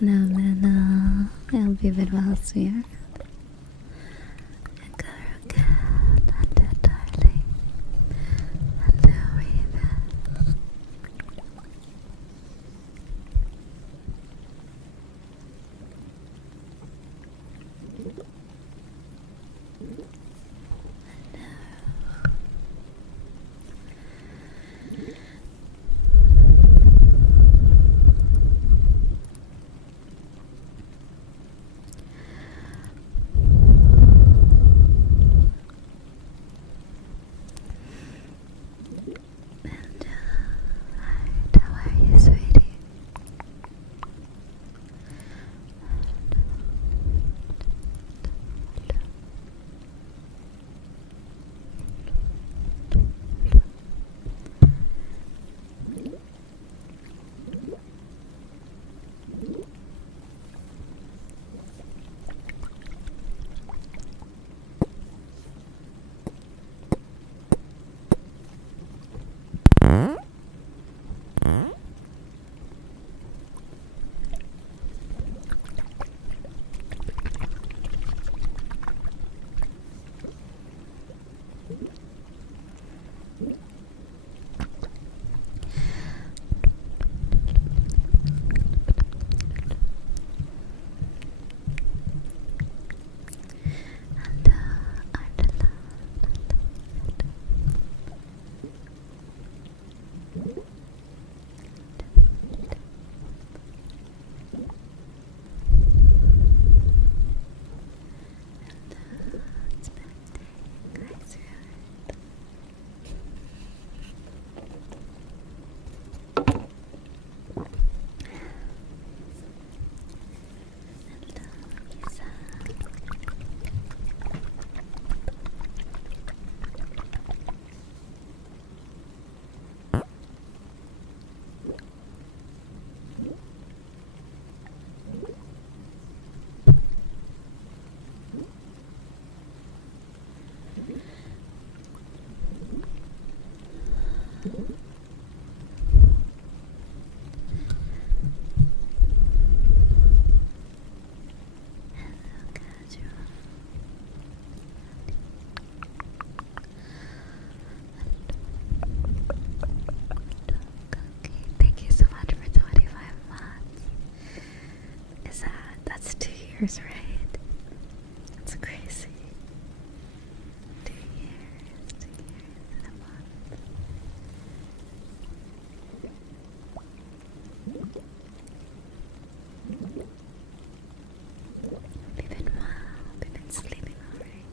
Nej men vi vill vara så här. Good, hello darling. Hello Riza. How are you, sweetie? Thank you so much for 25 months. That's 2 years, right? That's crazy. 2 years and a month. We've been well, we've been sleeping alright.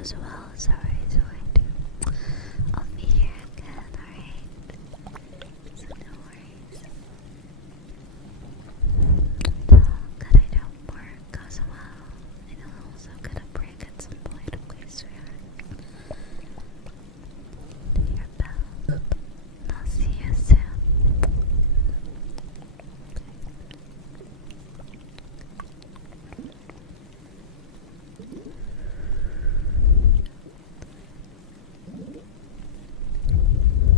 as well. Sorry, I'll be here again, alright? So no worries. Good, I don't work as well. And I'll also get a break at some point, okay, sweetheart? Do your best. I'll see you soon.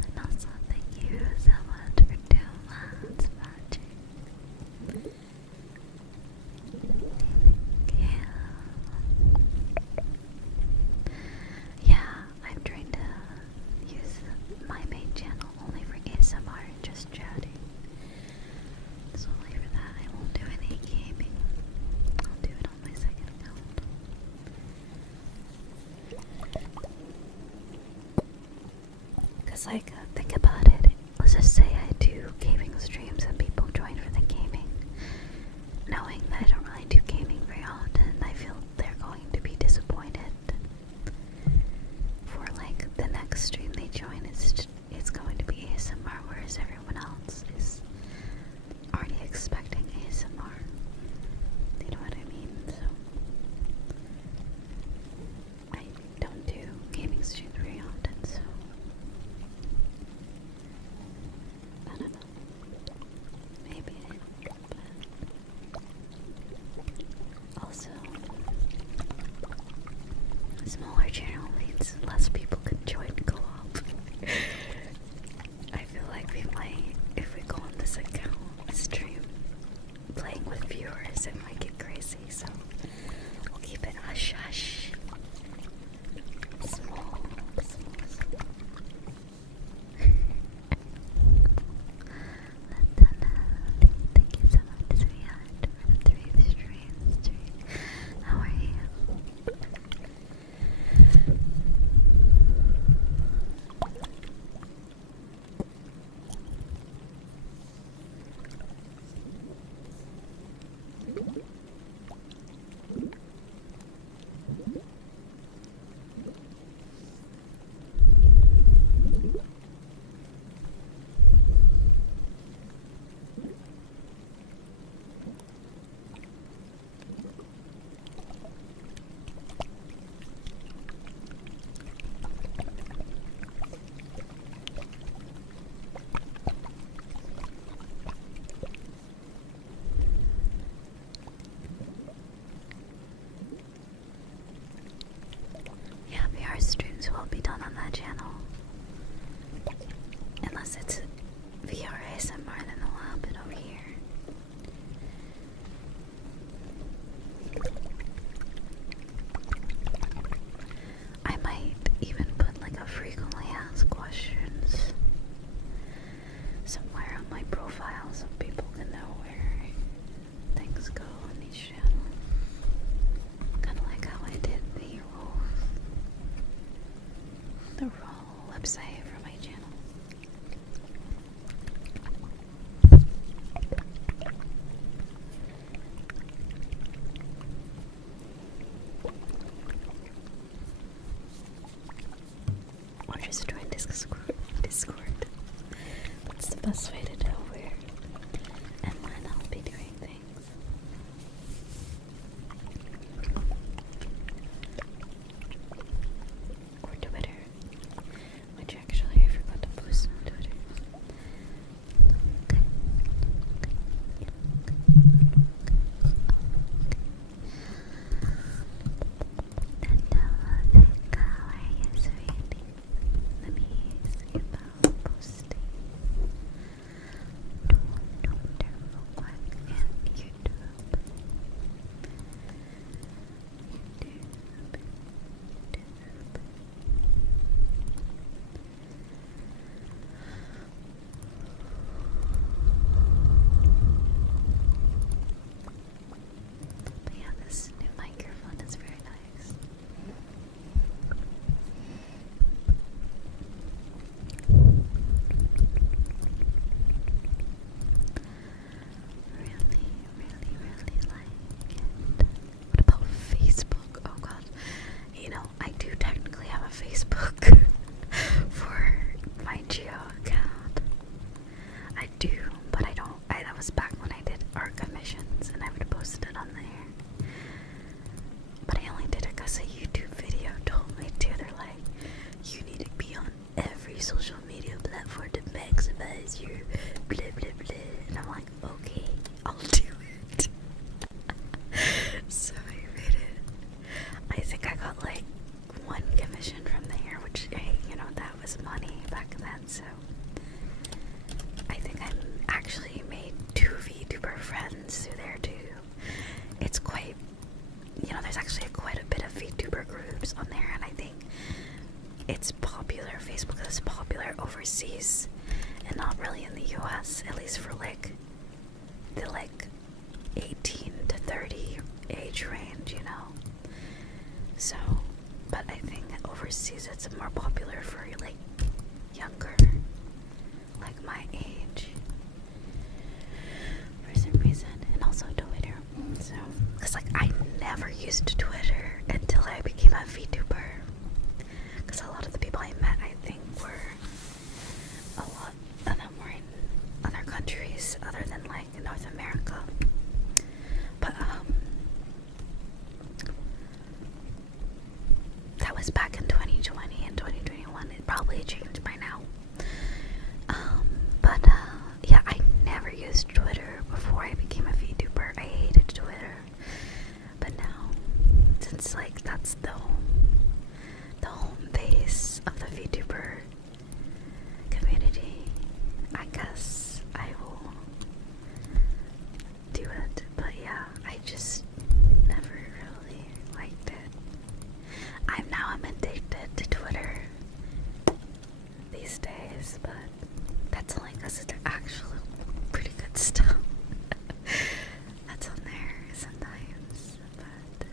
And also thank you so much for 2 months watching. Thank you. Yeah, I'm trying to use my main channel only for ASMR and just chatting. So only for that, I won't do any gaming. I'll do it on my second account. Cause like, think about it. Let's just say I do gaming streams and people join for the gaming. Knowing that I don't really do gaming very often, I feel they're going to be disappointed. For like the next stream they join, it's going to be ASMR, whereas everyone else is already expecting ASMR. You know what I mean? So I don't do gaming streams very often, so I don't know. Maybe but also a smaller channel means less people could join co-op. I feel like we might, if we go on this account stream playing with viewers, it might get crazy, so we'll keep it hush hush. Small. Thank you so much, sweetheart, for the 3 streams. How are you? place for like the like 18 to 30 age range, you know. So, but I think overseas it's more popular for like younger, like my age, for some reason, and also Twitter. So, cause like I never used Twitter until I became a VTuber. Cause a lot of the people I met, I think, were a lot of them were in other countries other than like North America. But that was back in 2020 and 2021. It probably changed by now. But yeah, I never used Twitter before I became a VTuber. I hated Twitter. But now, since like that's the home base of the VTuber community, I guess I will do it. But yeah, I just never really liked it. I'm addicted to Twitter these days, but that's only because it's actually pretty good stuff that's on there sometimes. But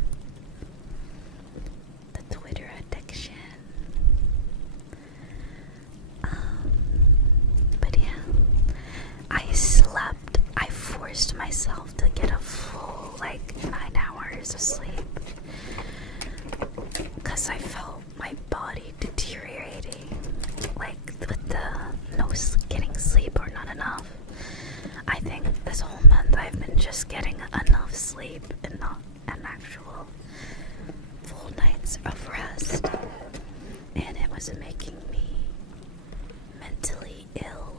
the Twitter addiction. But yeah, I forced myself to get a full like 9 hours of sleep because I felt my body deteriorating, like with the no getting sleep or not enough. I think this whole month I've been just getting enough sleep and not an actual full nights of rest, and it was making me mentally ill,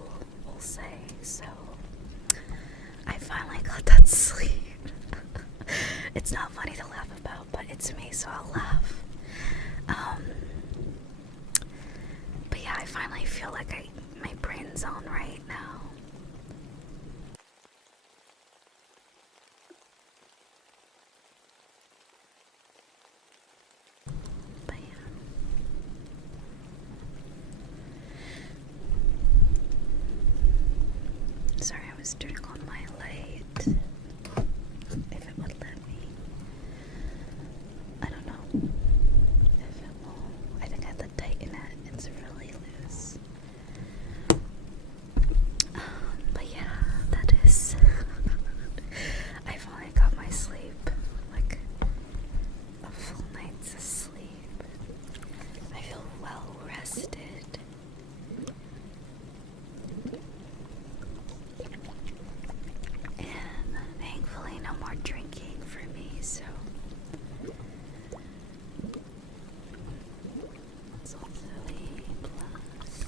we'll say. So I finally got that sleep. It's not funny to laugh about, but it's me, so I'll laugh. But yeah, I finally feel like my brain's on right now. But yeah. Sorry, I was turning on my light. If it would let me. I don't know if it will. I think I have to tighten it. It's really loose. But yeah, that is. I finally got my sleep. Like a full night's of sleep. I feel well rested. And thankfully no more drinking for me, so it's also a plus.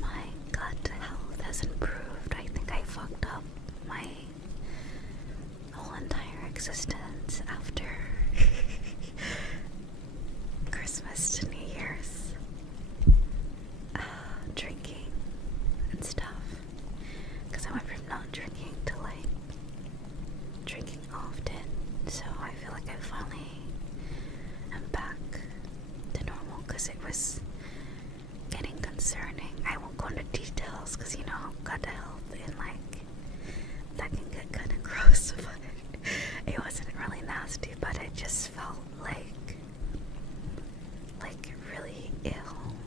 My gut health has improved. I think I fucked up my whole entire existence after Christmas to New Year's, drinking and stuff, because I went from not drinking to like drinking often. So I feel like I finally am back to normal, because it was getting concerning. I won't go into details because, you know, gut health and like that can get kind of gross, but it wasn't really nasty, but I just felt like really ill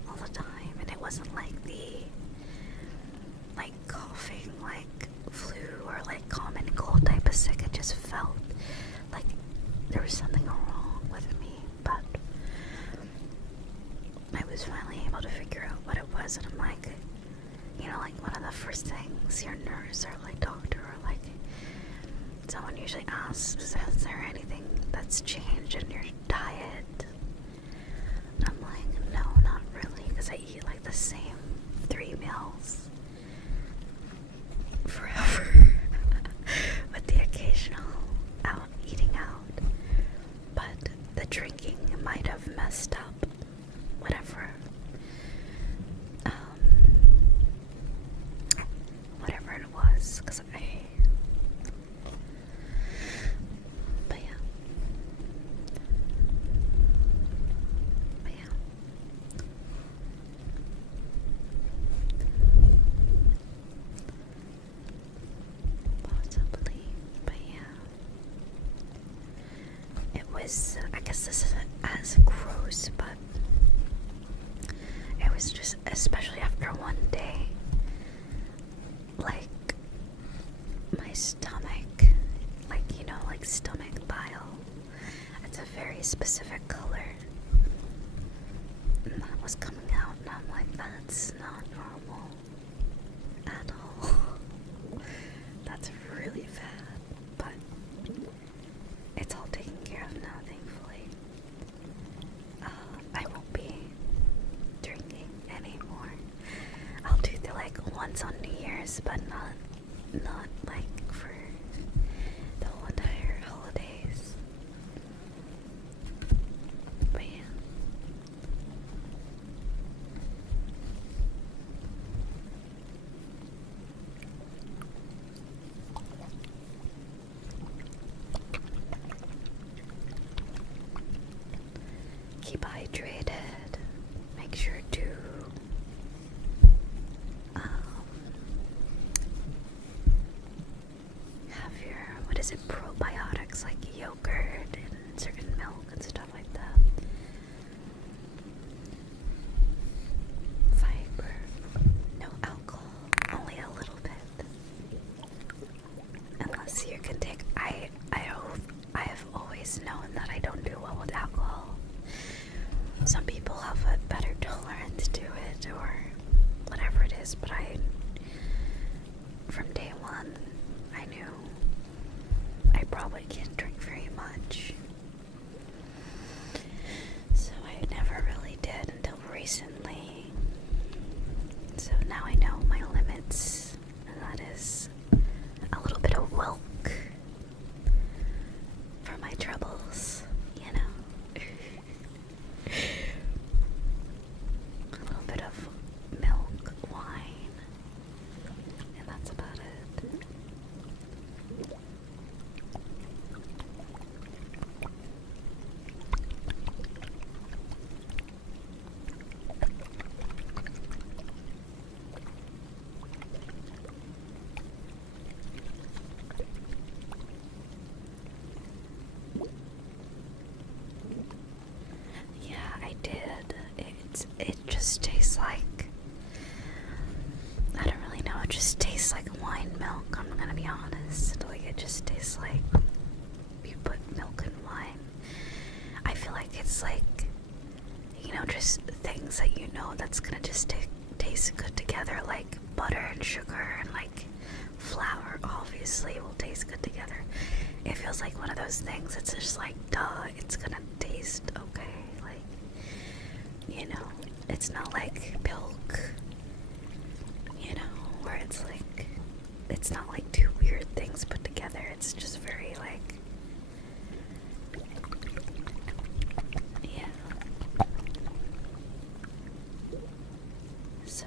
all the time. And it wasn't like the like coughing like flu or like common cold type of sick. It just felt like there was something wrong with me. But I was finally able to figure out what it was, and I'm like, you know, like one of the first things your nurse or like doctor or like someone usually asks is there anything that's changed in your diet? And I'm like, no, not really, because I eat like the same 3 meals forever with the occasional eating out. But the drinking might have messed up whatever it was, because but yeah. I guess this isn't as gross, but it was just, especially after one day, like, my stomach, like, you know, like stomach bile, it's a very specific color, and that was coming out, and I'm like, that's not normal at all. That's really bad, but it's all taken care of now, thankfully. I won't be drinking anymore. I'll do the like once on New Year's, but not like for the whole entire holidays. But yeah. Keep hydrated. Make sure to have your, what is it, probiotics like yogurt and certain milk and stuff like that. Fiber. No alcohol. Only a little bit. Unless you can take, I have always known that I don't do well with alcohol. Some people have a better tolerance to it or whatever it is, but from day one, I knew I probably can't drink very much. So I never really did until recently. So now I know my limits, and that is a little bit of milk for my troubles, you know. A little bit of milk, wine, and that's about it. Yeah, I did. It just tastes like, I don't really know, it just tastes like wine milk, I'm gonna be honest. Like, it just tastes like you put milk in wine. I feel like it's like, you know, just things that you know that's gonna just taste good together, like butter and sugar and like flour obviously will taste good together. It feels like one of those things, it's just like, duh, it's gonna taste okay. Like, you know, it's not like milk, you know, where it's like, it's not like two weird things put together. It's just very like, yeah. So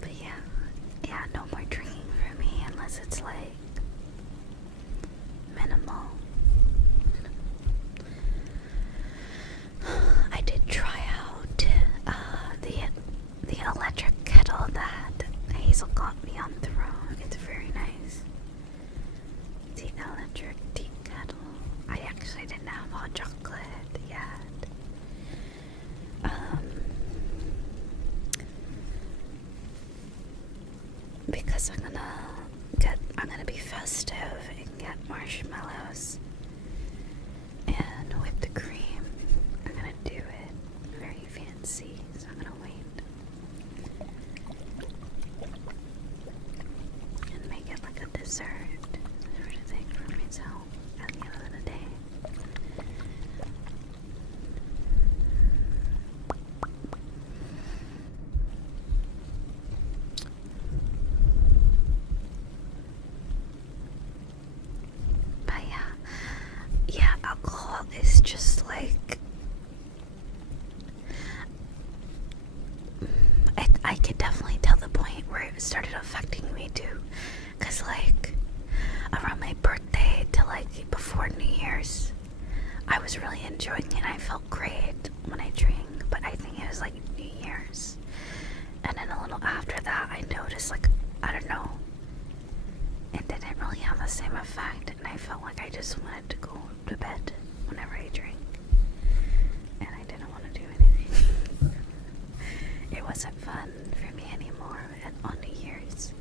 but yeah, no more drinking for me unless it's like minimal. I did try out the electric kettle that Hazel got me on Throne. It's very nice. The electric tea kettle. I actually didn't have hot chocolate yet. Because I'm gonna be festive and get marshmallows and whipped cream. I'm gonna do it very fancy, so I'm gonna wait and make it like a dessert sort of thing for myself at the end of the day. But yeah, I was really enjoying it. I felt great when I drank, but I think it was like New Year's. And then a little after that, I noticed, like, I don't know, it didn't really have the same effect, and I felt like I just wanted to go to bed whenever I drank, and I didn't want to do anything. It wasn't fun for me anymore on New Year's.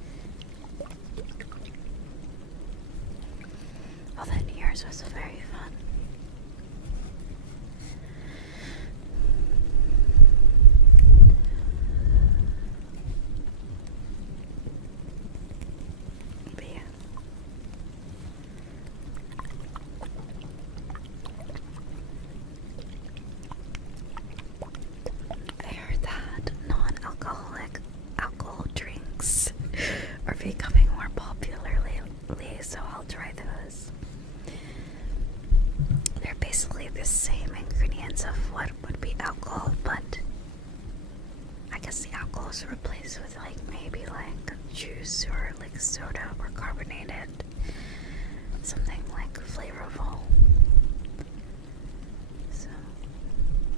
Although New Year's was very fun. But yeah. I heard that non-alcoholic alcohol drinks are becoming more popular lately, so I'll try those. They're basically the same ingredients of what would be alcohol, but I guess the alcohol is replaced with like maybe like juice or like soda or carbonated, something like flavorful. So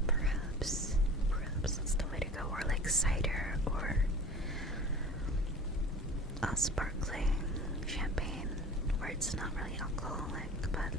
perhaps that's the way to go, or like cider or sparkling champagne, where it's not really alcoholic, but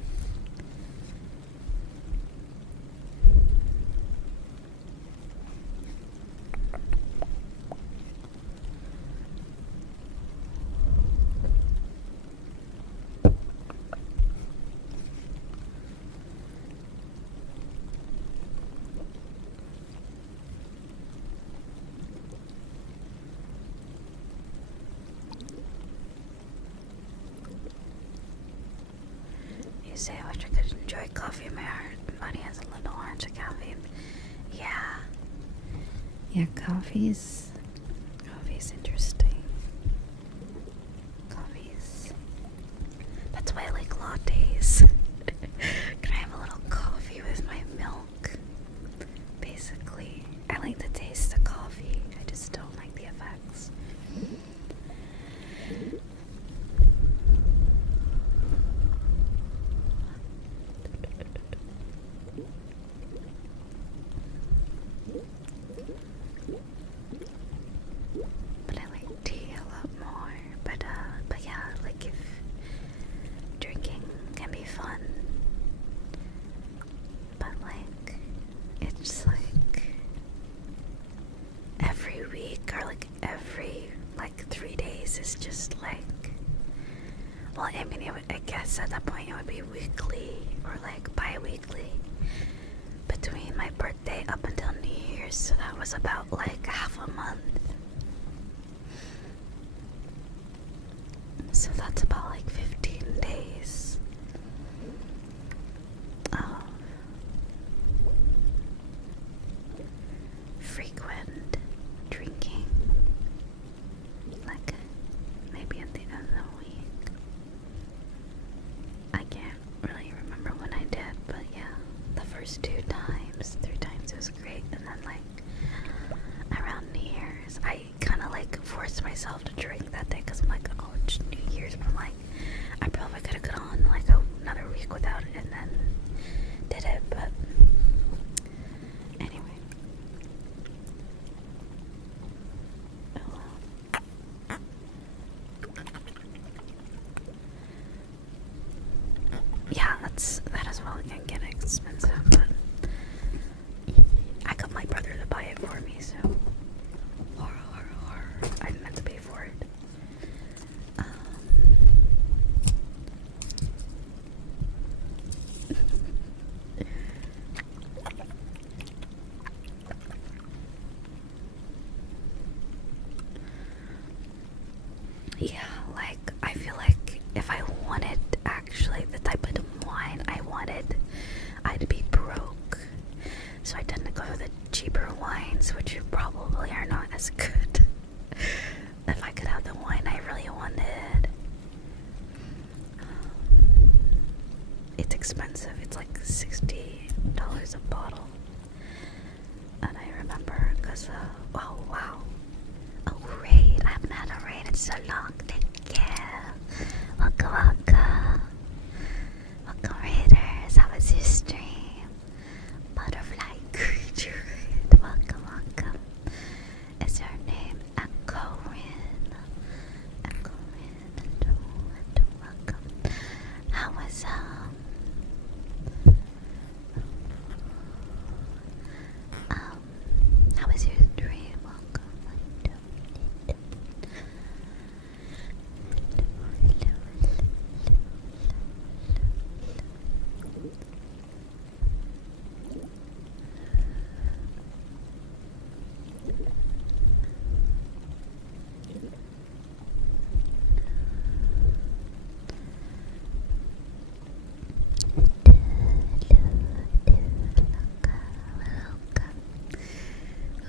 say I wish I could enjoy coffee. My body has a little orange of caffeine. Yeah, coffee's interesting. That's why I like lattes. Can I have a little coffee with my milk? Basically, I like the taste of coffee. I just don't like the effects. But I like tea a lot more. But yeah, like if drinking can be fun, but like it's like every week or like every like 3 days is just like, well, I mean, I guess at that point it would be weekly or like bi-weekly between my birthday up until New Year's, so that was about like half a month. So that's about like 15 days of frequent drinking, like maybe at the end of the week. I can't really remember when I did, but yeah, the first 3 times it was great, and then like around New Year's, I kind of like forced myself to drink that day because I'm like, oh, it's New Year's, but I'm like, I probably could have gone like another week without it and then did it, but anyway. Oh well. Yeah, that as well can get expensive, but I got my brother to buy it for me, so I meant to pay for it. Yeah, like I feel like if I wanted actually the type of wine I wanted, I'd be broke. So I tend to go for the cheaper wines, which probably are not as good. If I could have the wine I really wanted. It's expensive. It's like $60 a bottle. And I remember because, oh wow. Oh, raid. I haven't had a raid in so long. Thank you. Welcome, welcome. Welcome, raiders. How was your stream?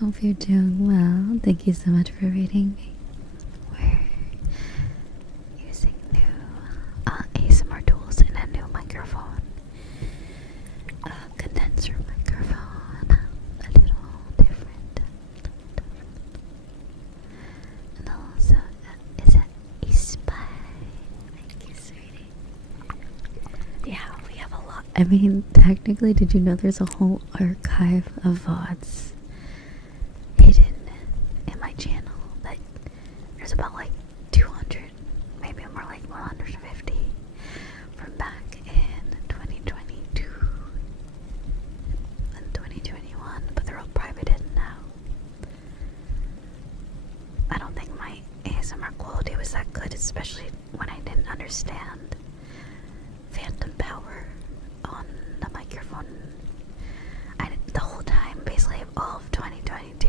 Hope you're doing well. Thank you so much for reading me. We're using new ASMR tools and a new microphone. A condenser microphone. A little different. And also, is it a spy? Thank you, sweetie. Yeah, we have a lot. I mean, technically, did you know there's a whole archive of VODs hidden in my channel? That there's about like 200, maybe more like 150 from back in 2022 and 2021, but they're all privated now. I don't think my ASMR quality was that good, especially when I didn't understand phantom power on the microphone. The whole time, basically all of 2022,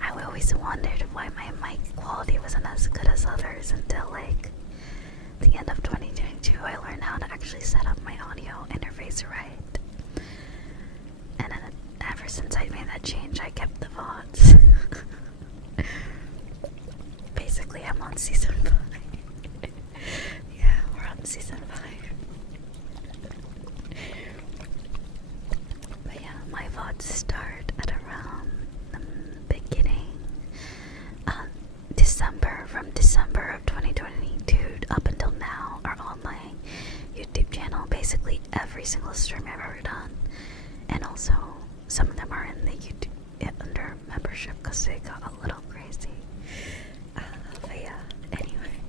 I always wondered why my mic quality wasn't as good as others until like the end of 2022. I learned how to actually set up my audio interface right, and then ever since I made that change, I kept the VODs. Basically, I'm on season 5. Yeah, we're on season 5. But yeah, my VODs start at around the beginning December, from December of 2022 up until now, are on my YouTube channel. Basically every single stream I've ever done, and also some of them are in the YouTube under membership because they got a little crazy. But yeah, anyway,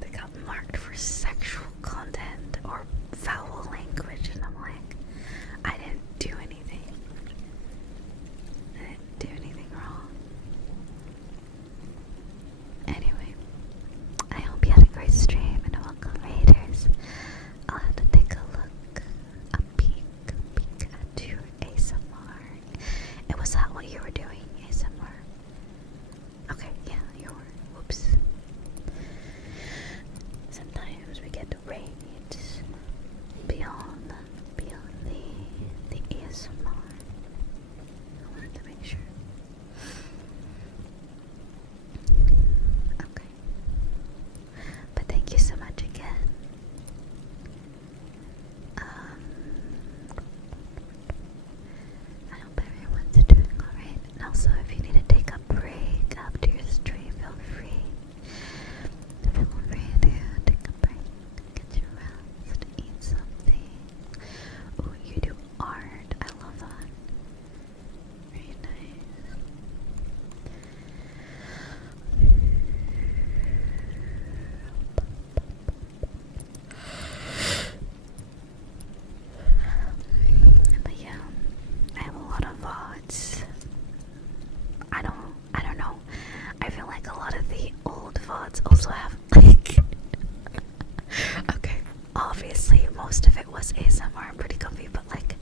they got marked for sexual content or foul language, and I'm like, I didn't do anything. I didn't do anything wrong. Anyway, I hope you had a great stream, and welcome raiders. I'll have to take a look, a peek at your ASMR. And was that what you were doing, ASMR? Okay, yeah, you were. Whoops. Sometimes we get raids beyond the ASMR. I wanted to make sure. Okay. But thank you so much again. I hope everyone's doing alright. And also, if you need to take a break after your stream, feel free. Feel free to take a break, get your rest, eat something. Oh, you do art. I love that. Very nice. But yeah, I have a lot of VODs. I don't know. I feel like a lot of the old VODs also have like okay, obviously most of it was ASMR and pretty comfy, but like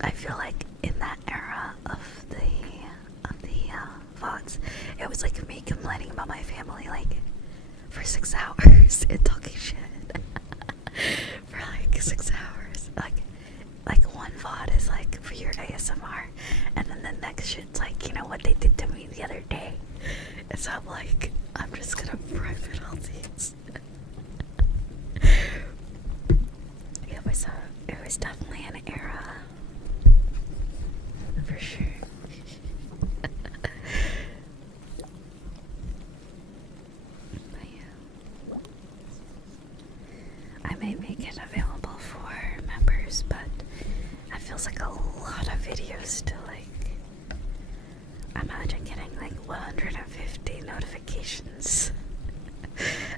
I feel like in that era of the VODs, it was like me complaining about my family like for 6 hours and talking shit for like 6 hours. Like one VOD is like for your ASMR, and then the next shit's like, you know what they did to me the other day. And so I'm like, I'm just gonna private all these. Yeah, it was definitely an era. For sure. But yeah. I may make it available for members, but that feels like a lot of videos to like. Imagine getting like 150 notifications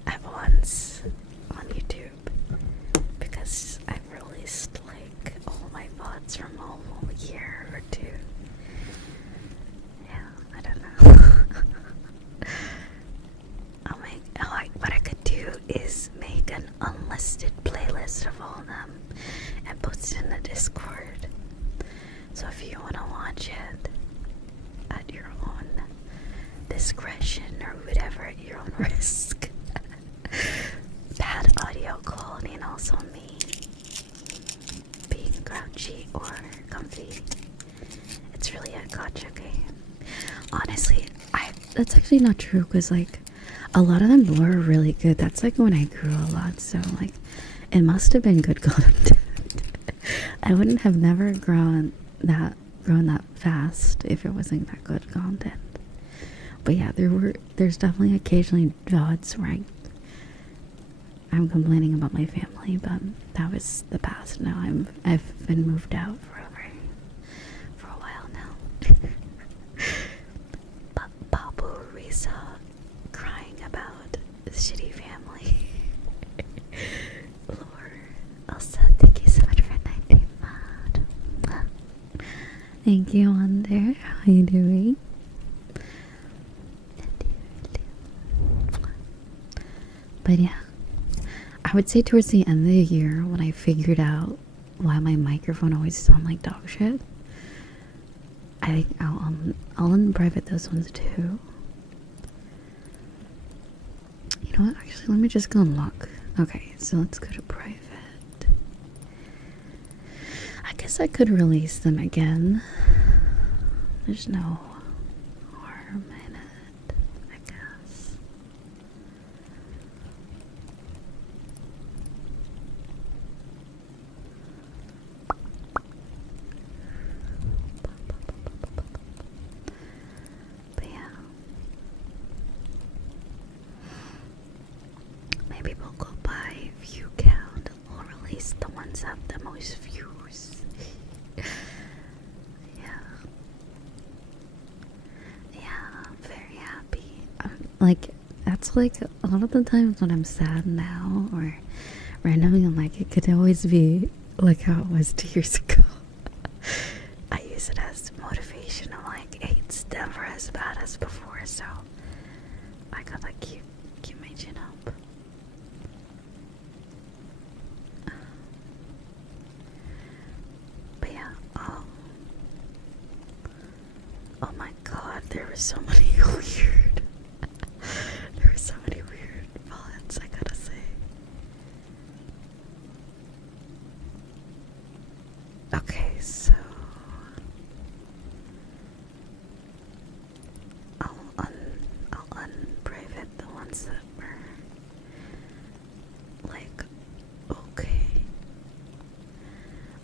at once on YouTube, because I've released like all my VODs from a whole year or two. Yeah, I don't know. What I could do is make an unlisted playlist of all of them and post it in the Discord. So if you want to watch it at your own discretion or whatever, at your own risk. Bad audio quality, and also me being grouchy or comfy. It's really a gotcha game. Honestly, that's actually not true because like a lot of them were really good. That's like when I grew a lot, so like it must have been good content. I wouldn't have never grown that fast if it wasn't that good content. But yeah, there's definitely occasionally VODs where I'm complaining about my family, but that was the past. Now I've been moved out for a while now. But Riza crying about shitty family. Lord, also thank you so much for 19 mod. Thank you, Wonder. How you doing? But yeah, I would say towards the end of the year when I figured out why my microphone always sounded like dog shit, I think I'll unprivate those ones too. You know what? Actually, let me just go and look. Okay, so let's go to private. I guess I could release them again. There's no harm in it, I guess. But yeah. Maybe we'll go by view count. We'll release the ones that have the most views. Yeah, I'm very happy. Like, that's like a lot of the times when I'm sad now or randomly I'm like, it could always be like how it was 2 years ago. I use it as motivation. I'm like, hey, it's never as bad as before, so I gotta keep my chin up. But yeah, oh my god, there were so many weird fonts, I gotta say. Okay, so I'll unprivate the ones that were like okay.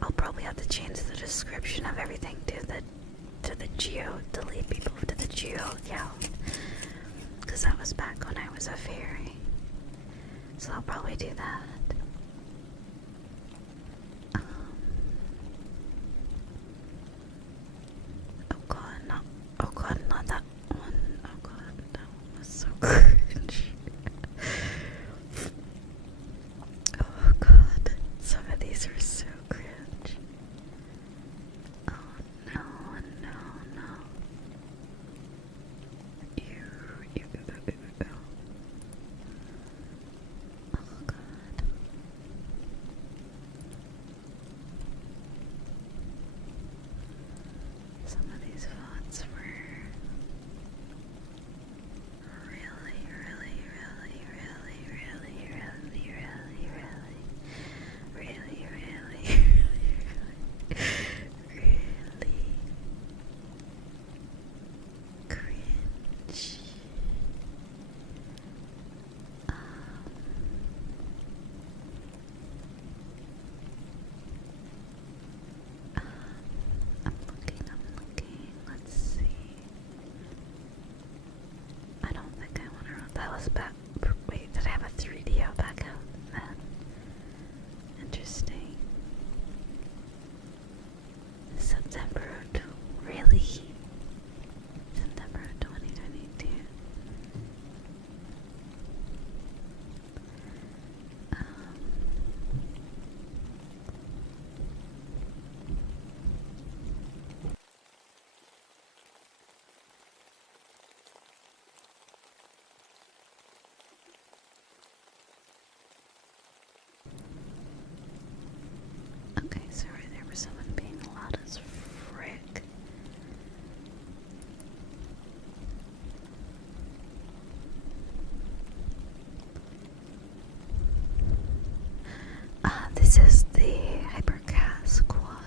I'll probably have to change the description of everything to the geo, delete people to the geo account, because that was back when I was a fairy. So I'll probably do that. Oh god, not that one. Oh god, that one was so cringe. Oh god, some of these are so cringe. Oh no. Ew. Oh god. Some of these fonts were really cringe. I'm looking. Let's see. I don't think I want to. That was back. Wait, did I have a 3D back out then? Interesting. September. Really? September 2022. Okay, sorry, there was someone being loud as frick. This is the Hypercast squad.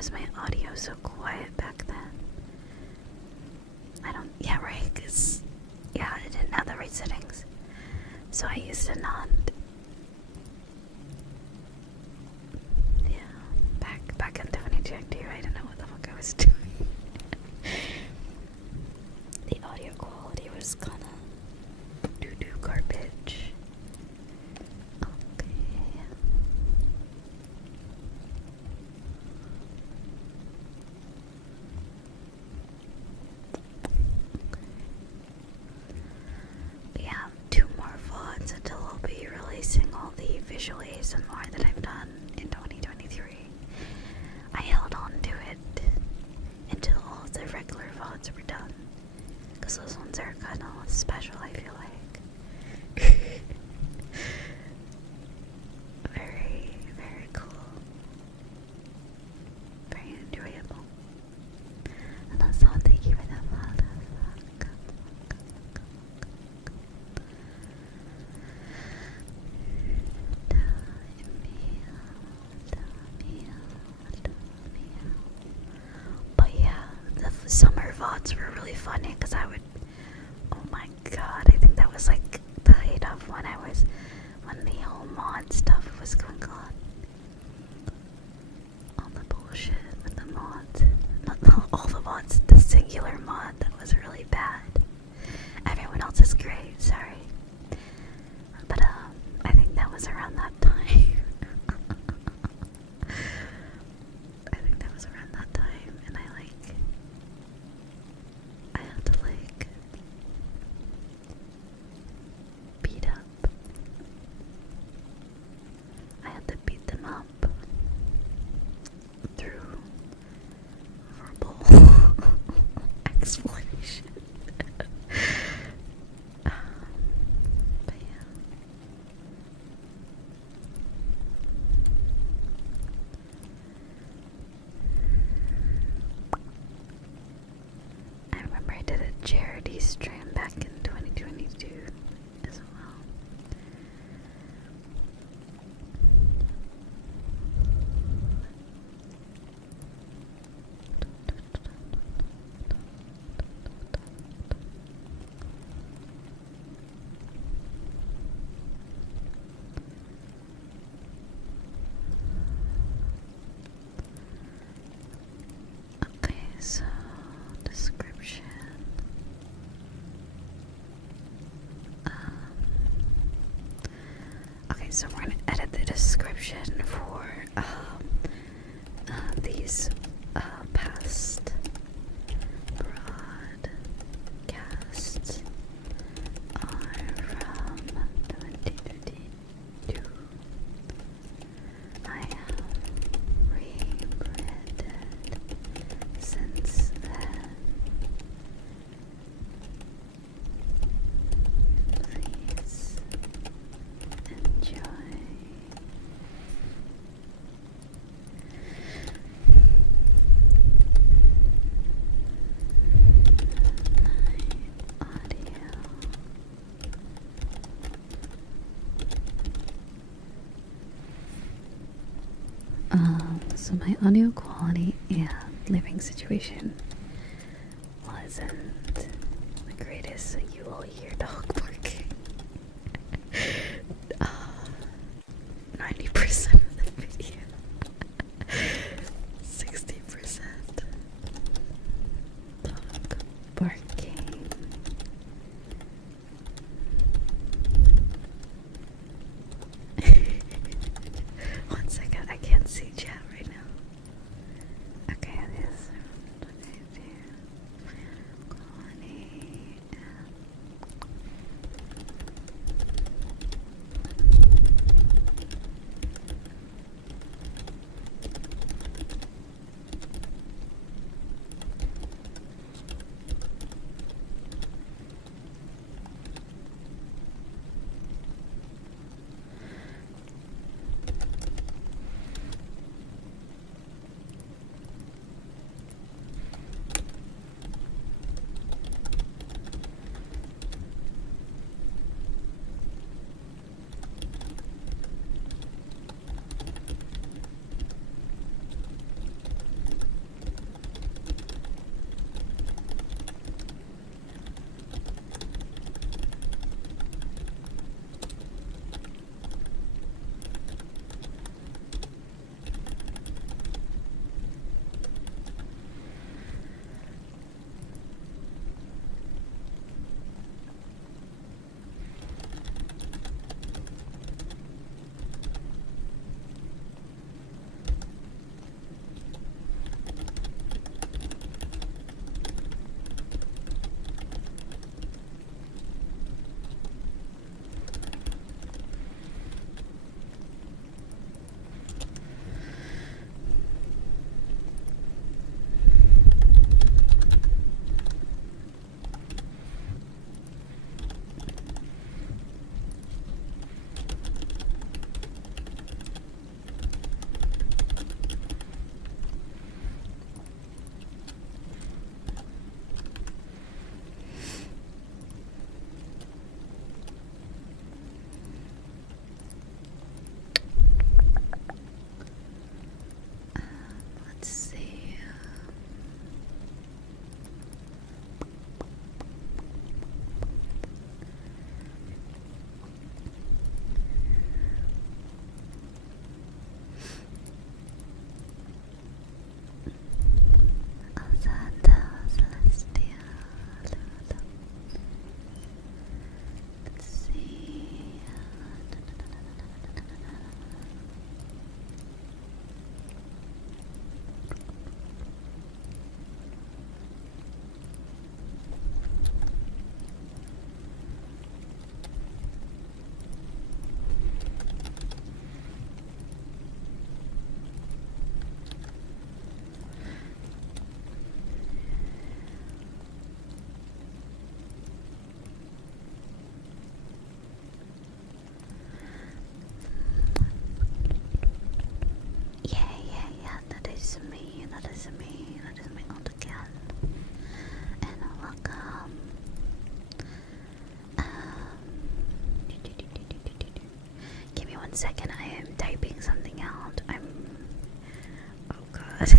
was my audio so quiet back then? Yeah, right, because, yeah, I didn't have the right settings. So I used a non. Yeah, back in 2022, I didn't know what the fuck I was doing. The audio quality was kinda doo-doo garbage. Okay. We have 2 more VODs until I'll be releasing all the visual ASMR that I've done in 2023. I held on to it until all the regular VODs were done, because those ones are kind of special, I feel like. Very, very cool. Very enjoyable. And also, thank you for that follow. But yeah, the summer VODs were really funny because I would, oh my god, I think that was like the height of when the whole mod stuff was going on. All the bullshit with the mods. Not all the mods, the singular mod that was really bad. Everyone else is great, sorry. But I think that was around that time. I think that was around that time, and I had to beat up. I had to beat them up through verbal explanation. But yeah. I remember I did a charity stream back in 2022 as well. Okay, so description. Okay, so we're gonna edit the description for these past broadcasts are from 2022. I have rebranded since then. Please enjoy. So my audio quality and living situation wasn't the greatest, so you will hear dog barking 90% of the video. 60% dog barking. One second, I can't see chat right now. Okay, this quality. typing something out. Oh god.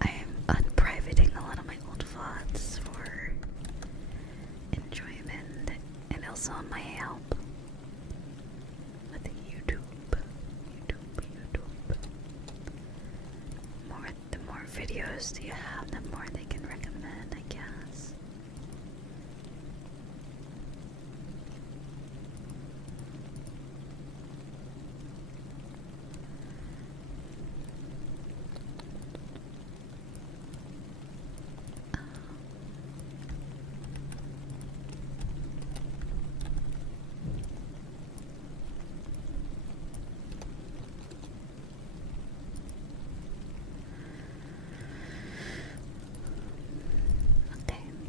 I am unprivating a lot of my old VODs for enjoyment and also my help with YouTube. The more videos you have, the more they can recommend, I guess.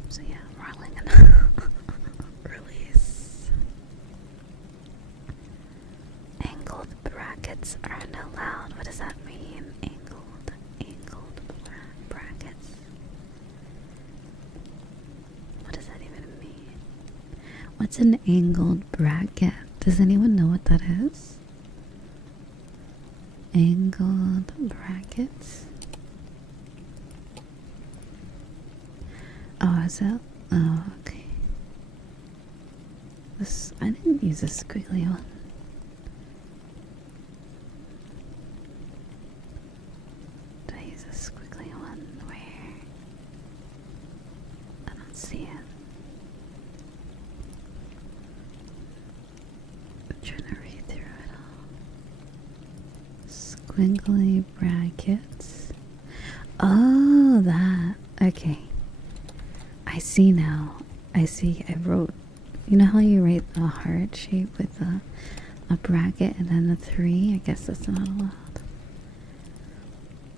So yeah, rolling and release. Angled brackets aren't allowed. What does that mean? Angled brackets. What does that even mean? What's an angled bracket? Does anyone know what that is? Angled brackets. Oh, is that? Oh, okay. This, I didn't use a squiggly one. Did I use a squiggly one? Where? I don't see it. I'm trying to read through it all. Squiggly brackets. Oh, that. Okay. I see now. I see. I wrote. You know how you write the heart shape with a bracket and then a 3? I guess that's not allowed.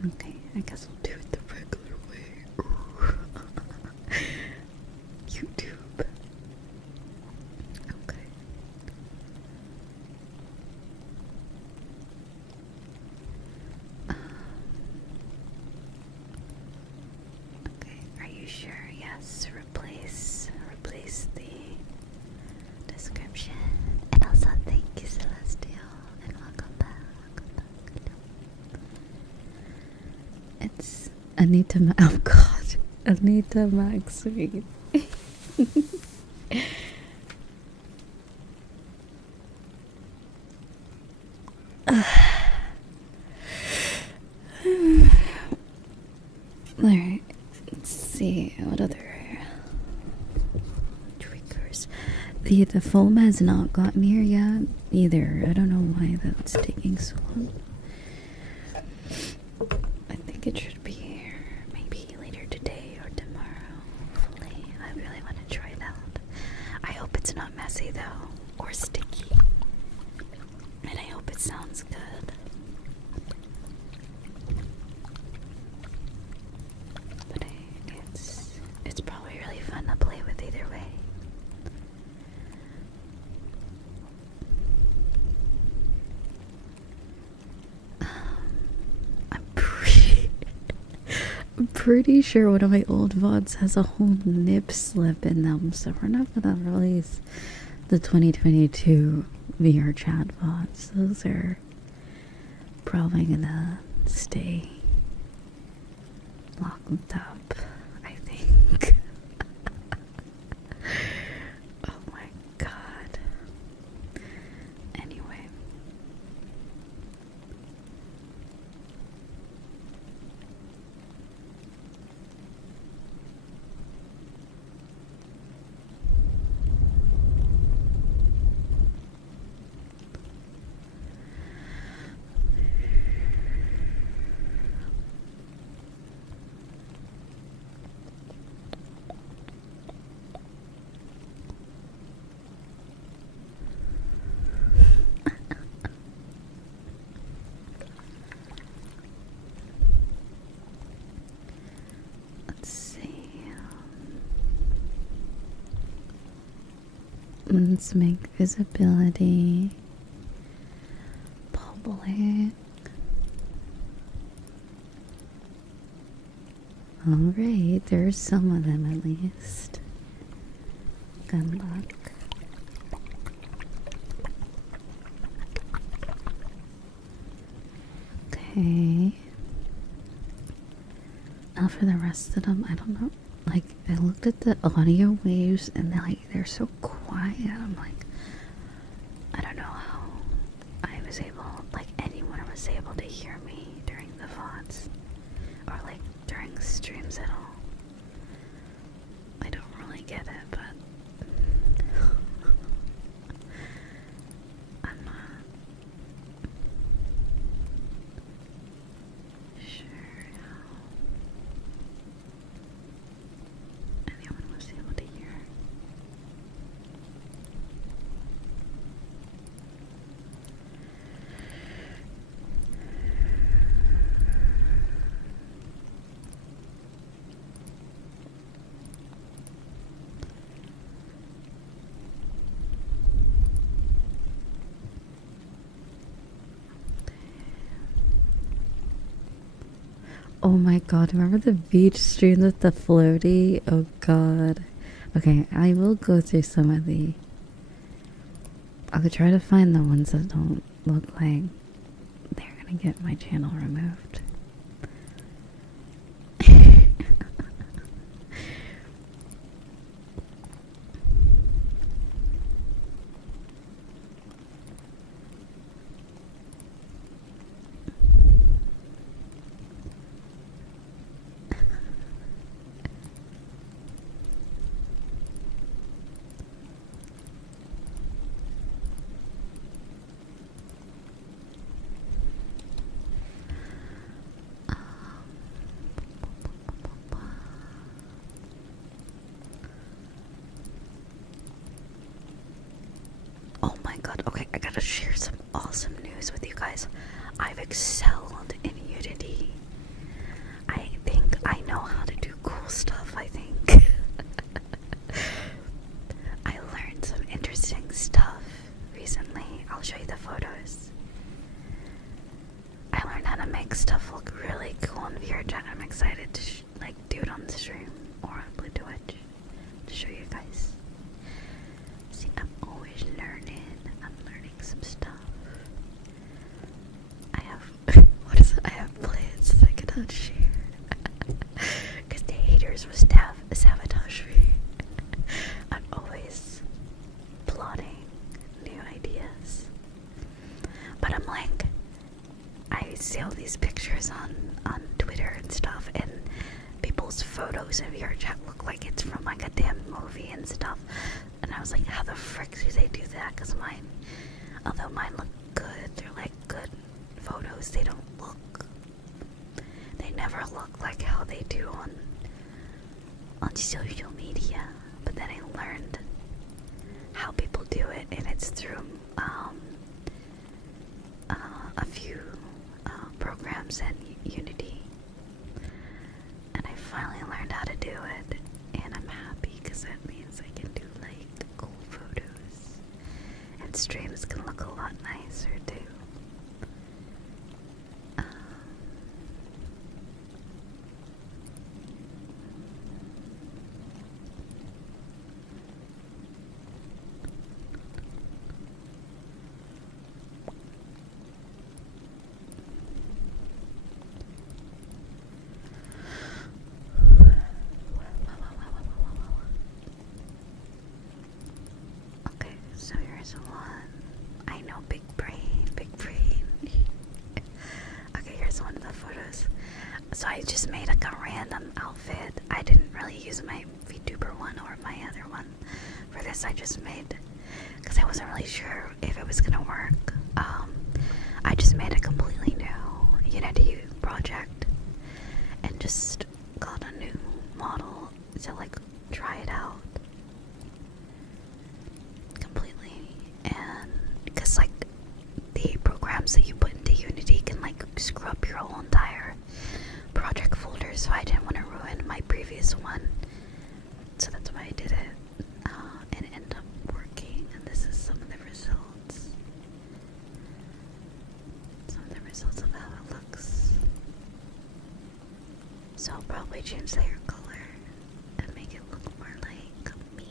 Okay, I guess we'll do it the regular way. YouTube. Okay. Okay, are you sure? Yes, replace the description. And also thank you, Celestial, and welcome back. It's Anita oh god. Anita Maxine. Alright, let's see what other tweakers. The foam has not gotten here yet either. I don't know why that's taking so long. I think it should be here maybe later today or tomorrow. Hopefully. I really want to try it out. I hope it's not messy though, or sticky. And I hope it sounds good. But it's probably really fun to play with either way. I'm pretty sure one of my old VODs has a whole nip slip in them, so we're not gonna release the 2022 VR chat VODs. Those are probably gonna stay locked up, I think. Oh my god. Anyway. Let's make visibility public. Alright, there's some of them at least. Good luck. Okay. Now for the rest of them, I don't know. Like, I looked at the audio waves and they're so quiet. I'm like, I don't know how I was able, like anyone was able to hear me during the VODs or like during streams at all. I don't really get it, but I'm not sure how anyone was able to hear. Oh my god, remember the beach stream with the floaty? Oh god. Okay, I will go through some of the... I'll try to find the ones that don't look like they're gonna get my channel removed. Oh my god, okay, I gotta share some awesome news with you guys. I've excelled in Unity. I think I know how to do cool stuff, I think. I learned some interesting stuff recently. I'll show you the photos. I learned how to make stuff look really cool in VRChat. I'm excited to do it on the stream or on Blue Twitch to show you guys. See, I'm always learning. I'm learning some stuff. I have what is it? I have plans that I cannot share because the haters will sabotage me. I'm always plotting new ideas, but I'm like, I see all these pictures on Twitter and stuff, and people's photos in VRChat look like it's from like a damn movie and stuff. And I was like, how the frick do they do that? Because mine, although mine look good, they're like good photos. They never look like how they do on social media. But then I learned how people do it, and it's through a few programs in Unity, and I finally learned how to do it, and I'm happy because that means I can do like cool photos, and streams can look a lot nicer too. Okay, so here's one. I know, big brain, big brain. Okay, here's one of the photos. So I just made like a random outfit. I didn't really use my Vtuber one or my other one for this. I just made, because I wasn't really sure if it was gonna work. I just made a completely new Unity project and just got a new model to like try it out completely. And because like the programs that you put into Unity can like screw up your whole entire project folder, so I didn't want to ruin my previous one, so that's why I did it, and it ended up working. And this is some of the results. Some of the results of how it looks. So I'll probably change the hair color and make it look more like me.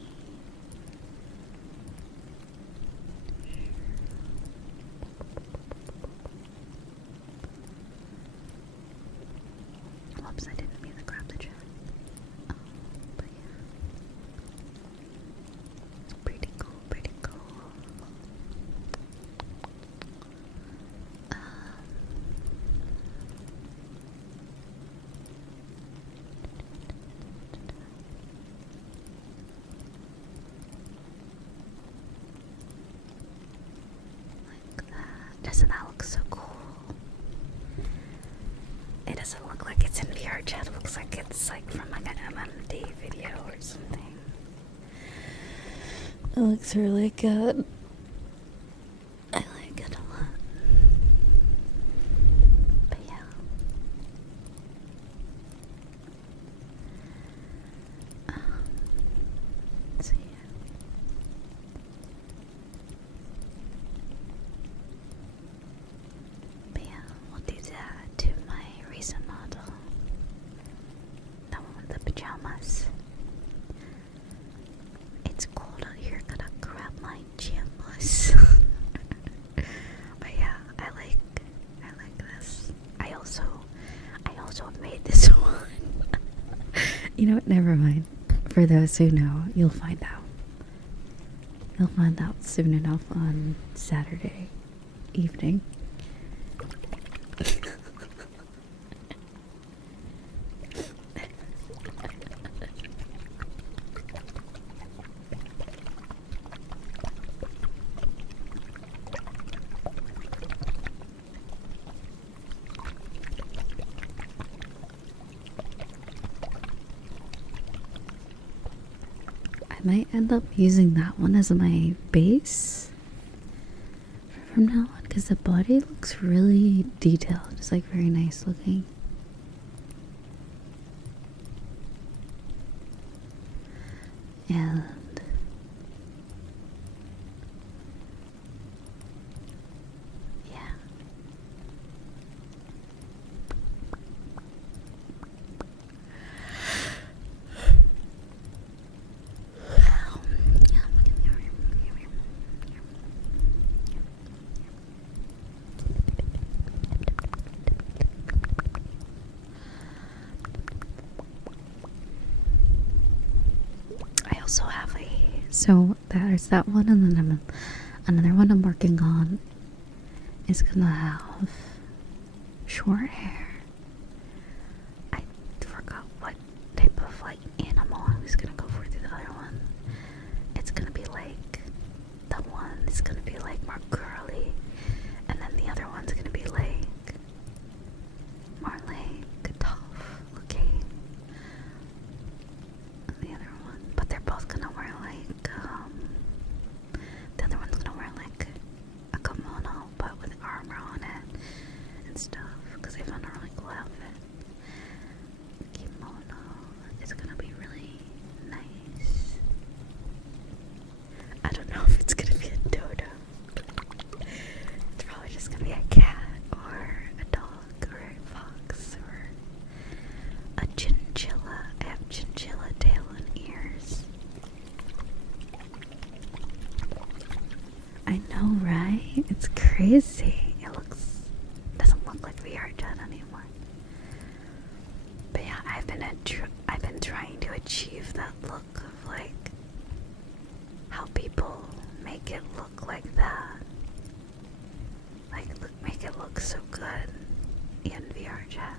Oops, I didn't mean to grab the chat. But yeah. It's pretty cool, pretty cool. Like that. Doesn't that look so cool? It doesn't look like it's in VR chat. It looks like it's like from like an MMD video or something. It looks really good. I like it a lot. But yeah. So yeah. But yeah, we'll do that to my recent model. That one with the pajamas. It's cold out here, gotta grab my pajamas. But yeah, I like this. I also made this one. You know what, never mind. For those who know, you'll find out. You'll find out soon enough on Saturday evening. I might end up using that one as my base from now on, because the body looks really detailed. It's like very nice looking. And yeah. I also have so there's that one, and then another one I'm working on is gonna have short hair. I forgot what type of like animal I was gonna go for the other one. It's gonna be like the one is gonna be like more curly, and then the other one's gonna be like more like tough looking. The other one, but they're both gonna wear like the other one's gonna wear like a kimono but with armor on it and stuff, because I found a really cool outfit. Kimono is gonna be really nice. I don't know if it's gonna be a dodo. It's probably just gonna be a cat or a dog or a fox or a chinchilla. I have chinchilla tail and ears. I know, right? It's crazy. Doesn't look like VR chat anymore. But yeah, I've been trying to achieve that look of like how people make it look like that. Like make it look so good in VR chat.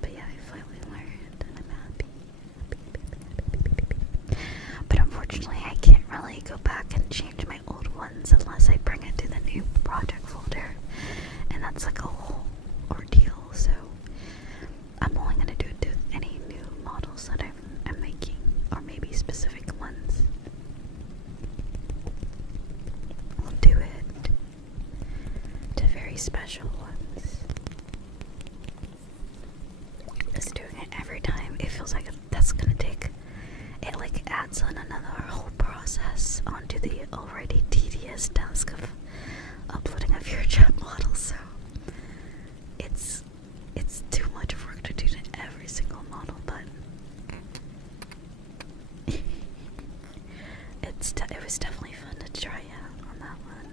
But yeah, I finally learned and I'm happy. But unfortunately I can't really go back and change my old ones unless I bring it to the new project folder. And that's like a whole ordeal, so I'm only gonna do it to any new models that I'm making, or maybe specific ones. I'll do it to very special ones. Just doing it every time, it feels like that's gonna take, it like adds on another whole process onto the already tedious task of uploading a VRChat model, so it's too much work to do to every single model, but it was definitely fun to try out on that one.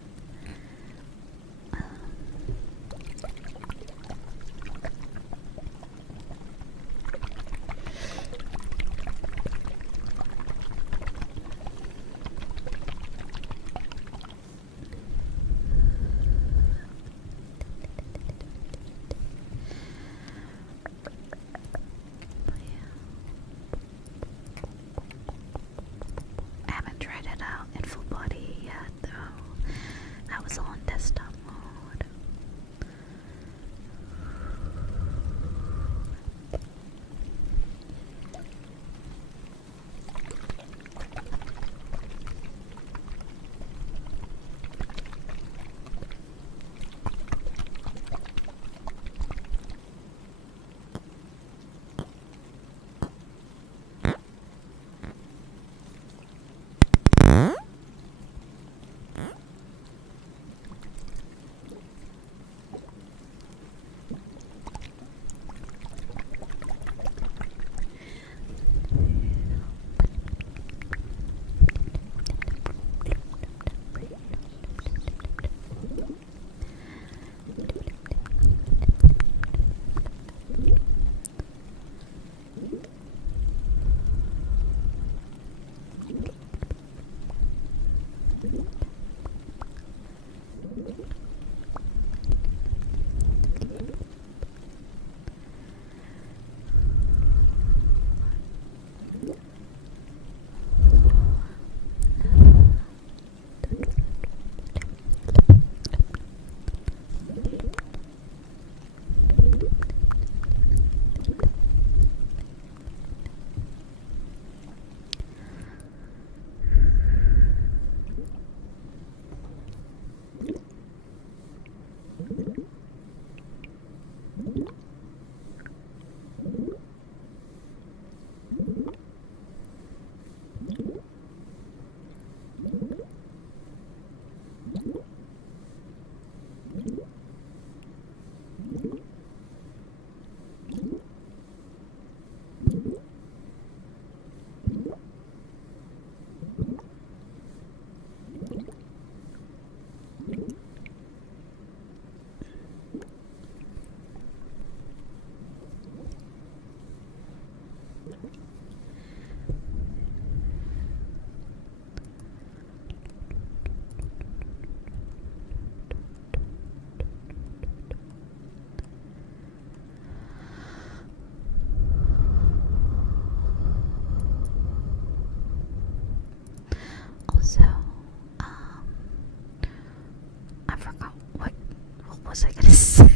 was I gonna say?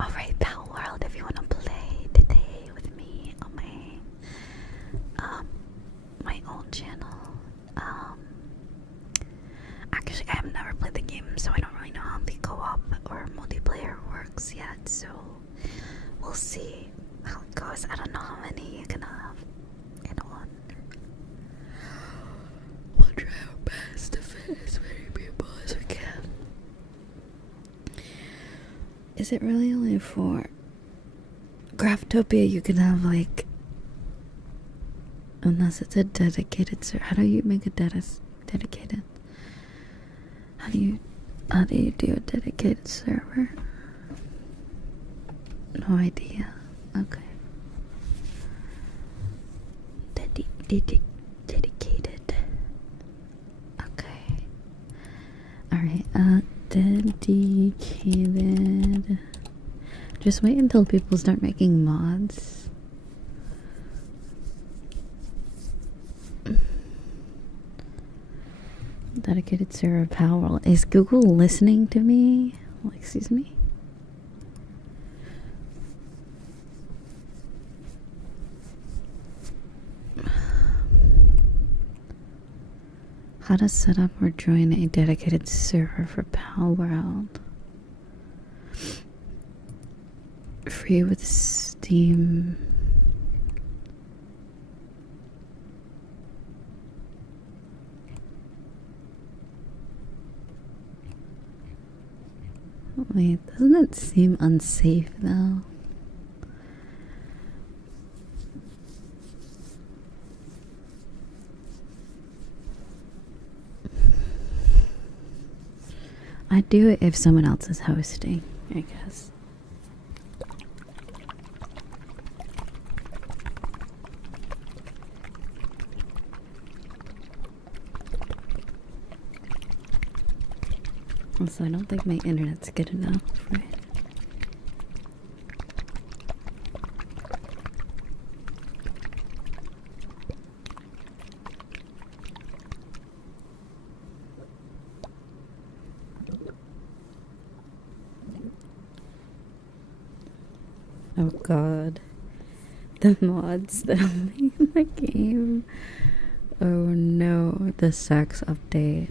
Alright, Palworld, if you wanna play today with me on my old channel. Actually, I have never played the game, so I don't really know how the co-op or multiplayer works yet, so we'll see how it goes. I don't know how many you can have in one. We'll try our best to fit as many people as we can. Is it really only for Craftopia? You can have like, unless it's a dedicated server. How do you make a dedicated? How do you do a dedicated server? No idea. Okay. Dedicated. Okay. Alright, dedicated. Just wait until people start making mods. Dedicated server Palworld. Is Google listening to me? Oh, excuse me. How to set up or join a dedicated server for Palworld. Free with Steam. Wait, doesn't it seem unsafe though? I'd do it if someone else is hosting, I guess. Also, I don't think my internet's good enough, right? Oh god. The mods that are in the game. Oh no, the sex update.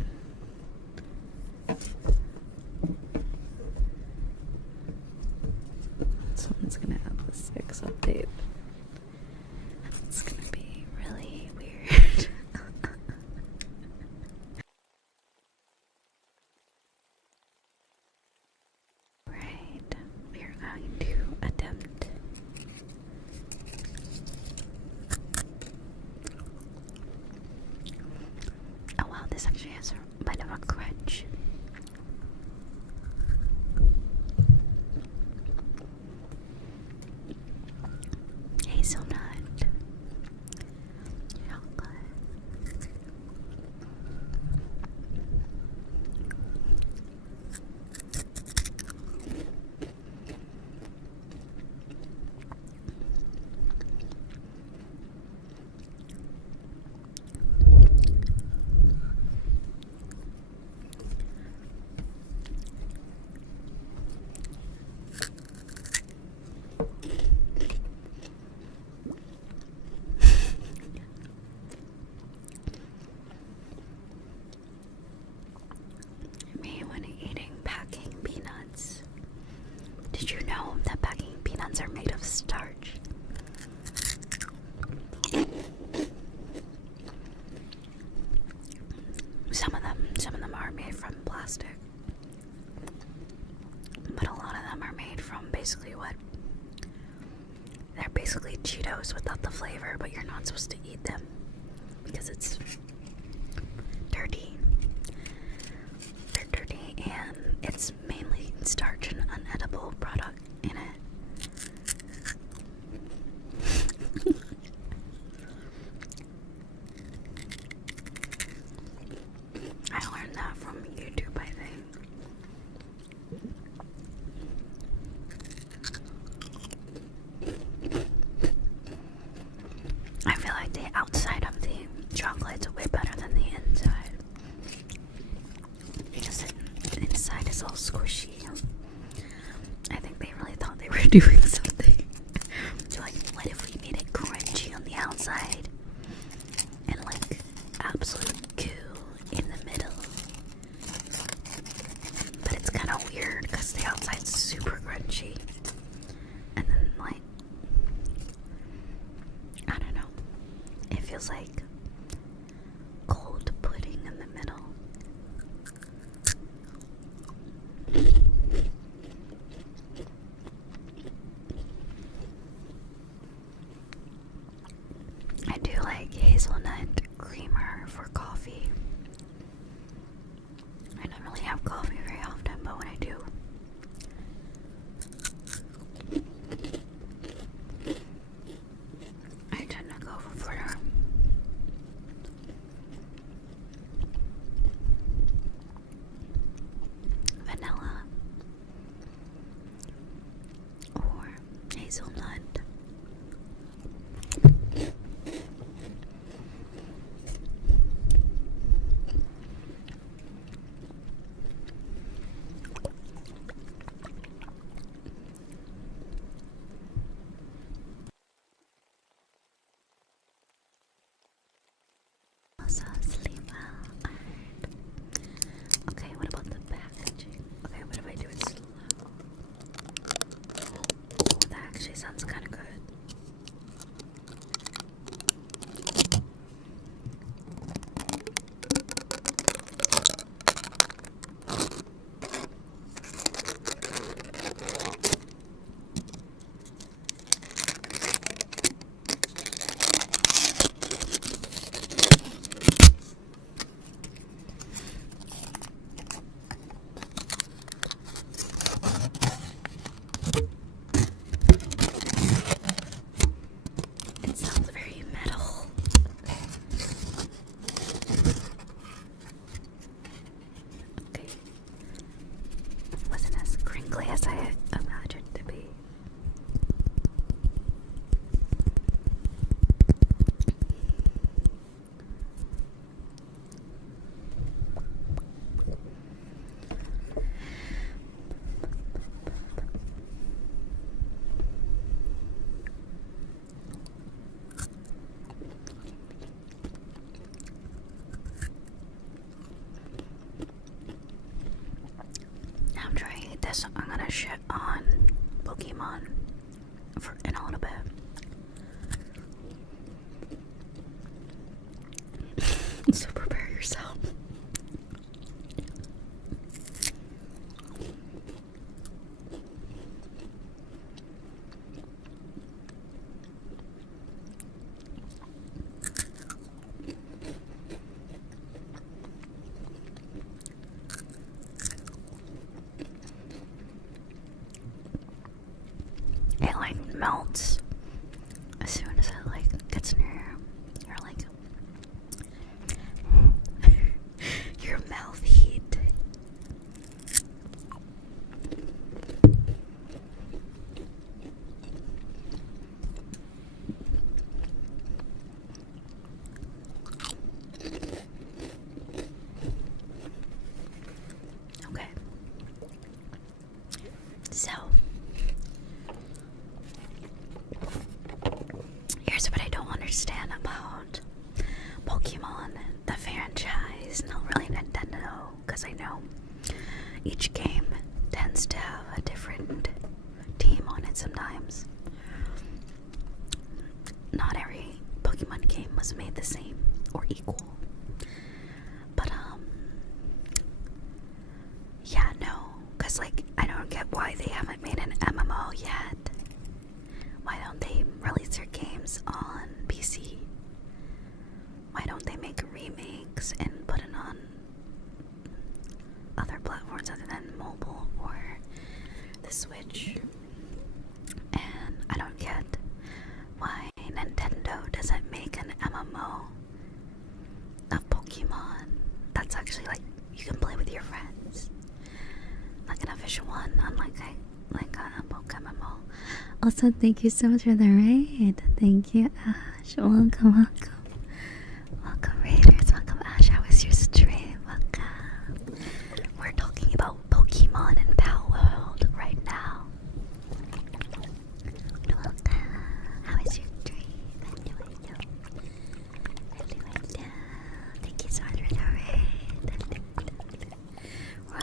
Someone's gonna add the sex update. It's gonna be really weird. Right, we're going to attempt. Oh wow, this actually has a bit of a crunch. Hazelnut, chocolate. Me when eating packing peanuts. Did you know that packing peanuts are made of starch? Some of them are made from plastic, but a lot of them are made from basically what? They're basically Cheetos without the flavor, but you're not supposed to eat them because it's dirty. They're dirty, and it's mainly starch and unedible product in it. I learned that from YouTube, I think. I feel like the outside of the chocolate's way better than the inside. Because the inside is is all squishy. I think they really thought they were doing something. So like, what if we made it crunchy on the outside and like absolute goo in the middle? But it's kind of weird because the outside's super crunchy, and then like, I don't know, it feels like cold pudding in the middle. I do like hazelnut creamer for coffee. I don't really have coffee very often, but when I do, I tend to go for vanilla or hazelnut. Okay, what about the packaging? Okay, what if I do it slow? Oh, that actually sounds kind of good. It sounds very metal. Okay. Wasn't as crinkly as I imagined it to be. After I eat this, I'm gonna shit on Pokemon in a little bit. So prepare yourself. It like melts as soon as it like gets near your like your mouth heat. Okay. So here's what I don't understand about Pokemon, the franchise, not really Nintendo, because I know each game tends to have a different team on it sometimes. Not every Pokemon game was made the same or equal. But, yeah, no, because, like, I don't get why they haven't made an MMO yet. Why don't they release their games on PC? Why don't they make remakes and put it on other platforms other than mobile or the Switch? And I don't get why Nintendo doesn't make an MMO of Pokemon that's actually like you can play with your friends, like an official one, unlike a Pokemon MMO. Also, thank you so much for the raid. Thank you, Ash. Welcome. Welcome, raiders. Welcome, Ash. How was your stream? Welcome. We're talking about Pokemon.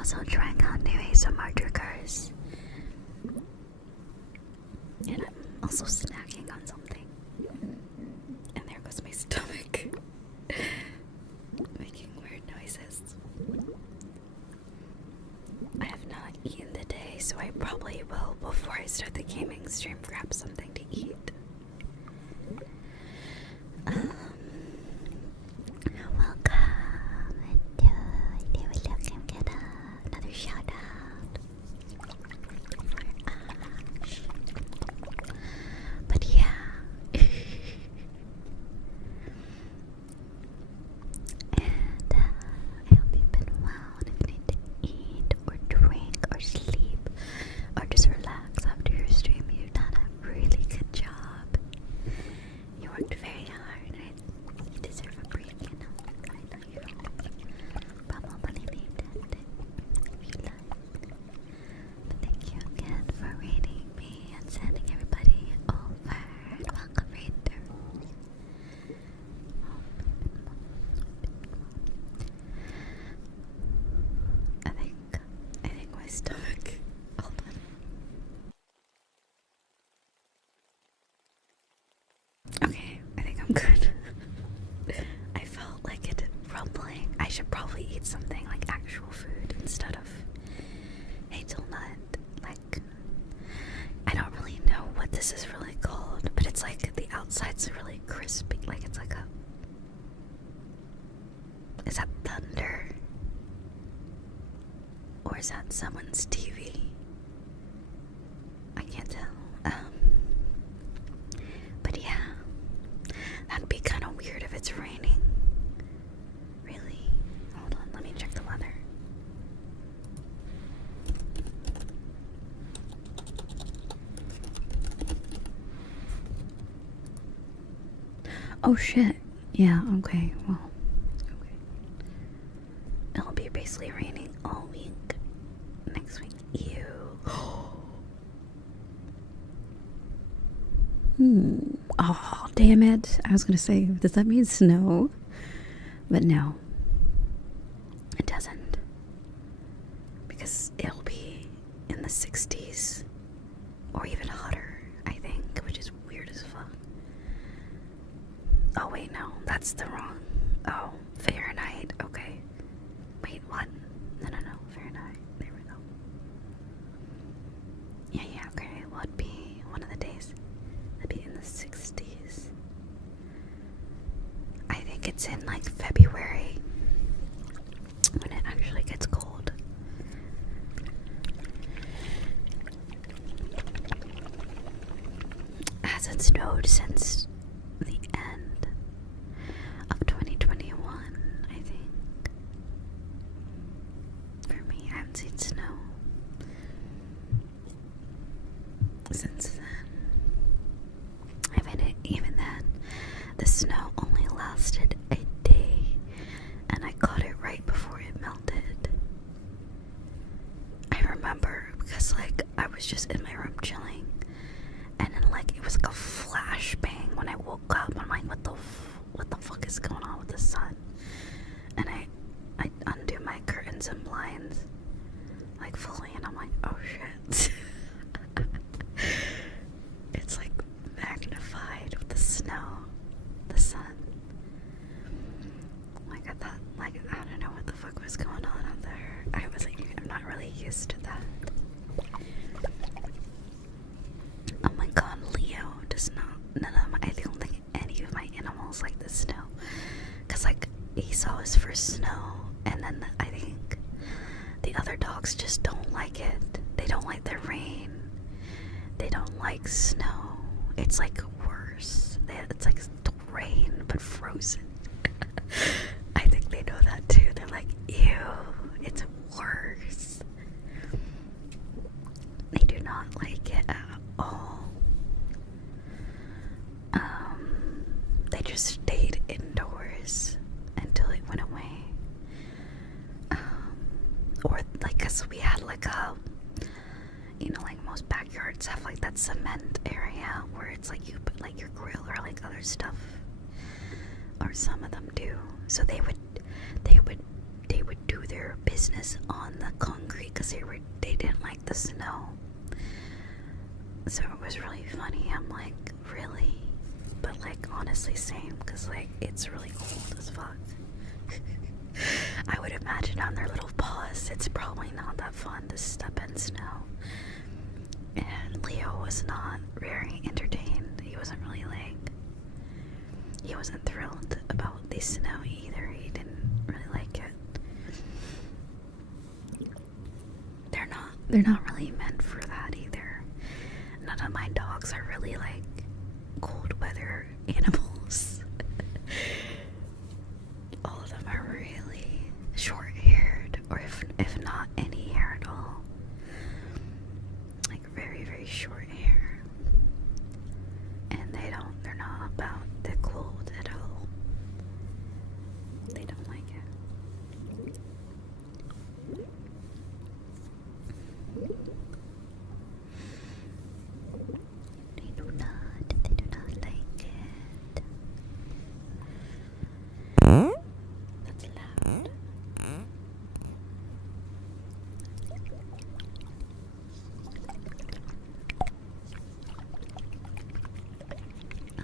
also trying out new ASMR triggers. And I'm also snacking on something. And there goes my stomach. Making weird noises. I have not eaten today, so I probably will, before I start the gaming stream, grab something to eat. Welcome to get another shout out for Ash. But yeah. And I hope you've been well. And if you need to eat or drink or sleep or just relax after your stream, you've done a really good job. You worked very hard, and you deserve a break, you know. I know you probably need it if you like. But thank you again for rating me and sending everybody over. And welcome, Riza. I think my stomach. Hold on. Okay, I think I'm good. I felt like it rumbling. I should probably eat something like actual food instead of hazelnut. Like, I don't really know what this is really called, but it's like the outside's really crispy. Like it's like a. Is that thunder? Or is that someone's TV? I can't tell. But yeah, that'd be kind of weird if it's raining. Really? Hold on, let me check the weather. Oh shit. Yeah, okay, well. Okay. It'll be basically raining all week. Next week. Ew. Oh, damn it. I was gonna say, does that mean snow? But no. It doesn't. Because it'll be in the 60s. Or even hotter, I think, which is weird as fuck. Oh, wait, no. That's the wrong. Oh, Fahrenheit. Okay. Wait, what? No. Fahrenheit. There we go. Yeah, okay. Well, it'd be one of the days. It'd be in the 60s. I think it's in, like, February. When it actually gets cold. Hasn't snowed since the end of 2021, I think. For me, I haven't seen snow since then. Even then, the snow only lasted a day, and I caught it right before it melted. I remember because, like, I was just in my room chilling, and then, like, it was like a flashbang when I woke up. I'm like, what the fuck is going on with the sun? And I undo my curtains and blinds, like, fully, and I'm like, oh shit. It's like magnified with the snow, the sun. Like, I thought, like, I don't know what the fuck was going on out there. I'm not really used to that. Oh my god, Leo does not. I don't think any of my animals like the snow. Cause, like, he saw his first snow, and then I think the other dogs just don't like it. They don't like the rain. They don't like snow. It's like worse. It's like rain, but frozen. I think they know that too. They're like, ew, it's worse. They do not like it at all. They just stayed indoors until it went away. Or, like, 'cause we had, like, like, most backyards have, like, that cement area where it's like you put, like, your grill or, like, other stuff. Or some of them do. So they would do their business on the concrete because they didn't like the snow. So it was really funny. I'm like, really? But like, honestly, same, because like, it's really cold as fuck. I would imagine on their little paws, it's probably not that fun to step in snow. And Leo was not very entertained. He wasn't really like, he wasn't thrilled about the snow either. He didn't really like it. They're not really meant for that either. None of my dogs are really like cold weather animals. All of them are really short-haired, or if not any hair at all. Like very, very short hair. And they're not about the cold at all. They don't like it. They do not like it. That's loud.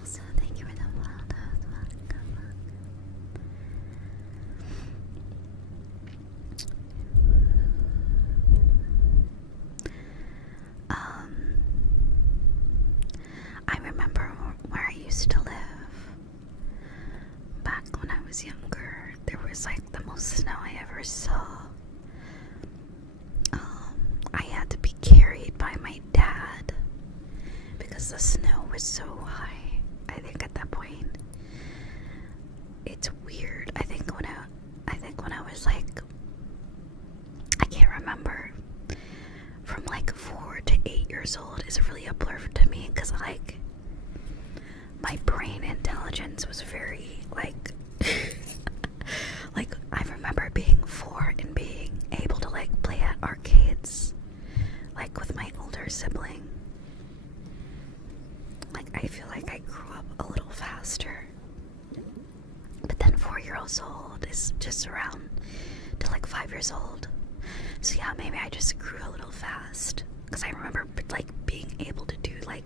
Also, thank you for the wild I remember where I used to live back when I was younger. There was like the most snow I ever saw. I had to be carried by my dad because the snow was so high. I think at that point, it's weird. I think when I was like, I can't remember, from like 4 to 8 years old is really a blur to me, because like my brain intelligence was very like like I remember being 4 and being able to like play at arcades like with my older sibling. Like I feel like I grew up a little faster. But then 4 years old is just around to like 5 years old. So yeah, maybe I just grew a little fast. Because I remember like being able to do like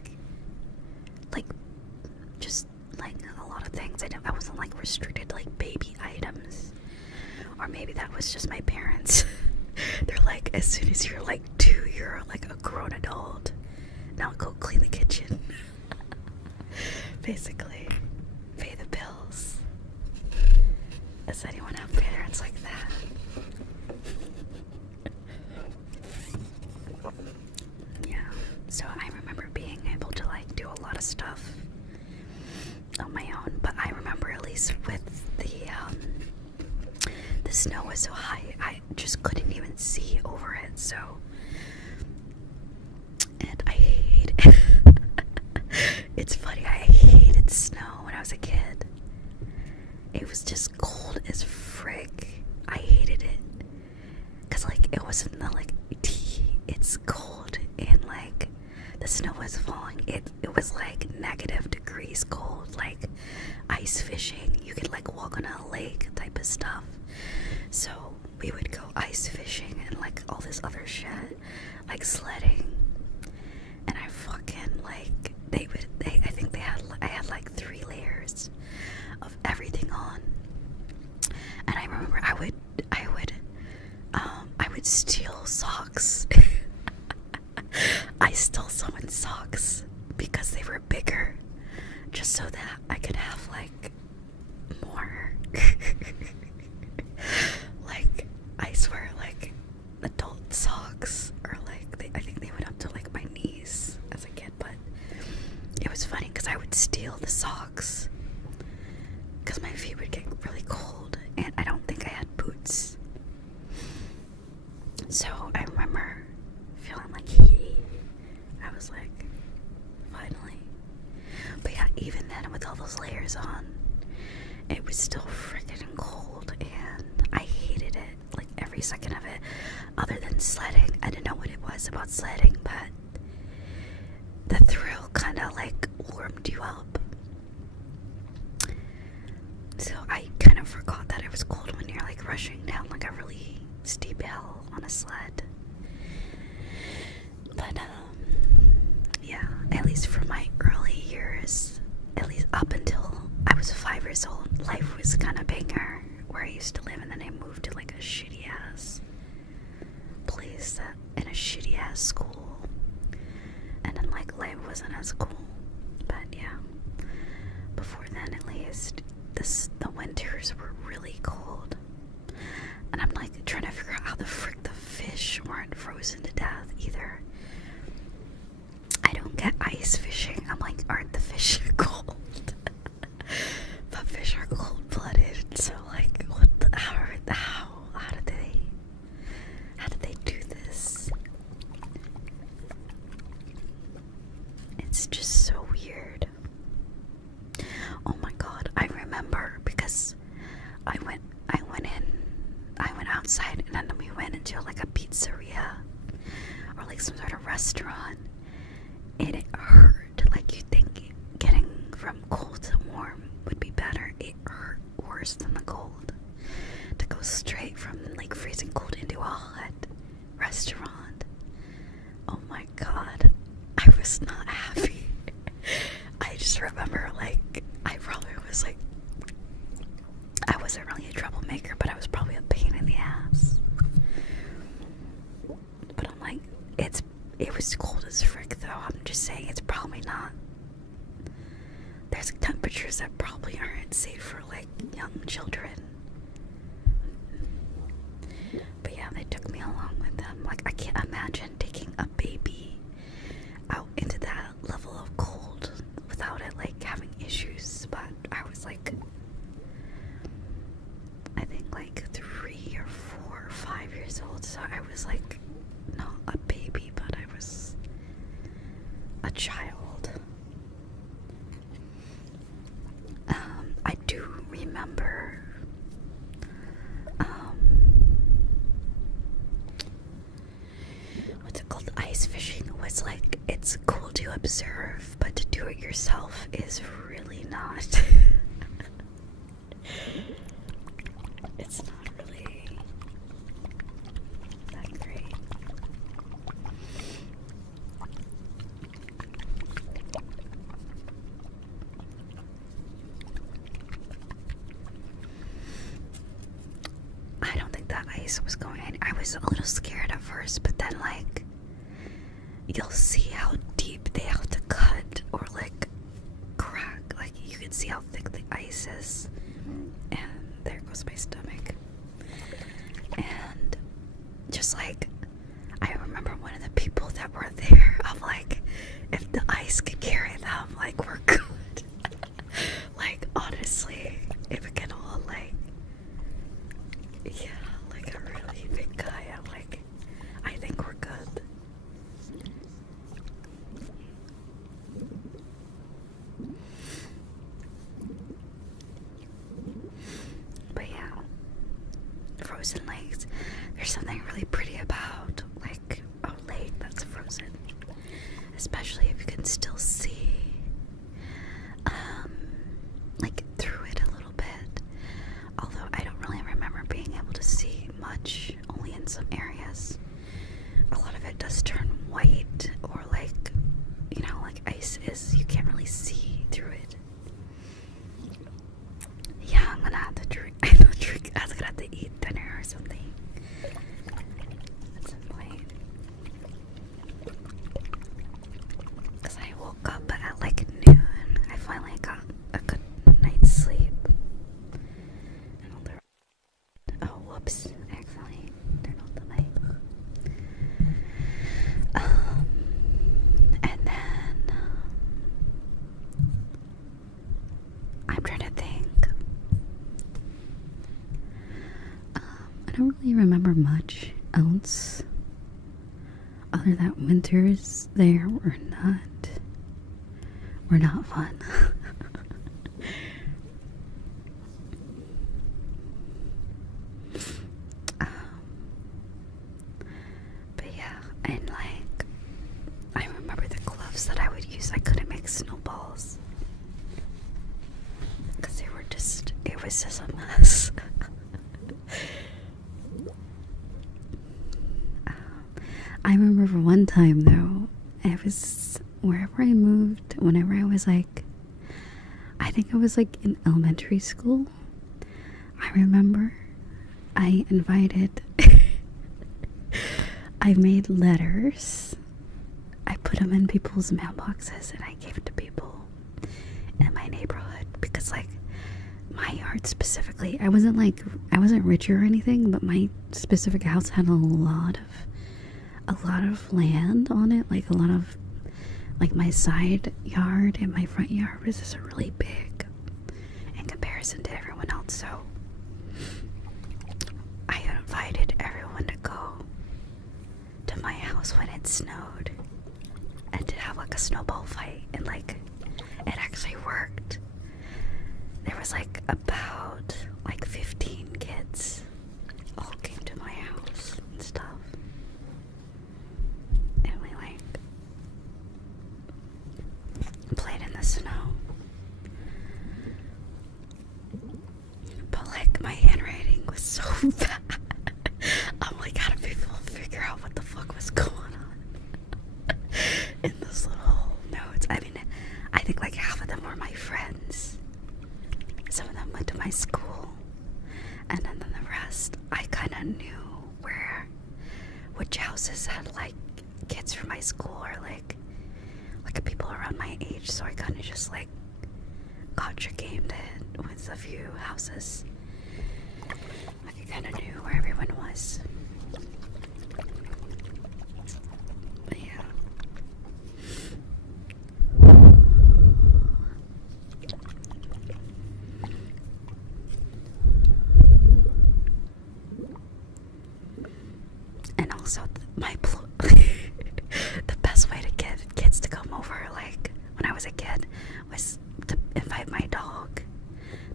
just like a lot of things. I wasn't like restricted to like baby items. Or maybe that was just my parents. They're like, as soon as you're like 2, you're like a grown adult. Now go clean the kitchen. Basically, pay the bills. Does anyone have parents like that? Yeah, so I remember being able to like do a lot of stuff on my own, but I remember at least with the snow was so high, I just couldn't even see over it, so, and I hate it. It's funny, I hated snow when I was a kid. It was just cold as frick. I hated it. Cause like, it wasn't the like, it's cold and like, the snow was falling. It was like -degrees cold, like ice fishing. You could like walk on a lake type of stuff. So we would go ice fishing and like all this other shit, like sledding. And I fucking like, I had like 3 layers of everything on. And I remember I would steal socks. I stole someone's socks because they were bigger, just so that I could have like more. Like, I swear, like adult socks, or like I think they went up to like my knees as a kid, but it was funny because I would steal the socks because my feet would get really cold, and I don't think I had boots. So I remember feeling like I was like, finally. But yeah, even then with all those layers on, it was still freaking cold, and I hated it, like every second of it, other than sledding. I didn't know what it was about sledding, but the thrill kind of like warmed you up. So I kind of forgot that it was cold when you're like rushing down like a really steep hill on a sled. least for my early years, at least up until I was 5 years old, life was kind of banger where I used to live, and then I moved to like a shitty ass place in a shitty ass school, and then like life wasn't as cool. But yeah, before then at least, the winters were really cold, and I'm like trying to figure out how the frick the fish weren't frozen to death either. I don't get ice fishing. I'm like, aren't the fish cold? But fish are cold-blooded, so like, what the, how did they do this? It's just so weird. Oh my god, I remember because I went outside, and then we went into like a pizzeria or like some sort of restaurant, and it hurt. Like, you think getting from cold to warm would be better. It hurt worse than the cold. To go straight from like freezing cold into a hot restaurant. Oh my god, I was not happy. I just remember like I probably was like, I wasn't really a troublemaker, but I was probably a pain in the ass. But I'm like, it was cold as frick though. I'm just saying, it's probably not. There's temperatures that probably aren't safe for like young children. But yeah, they took me along with them. Like, I can't imagine taking a baby out into that level of cold without it like having issues. But I was like, I think like 3 or 4 or 5 years old, so I was like not a baby, but I was a child. I do remember what's it called? Ice fishing was like, it's cool to observe, but to do it yourself is really not. It's not really that great. I don't think that ice was going in. I was a little scared at first, but then like, you'll see how deep they have to cut or like crack. Like, you can see how thick the ice is. And there goes my stomach. And just like, I remember one of the people that were there, I'm like, if the ice could carry them, like, we're good. Like, honestly, if it can all like, yeah, like a really big guy, I'm like, I think we're good. But yeah, frozen lakes, there's something really pretty about like a lake that's frozen, especially if you can still see like through it a little bit. Although I don't really remember being able to see much, only in some areas. A lot of it does turn white, or like, you know, like ice is, you can't really see through it. Yeah, I'm gonna have to drink. I was gonna have to eat dinner or something at some point. Because I woke up at like noon. I finally got a good night's sleep. And all the, oh, whoops. I accidentally turned off the light. And then I'm trying to think. I don't really remember much else other than winters there were not fun. But yeah, and like, I remember the gloves that I would use, I couldn't make snowballs because it was just a mess. I remember one time though, it was wherever I moved, whenever I was like, I think I was like in elementary school, I remember I invited, I made letters, I put them in people's mailboxes, and I gave it to people in my neighborhood, because like my yard specifically, I wasn't rich or anything, but my specific house had a lot of land on it, like a lot of, like my side yard and my front yard was just really big in comparison to everyone else. So I invited everyone to go to my house when it snowed and to have like a snowball fight, and like it actually worked. There was like about like 15 kids all came to my house and stuff. And we like played in the snow. But like my handwriting was so bad. I'm like, how do people figure out what the fuck was going on in those little notes? I mean, I think like half of them were my friends. Some of them went to my school, and then the rest, I kind of knew which houses had like kids from my school, or like people around my age. So I kind of just like gotcha gamed it with a few houses. Like I kind of knew where everyone was. But yeah. And also, the best way to get kids to come over, like when I was a kid, was to invite my dog,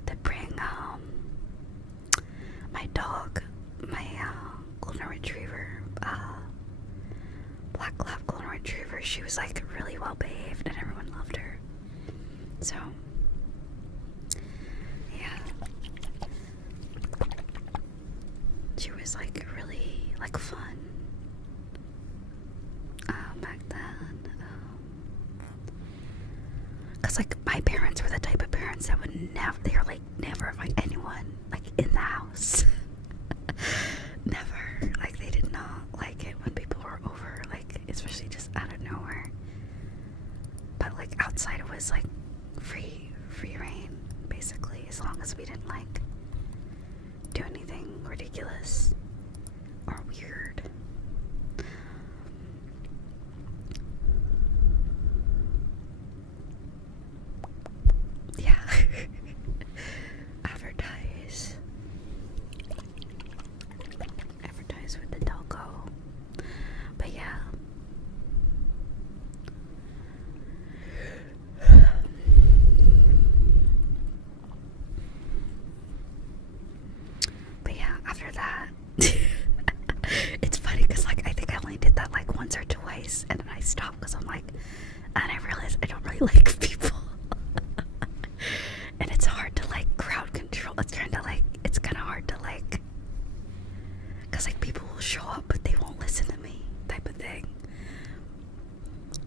to bring my dog, my golden retriever, black lab golden retriever. She was like really well behaved, and everyone loved her. So yeah, she was like really like fun back then. Cause like my parents were the type of parents that would never invite anyone like in the house. Never. Like they did not like it when people were over, like especially just out of nowhere. But like outside it was like free reign, basically, as long as we didn't like do anything ridiculous or weird. Yeah. Advertise with the doggo. But yeah. But yeah, after that, it's funny because like I think I only did that like once or twice, and then I stopped because I'm like, and I realized I don't really like people. And it's hard to like crowd control. It's kind of hard to like, because like people will show up but they won't listen to me, type of thing,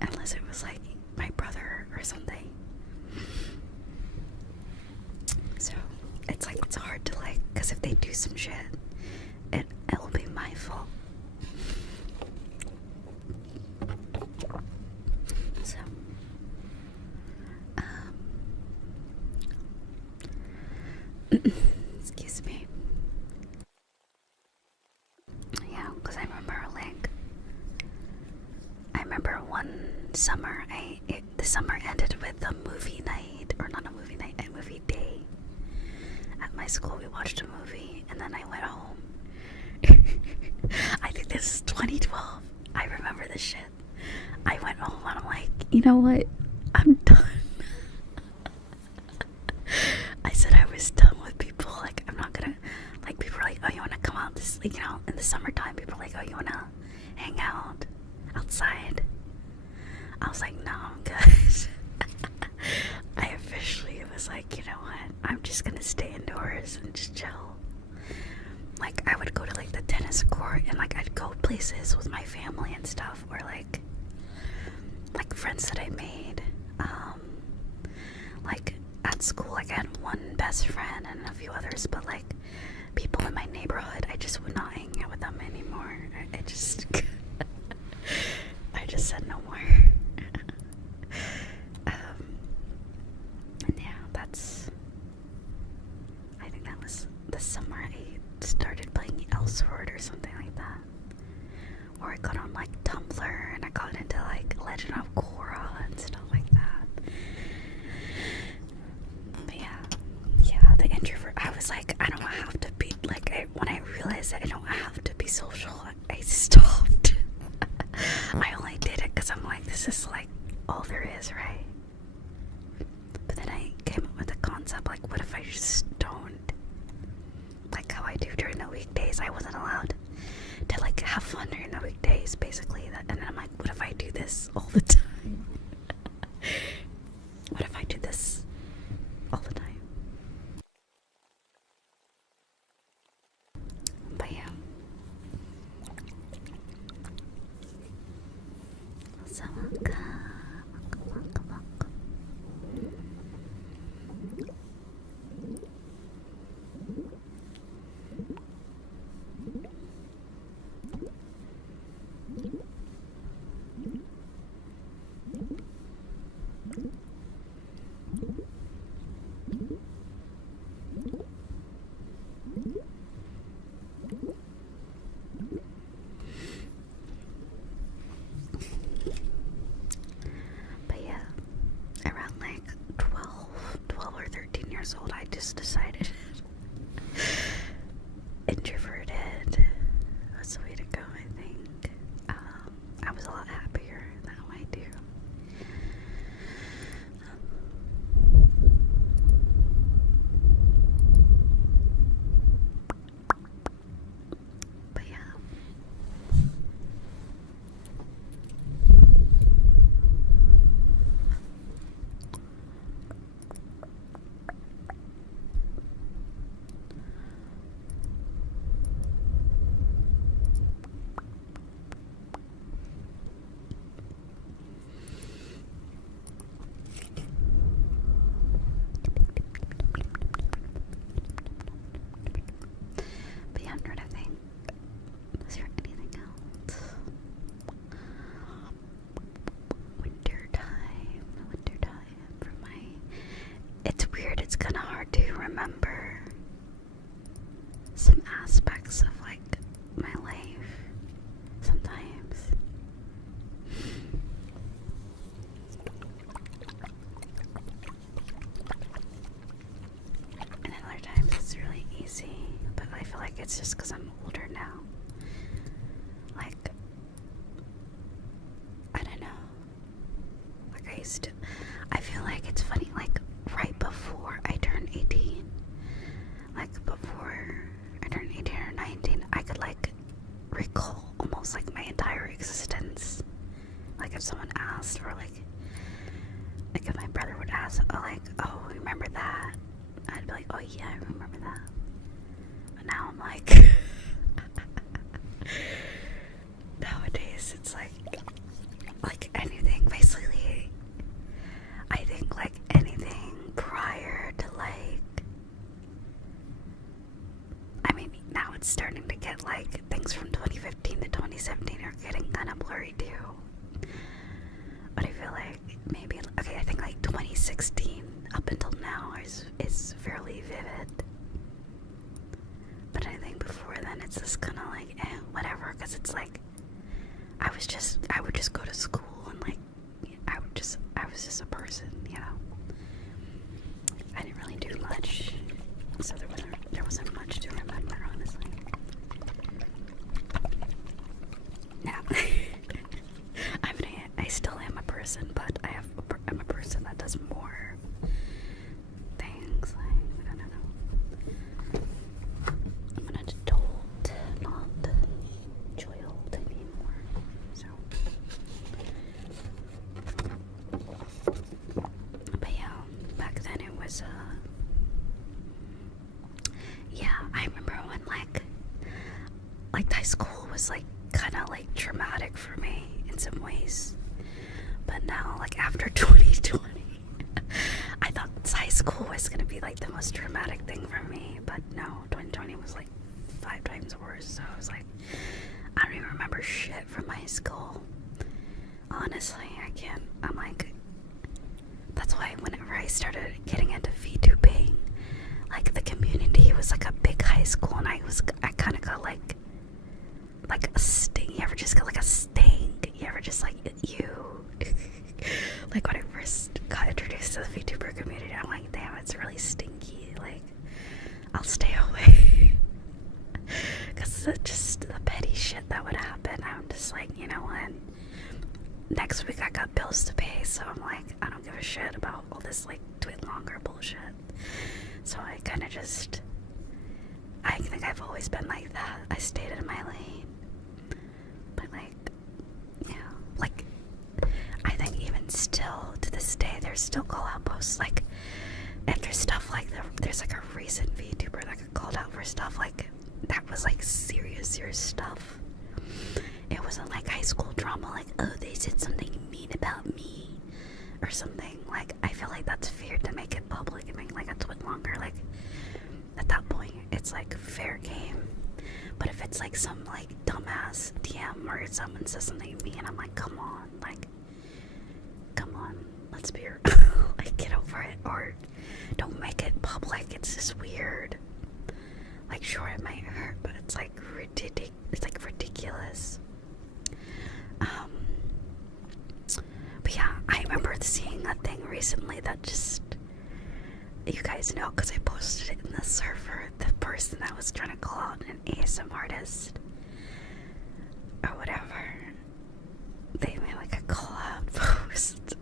unless it was like my brother or something. So it's like it's hard to like, because if they do some shit, it'll be my fault. So excuse me. Yeah, because I remember one summer, the summer ended with a movie night, or not a movie night, a movie day. At my school, we watched a movie, and then I went home. I think this is 2012. I remember this shit. I went home and I'm like, you know what? I'm done. I said I was done with people. Like, I'm not gonna, like, people are like, oh, you wanna come out this, like, you know, in the summertime, people are like, oh, you wanna hang out outside? I was like, no, I'm good. I officially was like, you know what? I'm just gonna stay indoors and just chill. Like, I would go to, like, the tennis court, and, like, I'd go places with my family and stuff, or, like, like friends that I made. Like at school, like I had one best friend and a few others, but like people in my neighborhood, I just would not hang out with them anymore. I just I just said no more. And yeah, I think that was the summer I started playing Elsword or something like that. Or I got on like Tumblr and I got into like Legend of Korra and stuff like that. But yeah, the introvert, I was like, I don't have to be, like, when I realized that I don't have to be social, I stopped. I only did it because I'm like, this is like all there is, right? But then I came up with the concept, like, what if I just don't? Like how I do during the weekdays, I wasn't allowed to like have fun during the weekdays, basically. And then I'm like, what if I do this all the time? What if I do this all the time? But yeah. So welcome. But yeah, around like 12 or 13 years old, I just decided introverted was the way to go, I think. I was a lot happier that way too. But yeah. But yeah, I'm trying to think. Is there anything else? Wintertime for my... It's weird, it's kind of hard to remember some aspects of like my life sometimes. And then other times it's really easy, but I feel like it's just because I'm older now. Like, I don't know. Like I feel like it's funny, like right before I turned 18, like before I turned 18 or 19, I could like recall almost like my entire existence. Like if someone asked, or like if my brother would ask, oh, remember that? I'd be like, oh yeah, I remember that. But now I'm like, nowadays it's like anything, basically. I think like anything prior to like, I mean, now it's starting to get like things from 2015 to 2017 are getting kind of blurry too. But I feel like maybe, okay, I think like 2016 up until now is fairly vivid. But I think before then it's just kind of like, whatever, because it's like, I would just go to school and like, I was just a person, you know. I didn't really do much, so there wasn't much to remember, honestly. Now, I still am a person, but I'm a person that does more things, like, I don't know. I'm an adult, not child anymore, so. But yeah, back then it was, yeah, I like after 2020. I thought high school was gonna be like the most traumatic thing for me, but no, 2020 was like 5 times worse. So I was like, I don't even remember shit from high school. Honestly, I can't. I'm like, that's why whenever I started getting into VTubing, like the community was like a big high school, and I kind of got like a sting. You ever just got like a sting? You ever just like you? Like when I first got introduced to the VTuber community, I'm like, damn, it's really stinky. Like, I'll stay away. Because just the petty shit that would happen. I'm just like, you know what? Next week I got bills to pay, so I'm like, I don't give a shit about all this like tweet longer bullshit. So I kind of just, I think I've always been like that. I stayed in my lane. But like, yeah, like, I think even still to this day, there's still call out posts like, and there's stuff like there's like a recent VTuber that got called out for stuff like that was like serious stuff. It wasn't like high school drama, like, oh, they said something mean about me or something. Like, I feel like that's fair to make it public and make like a tweet longer. Like, at that point, it's like fair game. But if it's like some like dumbass DM or someone says something to me and I'm like, come on, let's be like, get over it, or don't make it public. It's just weird. Like, sure, it might hurt, but it's like ridiculous. But yeah, I remember seeing a thing recently that just, you guys know, because I posted it in the server, the person that was trying to call out an ASM artist or whatever, they made like a call out post.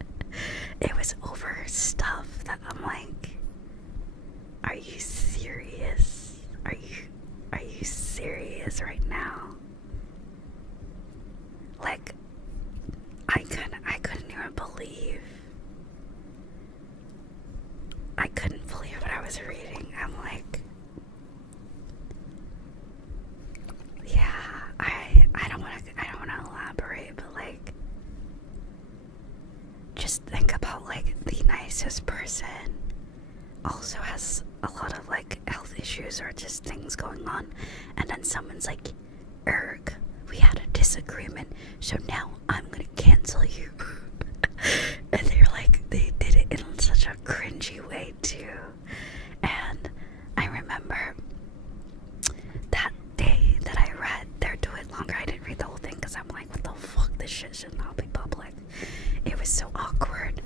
It was over stuff that I'm like, are you serious? Are you serious right now? Like, I couldn't even believe. I couldn't believe what I was reading. I'm like, yeah, I don't want to elaborate, but like, just think about like the nicest person also has a lot of like health issues or just things going on, and then someone's like, erg, we had a disagreement, so now I'm gonna cancel you. And they're like, they did it in such a cringy way too. And I remember that day that I read their Do It Longer, I didn't read the whole thing because I'm like, what the fuck, this shit should not be public. It was so awkward.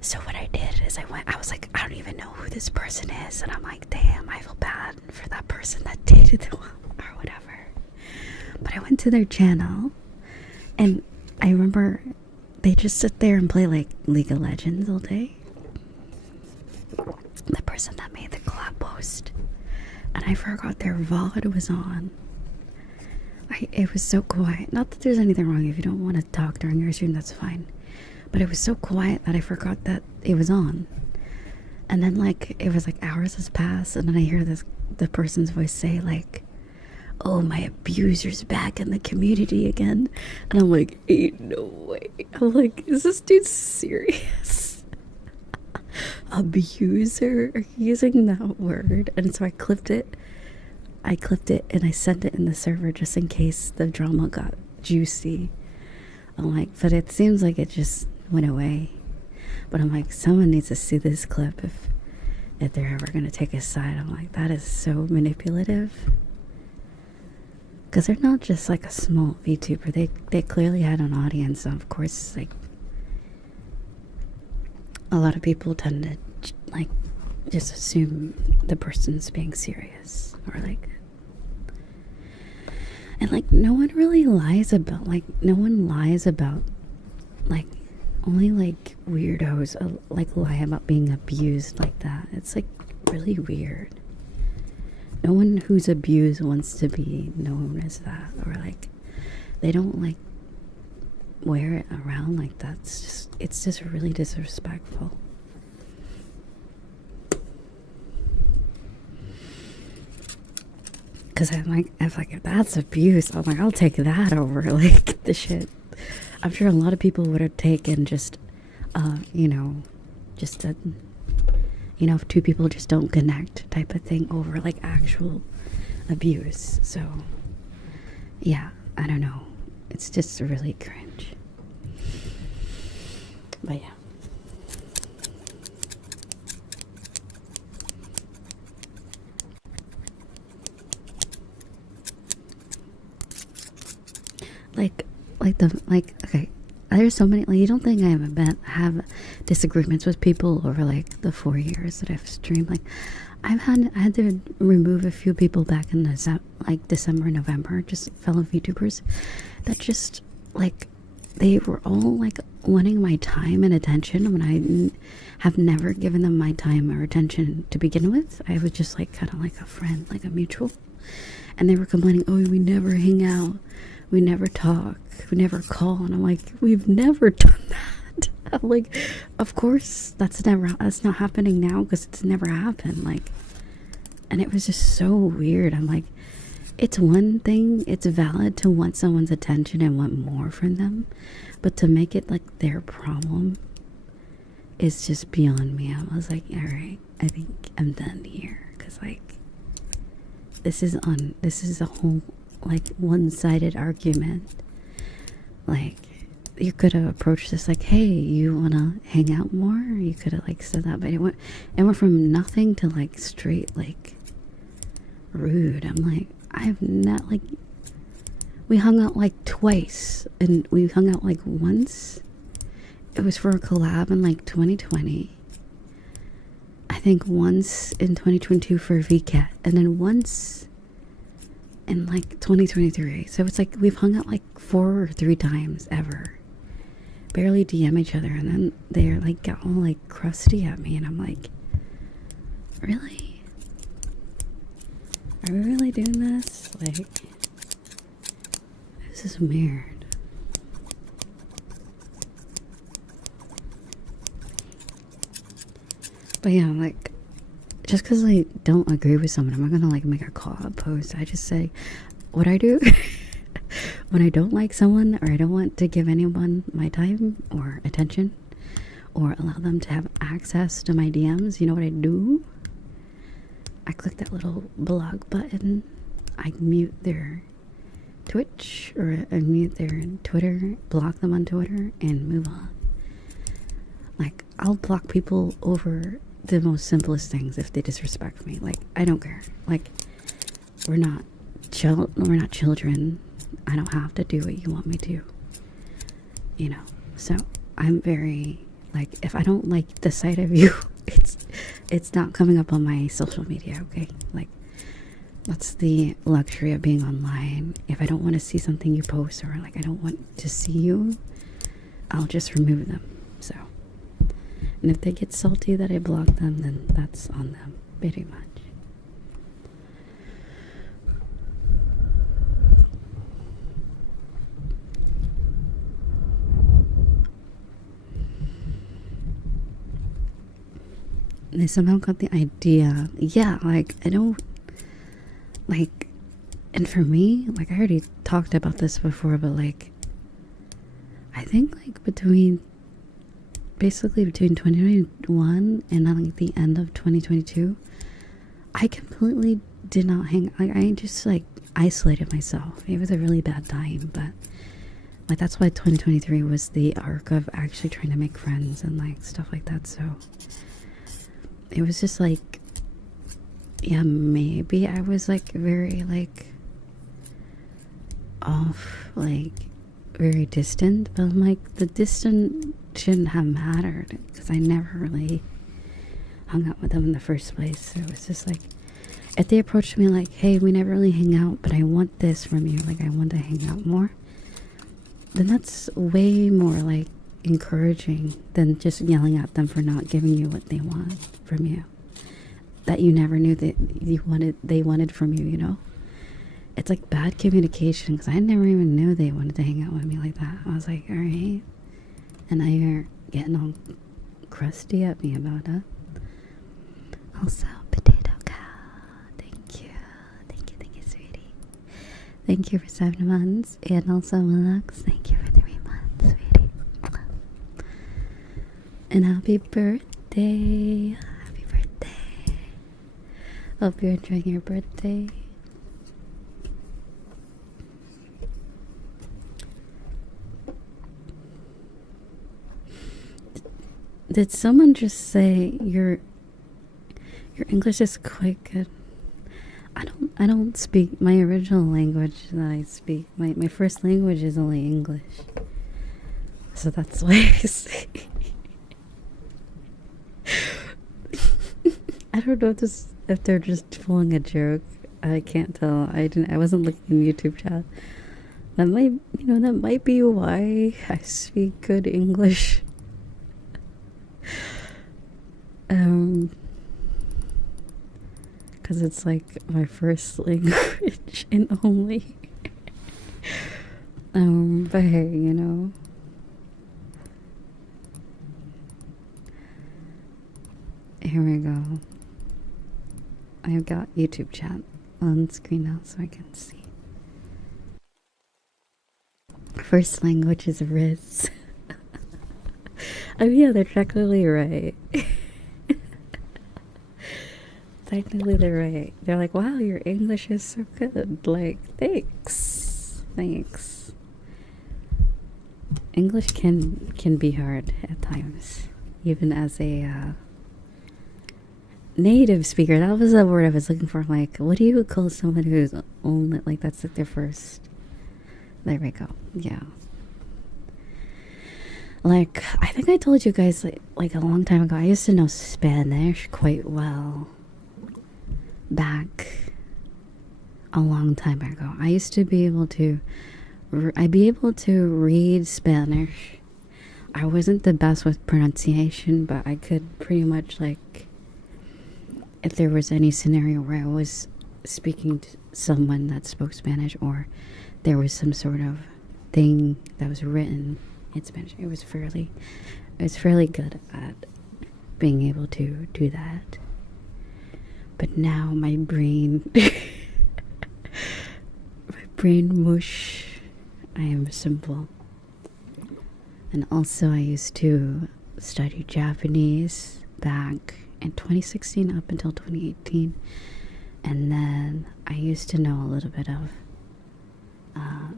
So what I did is I was like, I don't even know who this person is, and I'm like, damn, I feel bad for that person that dated them or whatever. But I went to their channel, and I remember they just sit there and play like League of Legends all day. The person that made the collab post, and I forgot their VOD was on. It was so quiet. Not that there's anything wrong. If you don't want to talk during your stream, that's fine. But it was so quiet that I forgot that it was on. And then like, it was like hours has passed, and then I hear the person's voice say like, oh, my abuser's back in the community again. And I'm like, ain't no way. I'm like, is this dude serious? Abuser? Are you using that word? And so I clipped it and I sent it in the server just in case the drama got juicy. I'm like, but it seems like it just went away. But I'm like, someone needs to see this clip if they're ever gonna take a side. I'm like, that is so manipulative. Because they're not just like a small VTuber. They clearly had an audience. So of course, like, a lot of people tend to like just assume the person's being serious, or like, and like no one really lies about like only like weirdos like lie about being abused like that. It's like really weird. No one who's abused wants to be known as that, or like they don't like wear it around like that. It's just really disrespectful. Cause I'm like, if that's abuse, I'm like, I'll take that over like the shit. I'm sure a lot of people would have taken just you know, just a, you know, if two people just don't connect type of thing over like actual abuse. So yeah, I don't know, it's just really cringe. But yeah. Okay, there's so many, like, you don't think I haven't have disagreements with people over like the 4 years that I've streamed. Like, I had to remove a few people back in the December, November, just fellow VTubers that just like, they were all like wanting my time and attention when I have never given them my time or attention to begin with. I was just like kind of like a friend, like a mutual, and they were complaining, oh, we never hang out, we never talk, we never call. And I'm like, we've never done that. I'm like, of course that's not happening now, because it's never happened. Like, and it was just so weird. I'm like, it's one thing, it's valid to want someone's attention and want more from them, but to make it like their problem is just beyond me. I was like, all right, I think I'm done here, because like, this is a whole like one-sided argument. Like, you could have approached this like, hey, you wanna hang out more? You could have like said that, but it went from nothing to like straight like rude. I'm like, I've not, like, we hung out like twice, and we hung out like once. It was for a collab in like 2020. I think once in 2022 for VCAT, and then once in like 2023. So it's like we've hung out like 4 or 3 times ever. Barely DM each other, and then they're like got all like crusty at me, and I'm like, really? Are we really doing this? Like, this is weird. But yeah, like, just because I don't agree with someone, I'm not gonna like make a call-out post. I just say what I do when I don't like someone, or I don't want to give anyone my time or attention, or allow them to have access to my DMs. You know what I do? I click that little blog button, I mute their Twitch, or I mute their Twitter, block them on Twitter, and move on. Like, I'll block people over the most simplest things if they disrespect me. Like, I don't care. Like, we're not children. I don't have to do what you want me to, you know. So I'm very, like, if I don't like the sight of you, it's not coming up on my social media, okay? Like, that's the luxury of being online. If I don't want to see something you post, or like I don't want to see you, I'll just remove them. So, and if they get salty that I block them, then that's on them, pretty much. They somehow got the idea. Yeah, like, I don't, like, and for me, like, I already talked about this before, but like, I think like basically between 2021 and like the end of 2022, I completely did not hang, like, I just like isolated myself. It was a really bad time, but like, that's why 2023 was the arc of actually trying to make friends and like stuff like that. So it was just like, yeah, maybe I was like very like off, like very distant, but I'm like, the distance shouldn't have mattered, because I never really hung out with them in the first place. So it was just like, if they approached me like, hey, we never really hang out, but I want this from you, like I want to hang out more, then that's way more like encouraging than just yelling at them for not giving you what they want from you, that you never knew that they wanted from you, you know? It's like bad communication, because I never even knew they wanted to hang out with me like that. I was like, all right, and now you're getting all crusty at me about it. Also, potato cow, thank you, sweetie. Thank you for 7 months, and also Lux, thank you for 3 months, sweetie. And happy birthday. Happy birthday. Hope you're enjoying your birthday. Did someone just say your English is quite good? I don't speak my original language that I speak. My first language is only English. So that's why I say. I don't know if they're just pulling a joke. I can't tell. I wasn't looking in YouTube chat. That might be why I speak good English. Because it's like my first language and only. But hey, here we go. I've got YouTube chat on screen now so I can see. First language is Riz. I mean, yeah, they're technically right. Technically, they're right. They're like, wow, your English is so good. Like, thanks. Thanks. English can be hard at times. Even as a native speaker. That was the word I was looking for. Like, what do you call someone who's only, like, that's like their first. There we go. Yeah. Like, I think I told you guys, like a long time ago, I used to know Spanish quite well. Back a long time ago. I used to be able to, I'd be able to read Spanish. I wasn't the best with pronunciation, but I could pretty much, like, if there was any scenario where I was speaking to someone that spoke Spanish, or there was some sort of thing that was written in Spanish, it was fairly good at being able to do that. But now my brain mush. I am simple. And also I used to study Japanese back in 2016 up until 2018, and then I used to know a little bit of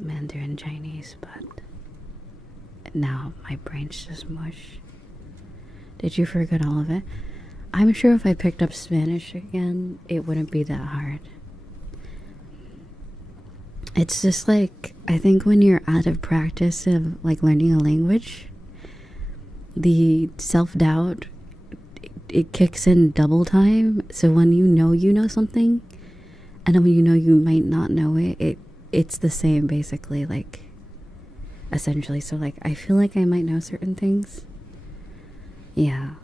Mandarin Chinese, but now my brain's just mush. Did you forget all of it? I'm sure if I picked up Spanish again, it wouldn't be that hard. It's just like, I think when you're out of practice of like learning a language, the self-doubt, it kicks in double time. So when you know something, and then when you might not know it, it's the same basically, like, essentially. So like, I feel like I might know certain things. Yeah.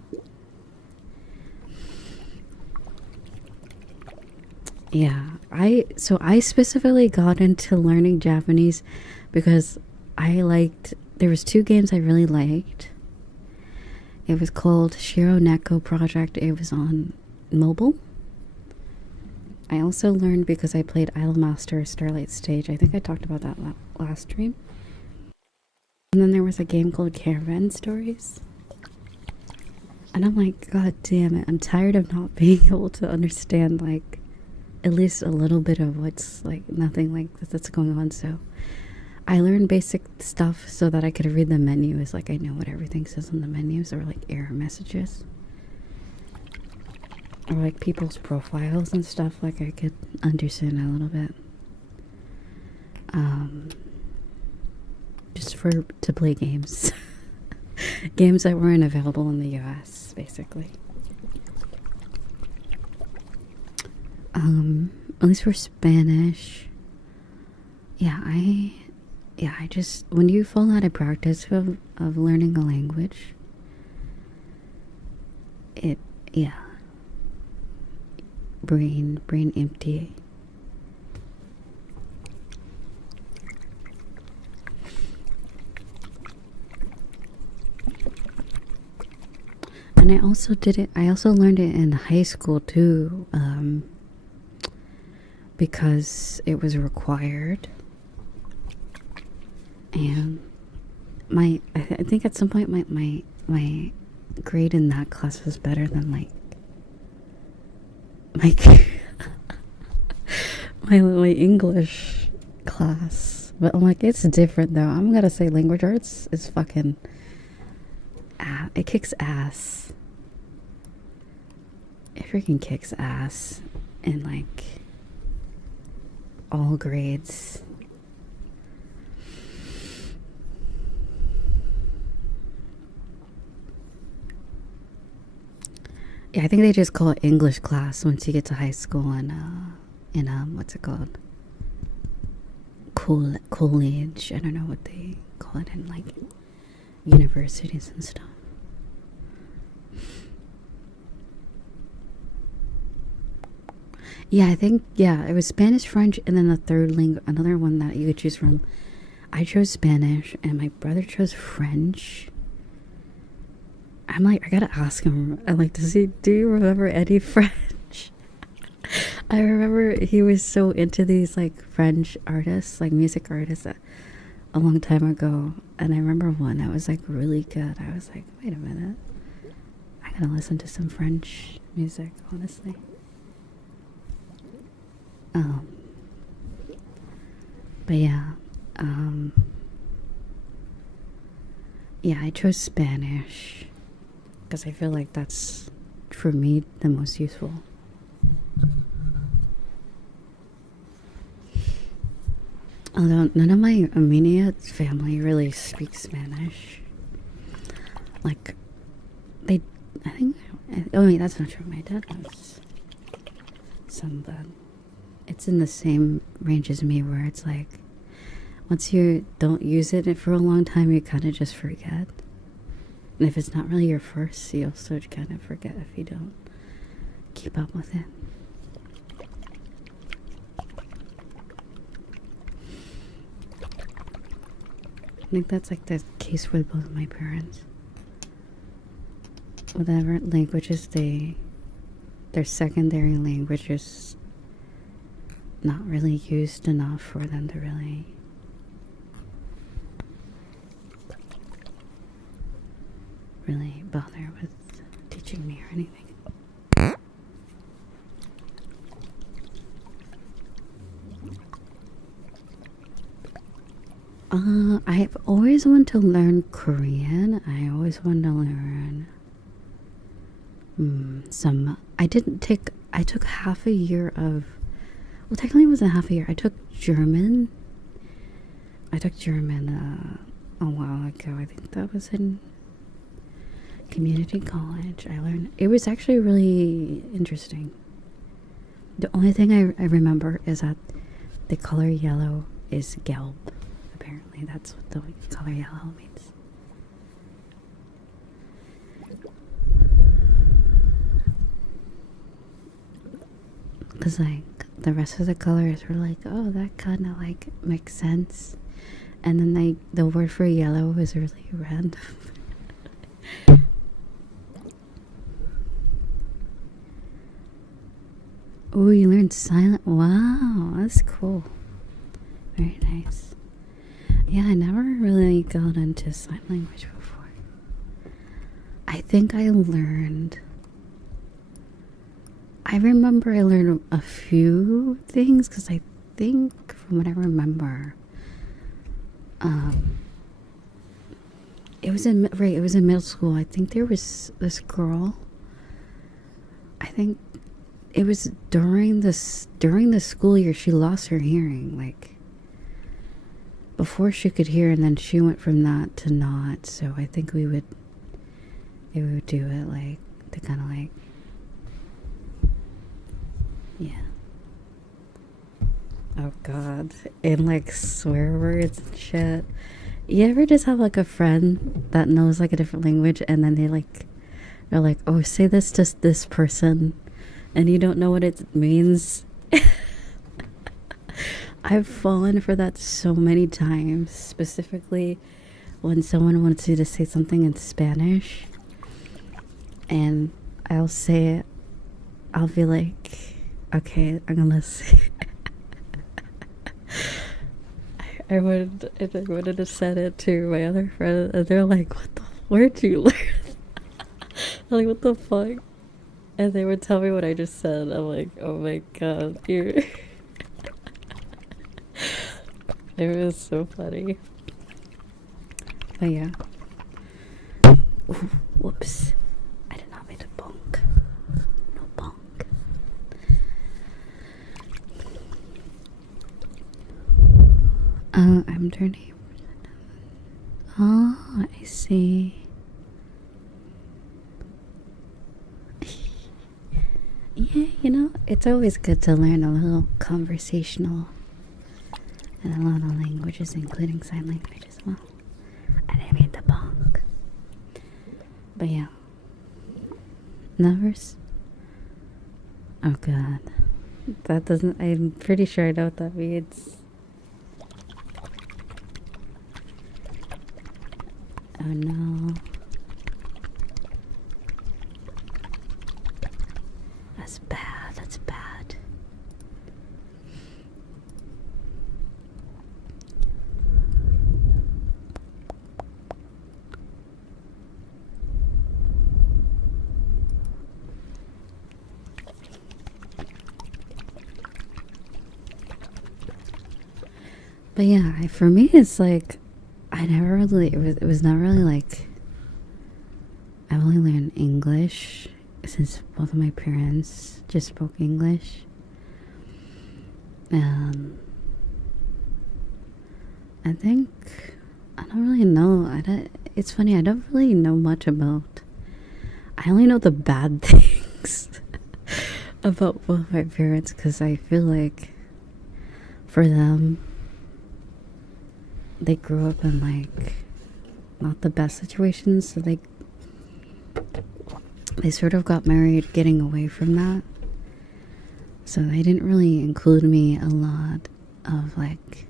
Yeah, I specifically got into learning Japanese because there was two games I really liked. It was called Shiro Neko Project. It was on mobile. I also learned because I played Idolmaster Starlight Stage. I think I talked about that last stream. And then there was a game called Caravan Stories. And I'm like, God damn it, I'm tired of not being able to understand, like, at least a little bit of what's, like, nothing like that's going on. So I learned basic stuff so that I could read the menus. Like, I know what everything says on the menus, or like error messages, or like people's profiles and stuff. Like, I could understand a little bit, just to play games. Games that weren't available in the US, basically. At least for Spanish, I just, when you fall out of practice of learning a language, brain empty. And I also learned it in high school too, because it was required. And I think at some point my grade in that class was better than like my English class. But I'm like, it's different though. I'm gonna say language arts is fucking it kicks ass. It freaking kicks ass in like all grades. Yeah, I think they just call it English class once you get to high school and in what's it called? College. I don't know what they call it in like universities and stuff. Yeah, I think it was Spanish, French, and then the third language, another one that you could choose from. I chose Spanish, and my brother chose French. I'm like, I gotta ask him. I'm like, do you remember any French? I remember he was so into these like French artists, like music artists, a long time ago. And I remember one that was like really good. I was like, wait a minute, I gotta listen to some French music, honestly. But yeah, I chose Spanish because I feel like that's, for me, the most useful. Although none of my immediate family really speaks Spanish. Like, oh wait, that's not true. My dad knows some, but it's in the same range as me, where it's like, once you don't use it for a long time, you kind of just forget. And if it's not really your first, you also kind of forget if you don't keep up with it. I think that's like the case with both of my parents. Whatever languages their secondary language is not really used enough for them to really bother with teaching me or anything. I've always wanted to learn Korean. I always wanted to learn I took half a year of, well, technically it wasn't half a year. I took German a while ago. I think that was in community college. I learned, it was actually really interesting. The only thing I remember is that the color yellow is gelb. Apparently that's what the color yellow means. Because like the rest of the colors were like, oh, that kind of like makes sense. And then like the word for yellow was really random. Oh, you learned silent. Wow, that's cool. Very nice. Yeah, I never really got into sign language before. I think I remember I learned a few things, because I think from what I remember, it was in middle school. I think there was this girl. I think it was during the school year she lost her hearing, like before she could hear, and then she went from that to not. So I think we would do it like to kind of like, yeah. Oh god, and like swear words and shit. You ever just have like a friend that knows like a different language, and then they're like, oh, say this to this person, and you don't know what it means? I've fallen for that so many times, specifically when someone wants you to say something in Spanish, and I'll say it. I'll be like, okay, I'm gonna say I would have said it to my other friend, and they're like, what the, where'd you learn? Like, what the fuck? And they would tell me what I just said. I'm like, oh my god, dude. It was so funny. But yeah. Ooh, whoops. I did not mean to bonk. No bonk. I'm turning. Oh, I see. Yeah, you know, it's always good to learn a little conversational and a lot of languages, including sign language as well. I didn't mean to bonk. But yeah. Numbers? Oh god. That doesn't, I'm pretty sure I know what that means. Oh no. That's bad, that's bad. But yeah, for me it's like I never really, it was not really like, I only learned English since both of my parents just spoke English. I think, I don't really know, it's funny, I don't really know much about, I only know the bad things about both my parents, because I feel like for them, they grew up in like not the best situations, so they sort of got married getting away from that, so they didn't really include me a lot of like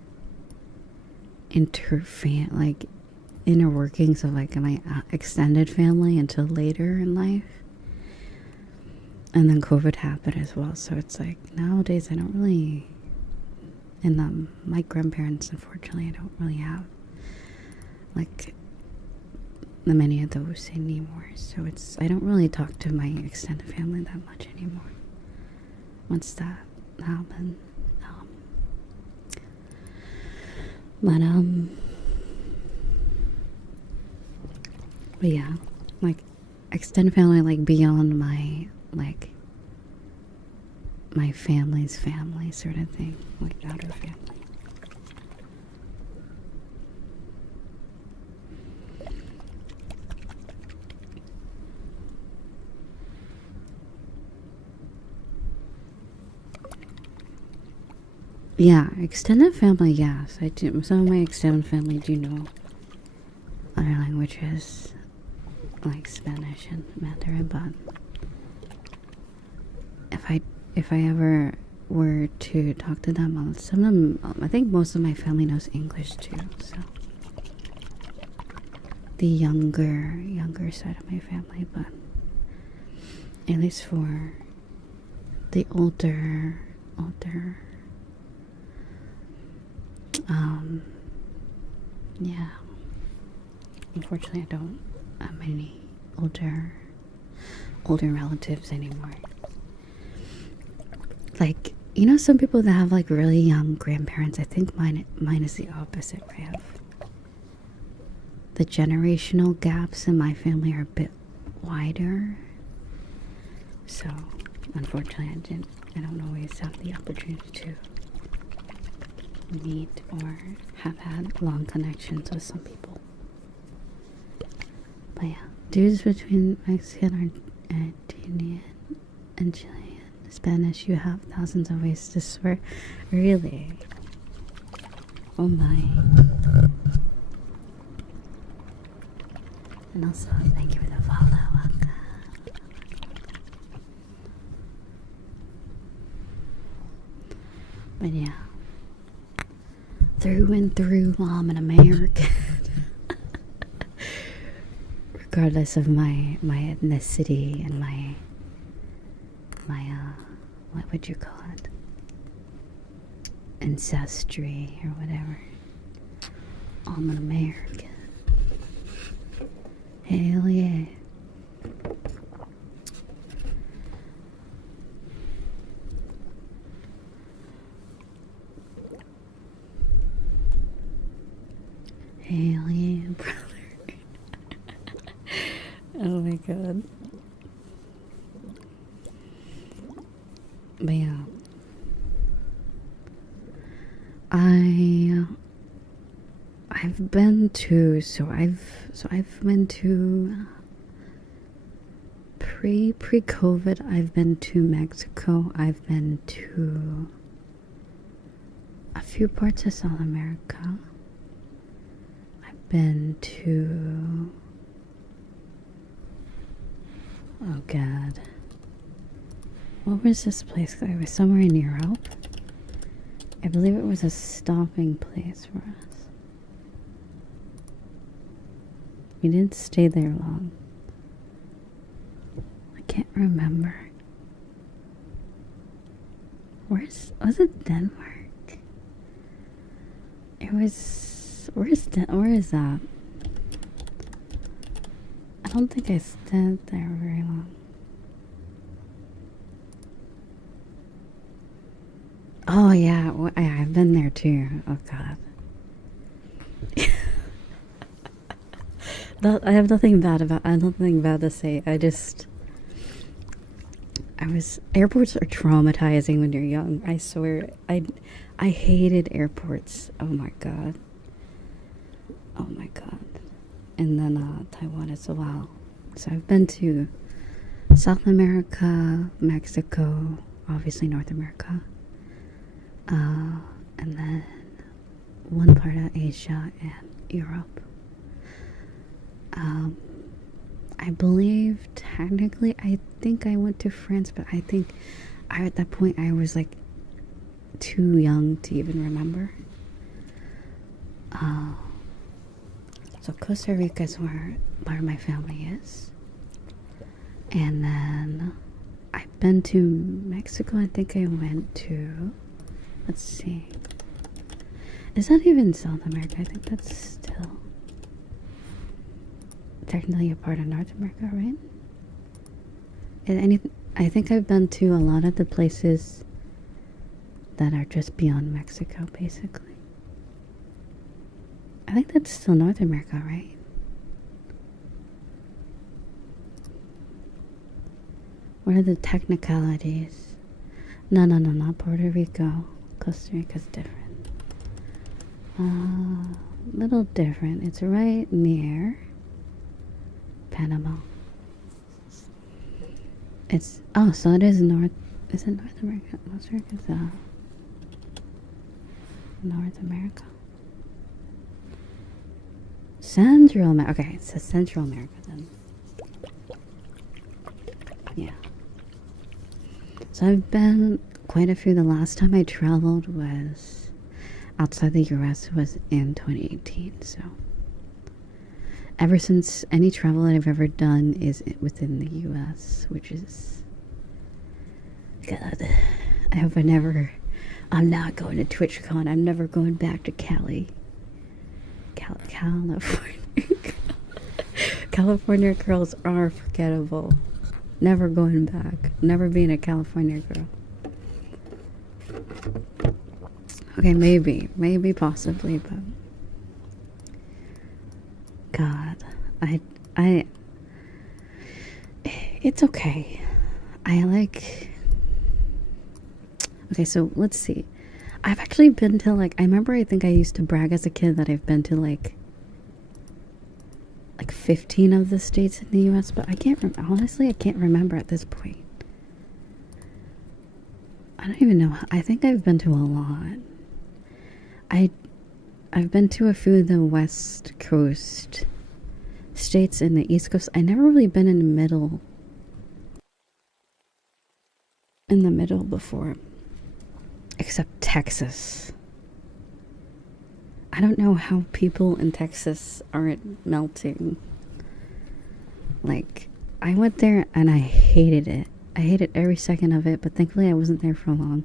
inner workings of like my extended family until later in life. And then COVID happened as well, so it's like nowadays I don't really, and my grandparents, unfortunately, I don't really have like many of those anymore. So I don't really talk to my extended family that much anymore. Once that happened, but yeah, like extended family, like beyond my family's family sort of thing, like outer family. Yeah, extended family, yes. I do. Some of my extended family do know other languages like Spanish and Mandarin, but if I ever were to talk to them, some of them, I think most of my family knows English too, so the younger side of my family, but at least for the older yeah, unfortunately I don't have many older relatives anymore. Like, you know, some people that have like really young grandparents, I think mine is the opposite, right? The generational gaps in my family are a bit wider, so unfortunately I don't always have the opportunity to meet or have had long connections with some people. But yeah, dudes between Mexican, Argentinian, and Chilean, Spanish, you have thousands of ways to swear. Really? Oh my. And also, thank you for the follow. But yeah, through and through, I'm an American. Regardless of my ethnicity and my what would you call it? Ancestry or whatever. I'm an American. Hell yeah. god. But yeah. I've been to pre-COVID, I've been to Mexico. I've been to a few parts of South America. I've been to, oh god, what was this place? It was somewhere in Europe. I believe it was a stopping place for us. We didn't stay there long. I can't remember. Was it Denmark? It was, where is that? I don't think I stayed there very long. Oh yeah, I've been there too. Oh god. I have nothing bad to say. Airports are traumatizing when you're young. I swear. I hated airports. Oh my god. Oh my god. And then Taiwan as well. So I've been to South America, Mexico, obviously North America. And then one part of Asia and Europe. I believe technically, I think I went to France, but I think at that point I was like too young to even remember. So Costa Rica is where my family is. And then I've been to Mexico. I think I went to, let's see, is that even South America? I think that's still technically a part of North America, right? I think I've been to a lot of the places that are just beyond Mexico, basically. I think that's still North America, right? What are the technicalities? No, not Puerto Rico. Costa Rica's different. Little different. It's right near Panama. So it is North. Is it North America? North America is North America. Central America. Okay, it says Central America then. Yeah. So I've been quite a few. The last time I traveled was outside the US was in 2018. So ever since, any travel that I've ever done is within the US, which is, God, I hope I'm not going to TwitchCon. I'm never going back to California. California girls are forgettable. Never going back. Never being a California girl. Okay, maybe possibly, but God, it's okay. Okay, so let's see. I've actually been to I think I used to brag as a kid that I've been to like 15 of the states in the US, but honestly, I can't remember at this point. I don't even know. I think I've been to a lot. I've been to a few of the West Coast states and the East Coast. I never really been in the middle before, except Texas. I don't know how people in Texas aren't melting. I went there and I hated it. I hated every second of it, but thankfully I wasn't there for long.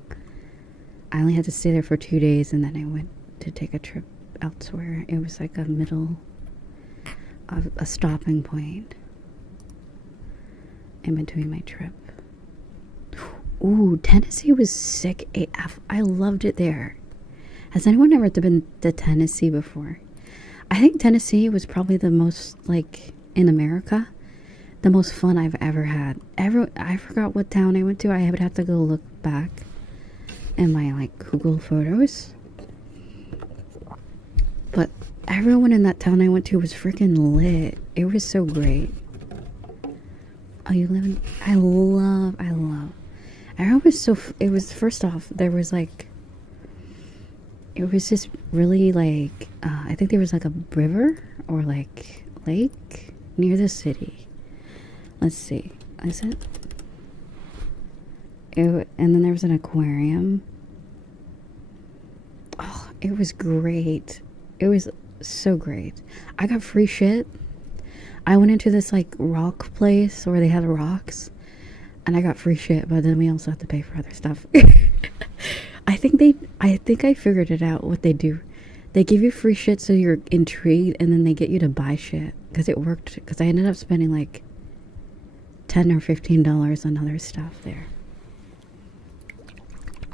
I only had to stay there for 2 days, and then I went to take a trip elsewhere. It was like a middle of a stopping point in between my trip. Ooh, Tennessee was sick AF. I loved it there. Has anyone ever been to Tennessee before? I think Tennessee was probably the most, in America, the most fun I've ever had. I forgot what town I went to. I would have to go look back in my like Google Photos. But everyone in that town I went to was freaking lit. It was so great. Oh, you live in... I love... Everyone was so... It was, first off, there was like... It was just really like... I think there was like a river or like lake near the city. Let's see. Is it? And then there was an aquarium. Oh, it was great. It was so great. I got free shit. I went into this like rock place where they had rocks, and I got free shit, but then we also have to pay for other stuff. I think I figured it out what they do. They give you free shit so you're intrigued, and then they get you to buy shit, because it worked, because I ended up spending like $10 or $15 on other stuff there.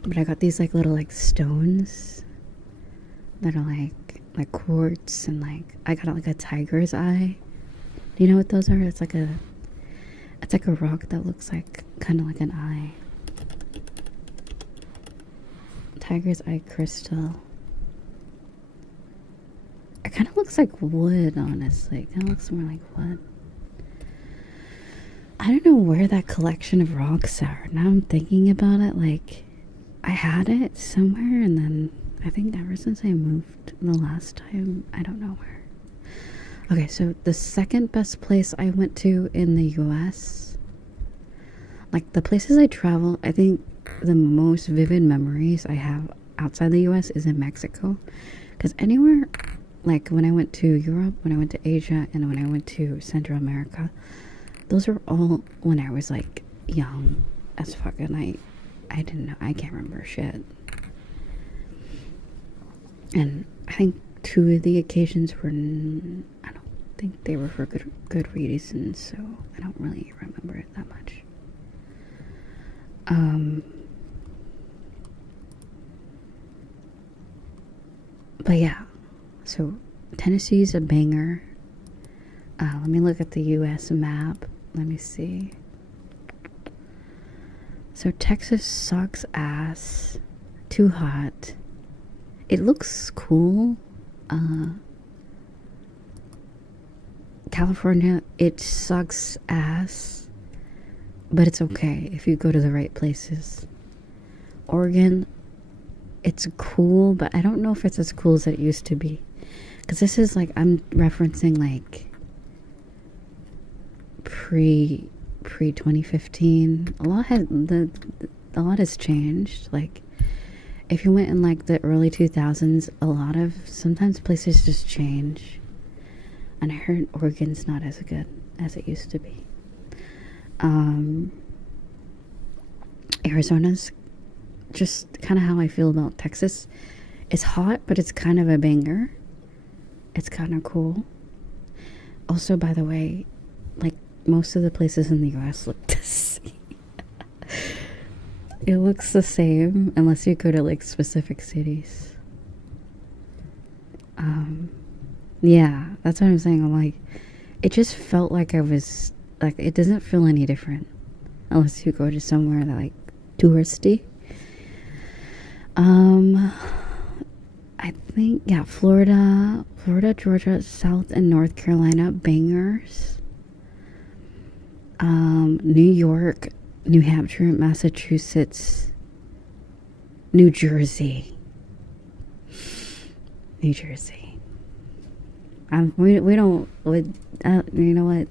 But I got these like little like stones that are like quartz, and like I got like a tiger's eye. Do you know what those are? It's like a rock that looks like kind of like an eye. Tiger's eye crystal. It kind of looks like wood, honestly. It kind of looks more like wood. I don't know where that collection of rocks are. Now I'm thinking about it, like I had it somewhere, and then I think ever since I moved the last time, I don't know where. Okay, so the second best place I went to in the US, like the places I travel, I think the most vivid memories I have outside the US is in Mexico. Because anywhere, like when I went to Europe, when I went to Asia, and when I went to Central America, those are all when I was like young as fuck, and I didn't know, I can't remember shit. And I think 2 of the occasions were, I don't think they were for good reasons, so I don't really remember it that much. But yeah, so Tennessee's a banger. Let me look at the US map. Let me see. So Texas sucks ass. Too hot. It looks cool. California, it sucks ass, but it's okay if you go to the right places. Oregon, it's cool, but I don't know if it's as cool as it used to be. Because this is like, I'm referencing like pre 2015. A lot has changed. Like if you went in like the early 2000s, sometimes places just change. And I heard Oregon's not as good as it used to be. Arizona's just kind of how I feel about Texas. It's hot, but it's kind of a banger. It's kind of cool. Also, by the way, like most of the places in the US look the same. It looks the same unless you go to like specific cities. Yeah, that's what I'm saying. I'm like, it just felt like I was like, it doesn't feel any different unless you go to somewhere that like touristy. I think, yeah, Florida, Georgia, South and North Carolina, bangers. New York, New Hampshire, Massachusetts, New Jersey. We don't, you know what?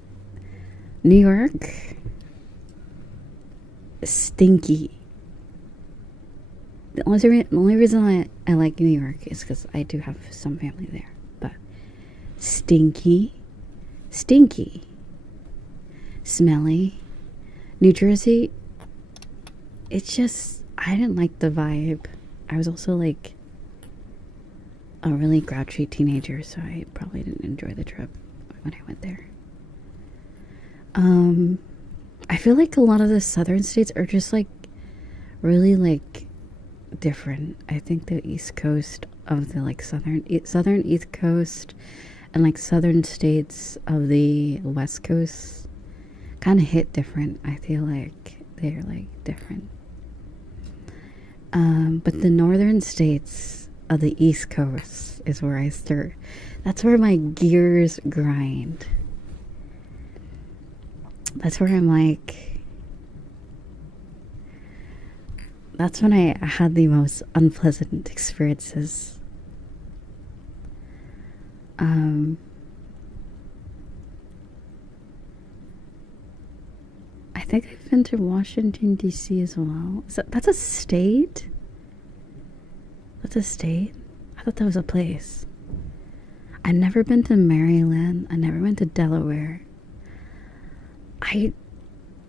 New York, stinky. The only reason I like New York is because I do have some family there. But stinky, smelly. New Jersey, it's just, I didn't like the vibe. I was also like a really grouchy teenager, so I probably didn't enjoy the trip when I went there. I feel like a lot of the southern states are just like really like different. I think the East Coast of the like southern East Coast and like southern states of the West Coast kind of hit different. I feel like they're like different. But the northern states of the East Coast is where I start. That's where my gears grind. That's where I'm like, that's when I had the most unpleasant experiences. I think I've been to Washington, D.C. as well. That's a state? That's a state? I thought that was a place. I've never been to Maryland. I've never been to Delaware. I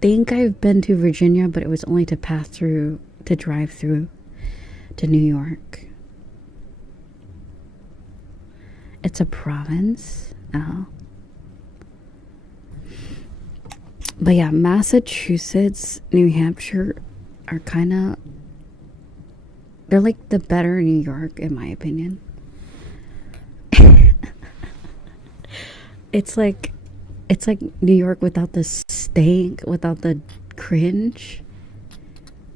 think I've been to Virginia, but it was only to pass through, to drive through to New York. It's a province. Oh. But yeah, Massachusetts, New Hampshire are kind of, they're like the better New York, in my opinion. It's like New York without the stank, without the cringe.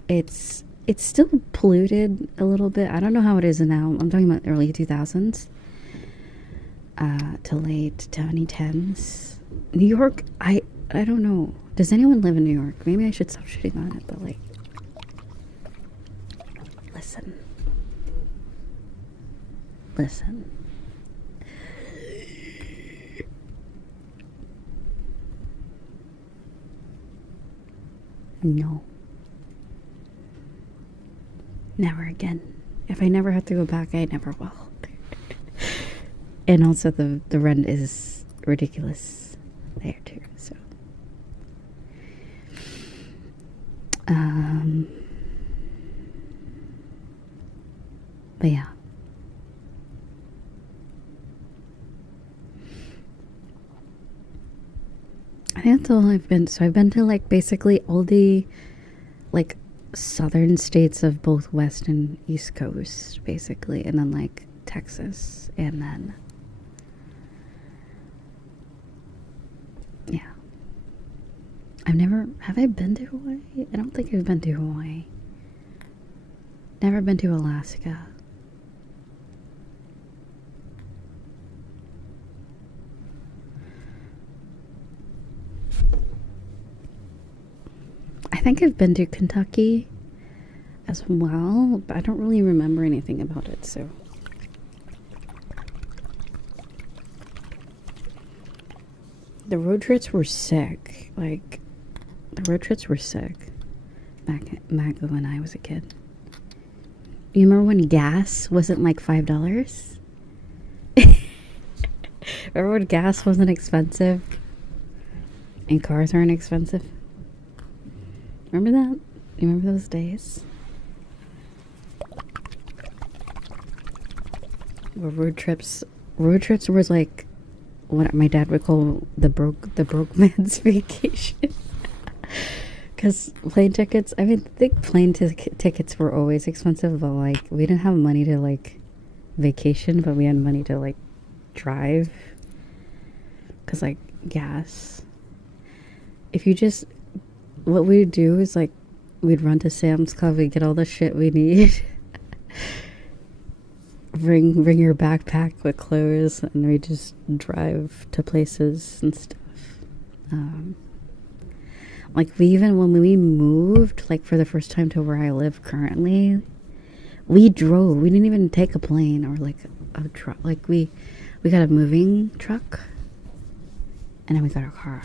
It's still polluted a little bit. I don't know how it is now. I'm talking about early 2000s to late 2010s. New York, I don't know. Does anyone live in New York? Maybe I should stop shitting on it, but like, listen. No. Never again. If I never have to go back, I never will. And also the rent is ridiculous there too, so. But yeah. I think that's all I've been. So I've been to like basically all the like southern states of both West and East Coast, basically, and then like Texas, and then yeah. Have I been to Hawaii? I don't think I've been to Hawaii. Never been to Alaska. I think I've been to Kentucky as well, but I don't really remember anything about it, so. The road trips were sick. Like, the road trips were sick back when I was a kid. You remember when gas wasn't like $5? Remember when gas wasn't expensive and cars aren't expensive? Remember that? You remember those days? Where road trips was like what my dad would call the broke man's vacation. Because plane tickets, I mean, I think plane tickets were always expensive, but like we didn't have money to like vacation, but we had money to like drive. Because like gas. If you just, what we'd do is like we'd run to Sam's Club, we'd get all the shit we need. Bring your backpack with clothes, and we just drive to places and stuff. Like when we moved, like for the first time to where I live currently, we drove. We didn't even take a plane or like a truck. Like we got a moving truck, and then we got a car,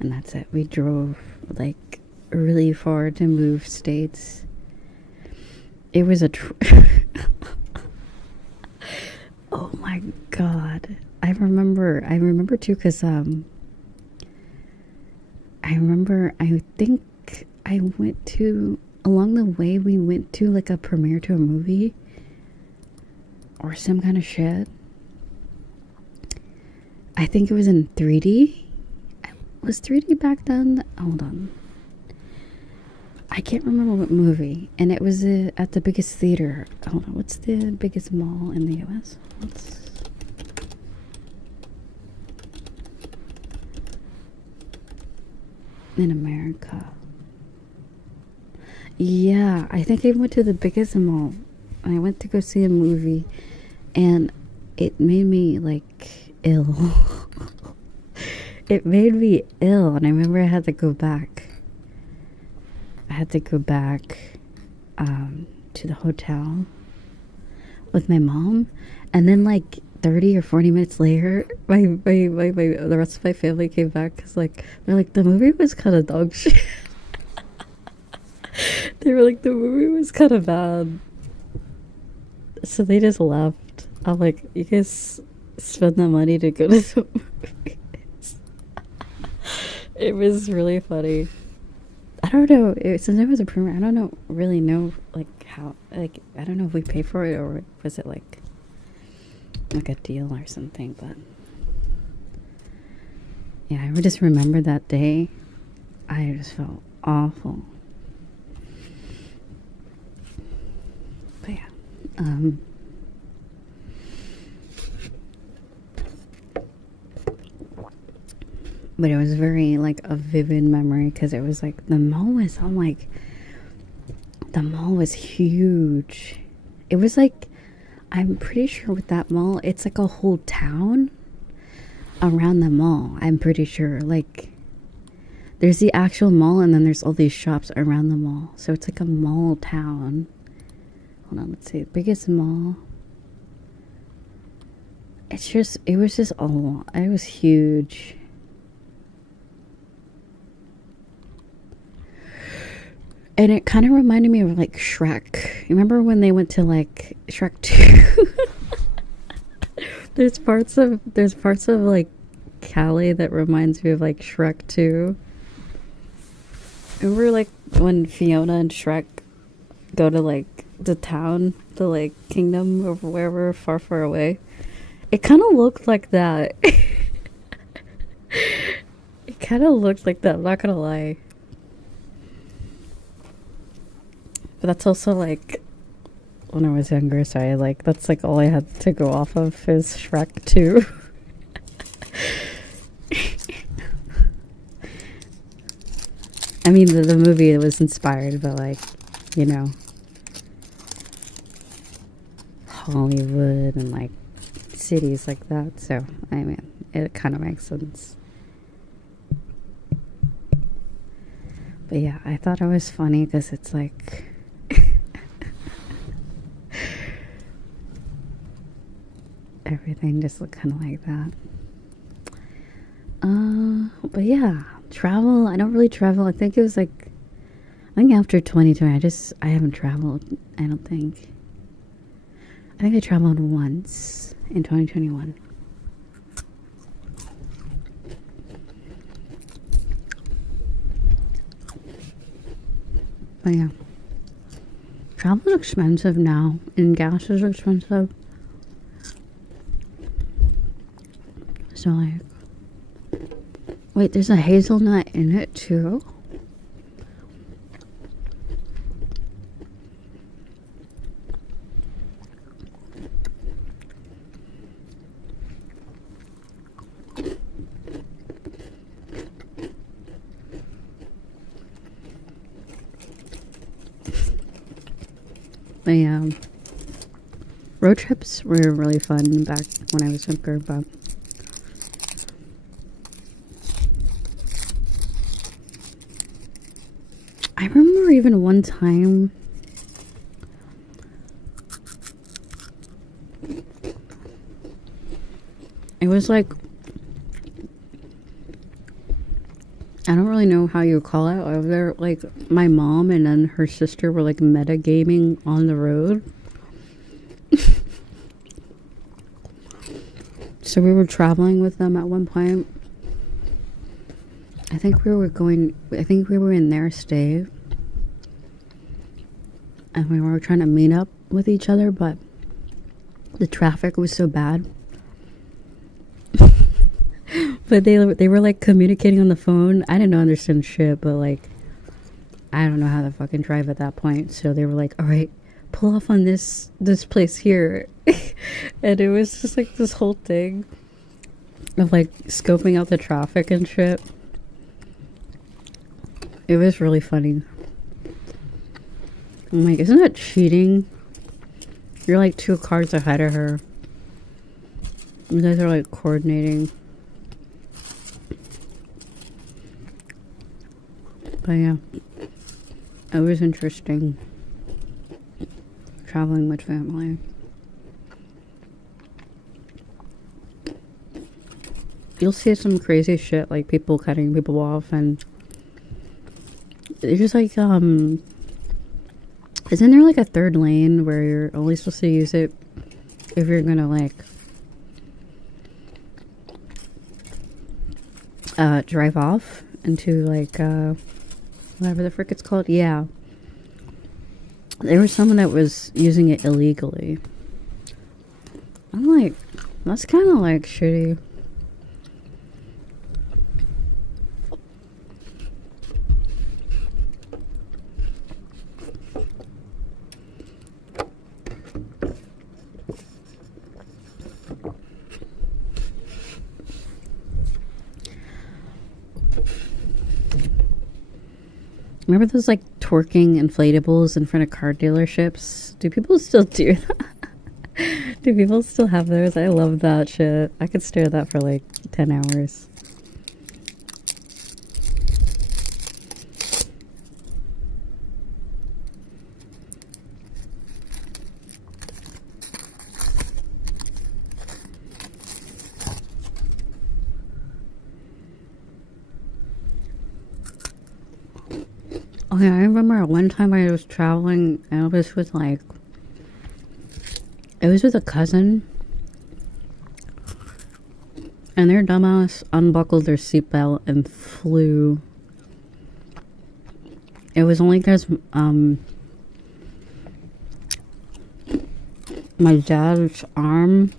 and that's it. We drove like really far to move states. It was a oh my god. I remember too, because I think I went to, along the way we went to like a premiere to a movie or some kind of shit. I think it was in 3D. Was 3D back then? Hold on. I can't remember what movie, and it was at the biggest theater. Hold on, what's the biggest mall in the U.S.? in America. Yeah, I think I went to the biggest mall. I went to go see a movie, and it made me like ill. It made me ill, and I remember I had to go back. To the hotel with my mom, and then like 30 or 40 minutes later, the rest of my family came back because like they're like, the movie was kind of dog shit. They were like, the movie was kind of bad, so they just left. I'm like, you guys spend the money to go to the movies. It was really funny. I don't know, since it was a premiere, I don't really know like how, like, I don't know if we paid for it or was it like a deal or something, but yeah, I just remember that day. I just felt awful. But yeah, but it was very like a vivid memory because it was like the mall was huge. It was like, I'm pretty sure with that mall, it's like a whole town around the mall. I'm pretty sure. Like, there's the actual mall, and then there's all these shops around the mall. So it's like a mall town. Hold on, let's see. Biggest mall. It was just a lot. It was huge. And it kind of reminded me of like Shrek. Remember when they went to like Shrek 2? There's parts of like Cali that reminds me of like Shrek 2. Remember like when Fiona and Shrek go to like the town, the like kingdom or wherever, far, far away? It kind of looked like that. It kind of looked like that, I'm not gonna lie. But that's also like when I was younger, so that's like all I had to go off of is Shrek 2. I mean, the movie was inspired by like, you know, Hollywood and like cities like that, so I mean, it kind of makes sense. But yeah, I thought it was funny because it's like everything just looked kind of like that. But yeah, travel. I don't really travel. I think after 2020, I haven't traveled. I don't think. I think I traveled once in 2021. But yeah, travel's expensive now, and gas is expensive. So like, wait, there's a hazelnut in it too? But yeah, road trips were really fun back when I was younger, but I remember even one time it was like, I don't really know how you would call it. Over there, like my mom and then her sister were like metagaming on the road. So we were traveling with them at one point. I think we were in their stay. And we were trying to meet up with each other, but the traffic was so bad. But they were like communicating on the phone. I didn't understand shit, but like, I don't know how to fucking drive at that point. So they were like, all right, pull off on this place here. And it was just like this whole thing of like scoping out the traffic and shit. It was really funny. I'm like, isn't that cheating? You're like 2 cards ahead of her. You guys are like coordinating. But yeah, it was interesting traveling with family. You'll see some crazy shit, like people cutting people off, and it's just like, isn't there like a 3rd lane where you're only supposed to use it if you're gonna like drive off into like whatever the frick it's called? Yeah, there was someone that was using it illegally. I'm like, that's kind of like shitty. Remember those like twerking inflatables in front of car dealerships? Do people still do that? Do people still have those? I love that shit. I could stare at that for like 10 hours. Oh yeah, I remember one time I was traveling and it was with like, it was with a cousin, and their dumbass unbuckled their seatbelt and flew. It was only because my dad's arm,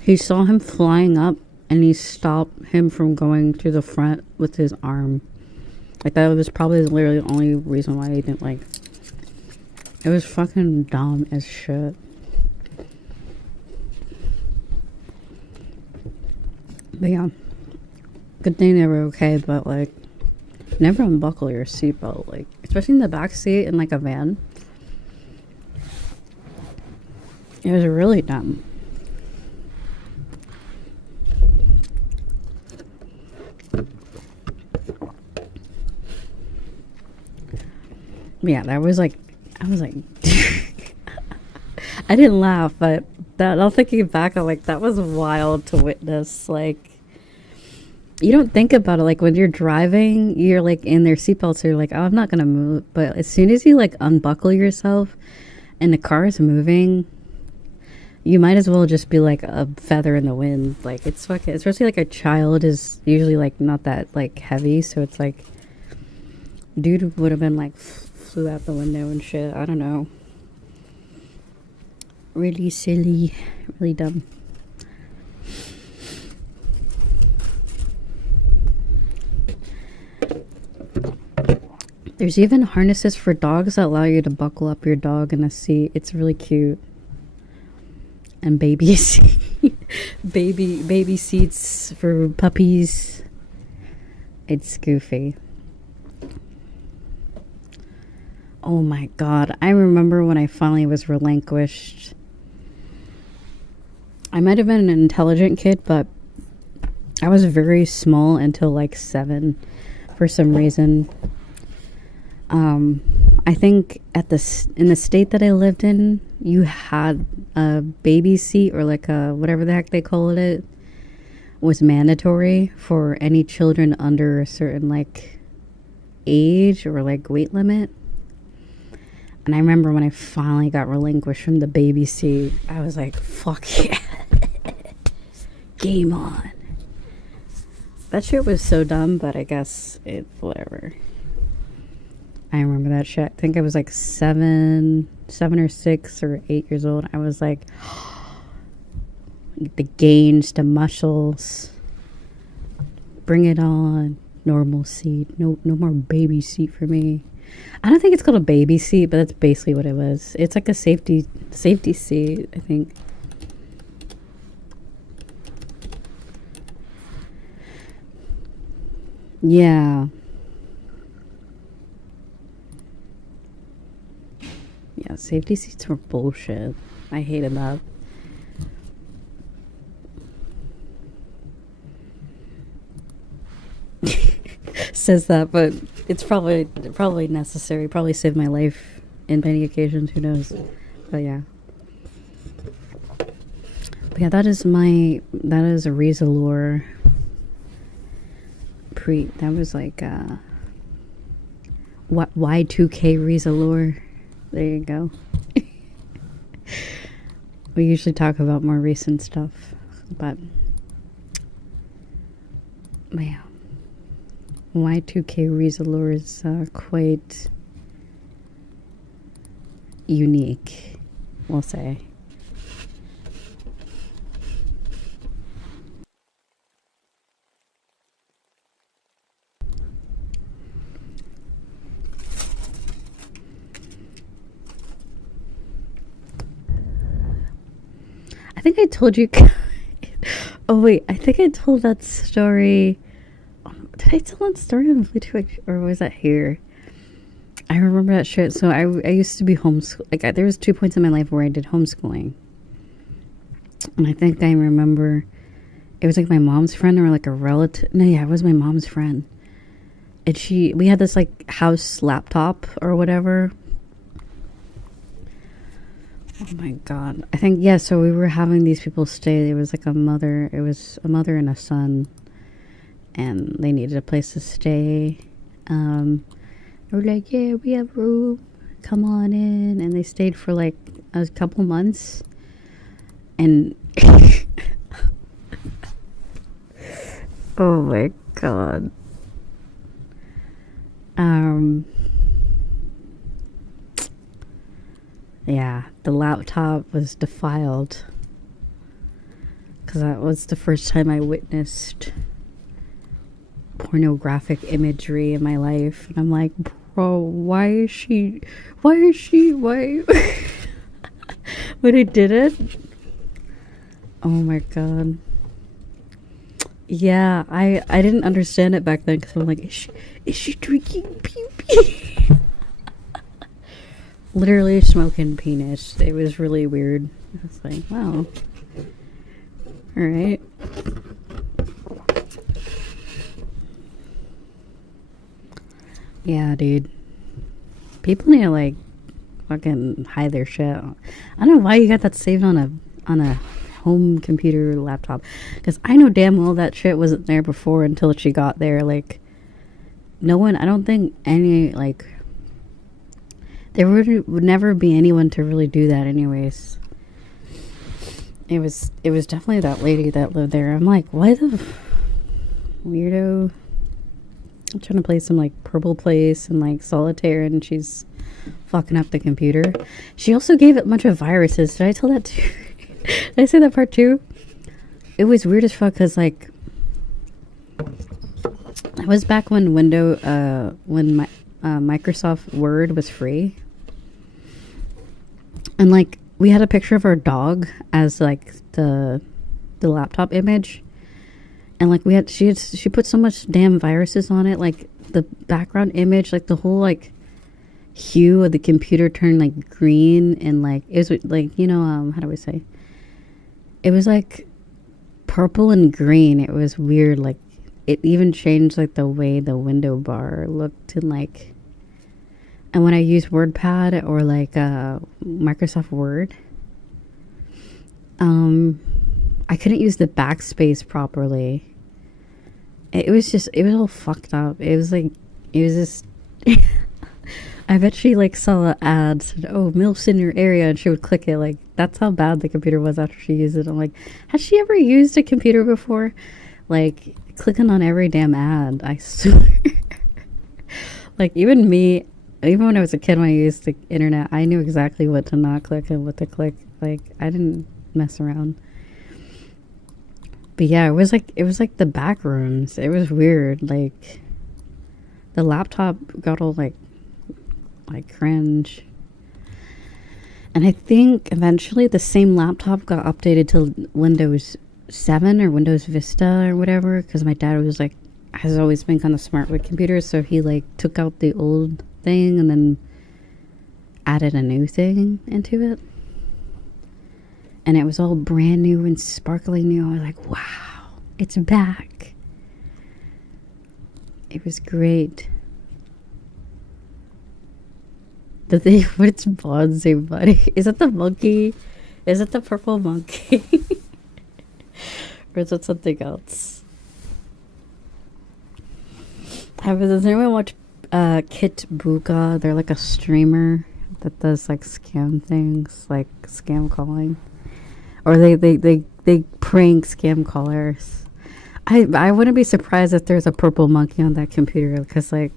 he saw him flying up and he stopped him from going to the front with his arm. Like, that was probably literally the only reason why he didn't, like... It was fucking dumb as shit. But yeah. Good thing they were okay, but, like... Never unbuckle your seatbelt, like... Especially in the back seat in, like, a van. It was really dumb. Yeah, that was like, I was like, I didn't laugh, but that, I'm thinking back, I'm like, that was wild to witness. Like, you don't think about it. Like, when you're driving, you're like in their seatbelts, so you're like, oh, I'm not gonna move. But as soon as you like unbuckle yourself and the car is moving, you might as well just be like a feather in the wind. Like, it's fucking, especially like a child is usually like not that like heavy, so it's like, dude would have been like flew out the window and shit. I don't know. Really silly, really dumb. There's even harnesses for dogs that allow you to buckle up your dog in a seat. It's really cute. And babies. baby seats for puppies. It's goofy. Oh my god, I remember when I finally was relinquished. I might have been an intelligent kid, but I was very small until like 7 for some reason. I think in the state that I lived in, you had a baby seat, or like a whatever the heck they call it, was mandatory for any children under a certain like age or like weight limit. And I remember when I finally got relinquished from the baby seat, I was like, fuck yeah. Game on. That shit was so dumb, but I guess whatever. I remember that shit. I think I was like 7 or 6 or 8 years old. I was like, the gains, the muscles. Bring it on. Normal seat. No more baby seat for me. I don't think it's called a baby seat, but that's basically what it was. It's like a safety seat, I think. Yeah. Yeah, safety seats were bullshit. I hated that. Says that, but it's probably necessary. Probably saved my life in many occasions. Who knows? But yeah. But yeah, that is a Riza lore. That was like what Y2K Riza lore. There you go. We usually talk about more recent stuff, but yeah. Y2K Riza lore is quite unique, we'll say. I think I told you. Oh wait, I think I told that story. Did I tell that story on Vtuber, or was that here? I remember that shit. So I used to be homeschooled. Like there was 2 points in my life where I did homeschooling, and I think I remember it was like my mom's friend or like a relative. No, yeah, it was my mom's friend, and we had this like house laptop or whatever. Oh my god. I think, yeah, so we were having these people stay. It was like a mother and a son, and they needed a place to stay. They were like, yeah, we have room, come on in. And they stayed for like a couple months, and oh my god. Yeah, the laptop was defiled because that was the first time I witnessed pornographic imagery in my life. And I'm like, bro, why? When I did it, oh my god. Yeah, I didn't understand it back then because I'm like, is she drinking pee-pee? Literally smoking penis. It was really weird. I was like, wow. Alright. Yeah, dude. People need to like fucking hide their shit. I don't know why you got that saved on a home computer laptop. Because I know damn well that shit wasn't there before until she got there. Like, no one, I don't think any, like, there would never be anyone to really do that anyways. It was definitely that lady that lived there. I'm like, why the weirdo? I'm trying to play some like Purple Place and like Solitaire, and she's fucking up the computer. She also gave it a bunch of viruses. Did I tell that too? Did I say that part too? It was weird as fuck because like it was back when Microsoft Word was free. And like we had a picture of our dog as like the laptop image, and like she put so much damn viruses on it, like the background image, like the whole like hue of the computer turned like green, and like it was like, you know, how do I say, it was like purple and green. It was weird. Like it even changed like the way the window bar looked, and like, and when I use WordPad or like Microsoft Word, I couldn't use the backspace properly. It was all fucked up. It was just I bet she like saw an ad said, oh, MILFs in your area, and she would click it. Like, that's how bad the computer was after she used it. I'm like, has she ever used a computer before? Like, clicking on every damn ad, I swear. Like, even when I was a kid, when I used the internet, I knew exactly what to not click and what to click. Like, I didn't mess around. But yeah, it was like the back rooms. It was weird. Like, the laptop got all like cringe. And I think eventually the same laptop got updated to Windows 7 or Windows Vista or whatever, because my dad was like, has always been kind of smart with computers, so he like took out the old thing and then added a new thing into it. And it was all brand new and sparkly new. I was like, wow, it's back. It was great. The thing, what's Bonzi, buddy? Is it the monkey? Is it the purple monkey? Or is it something else? Does anyone watch Kit Buka? They're like a streamer that does like scam things, like scam calling. Or they prank scam callers. I wouldn't be surprised if there's a purple monkey on that computer, because like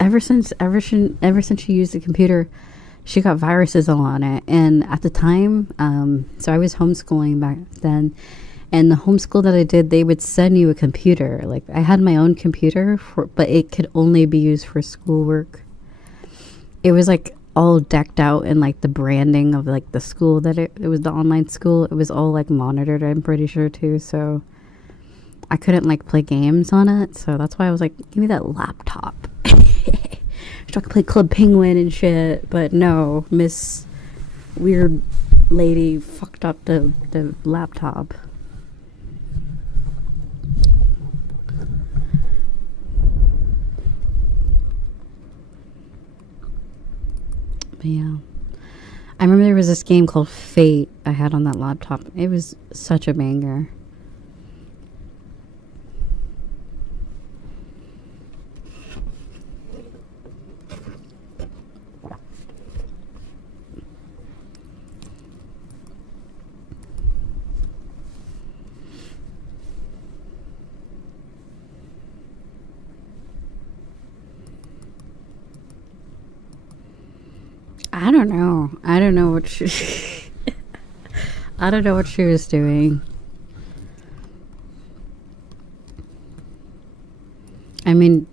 ever since she used the computer, she got viruses all on it. And at the time, so I was homeschooling back then, and the homeschool that I did, they would send you a computer. Like I had my own computer, but it could only be used for schoolwork. It was like all decked out in like the branding of like the school that it was, the online school. It was all like monitored, I'm pretty sure too. So I couldn't like play games on it. So that's why I was like, give me that laptop. So I could play Club Penguin and shit. But no, Miss Weird Lady fucked up the laptop. But yeah, I remember there was this game called Fate I had on that laptop. It was such a banger. I don't know. I don't know what she I don't know what she was doing. I mean,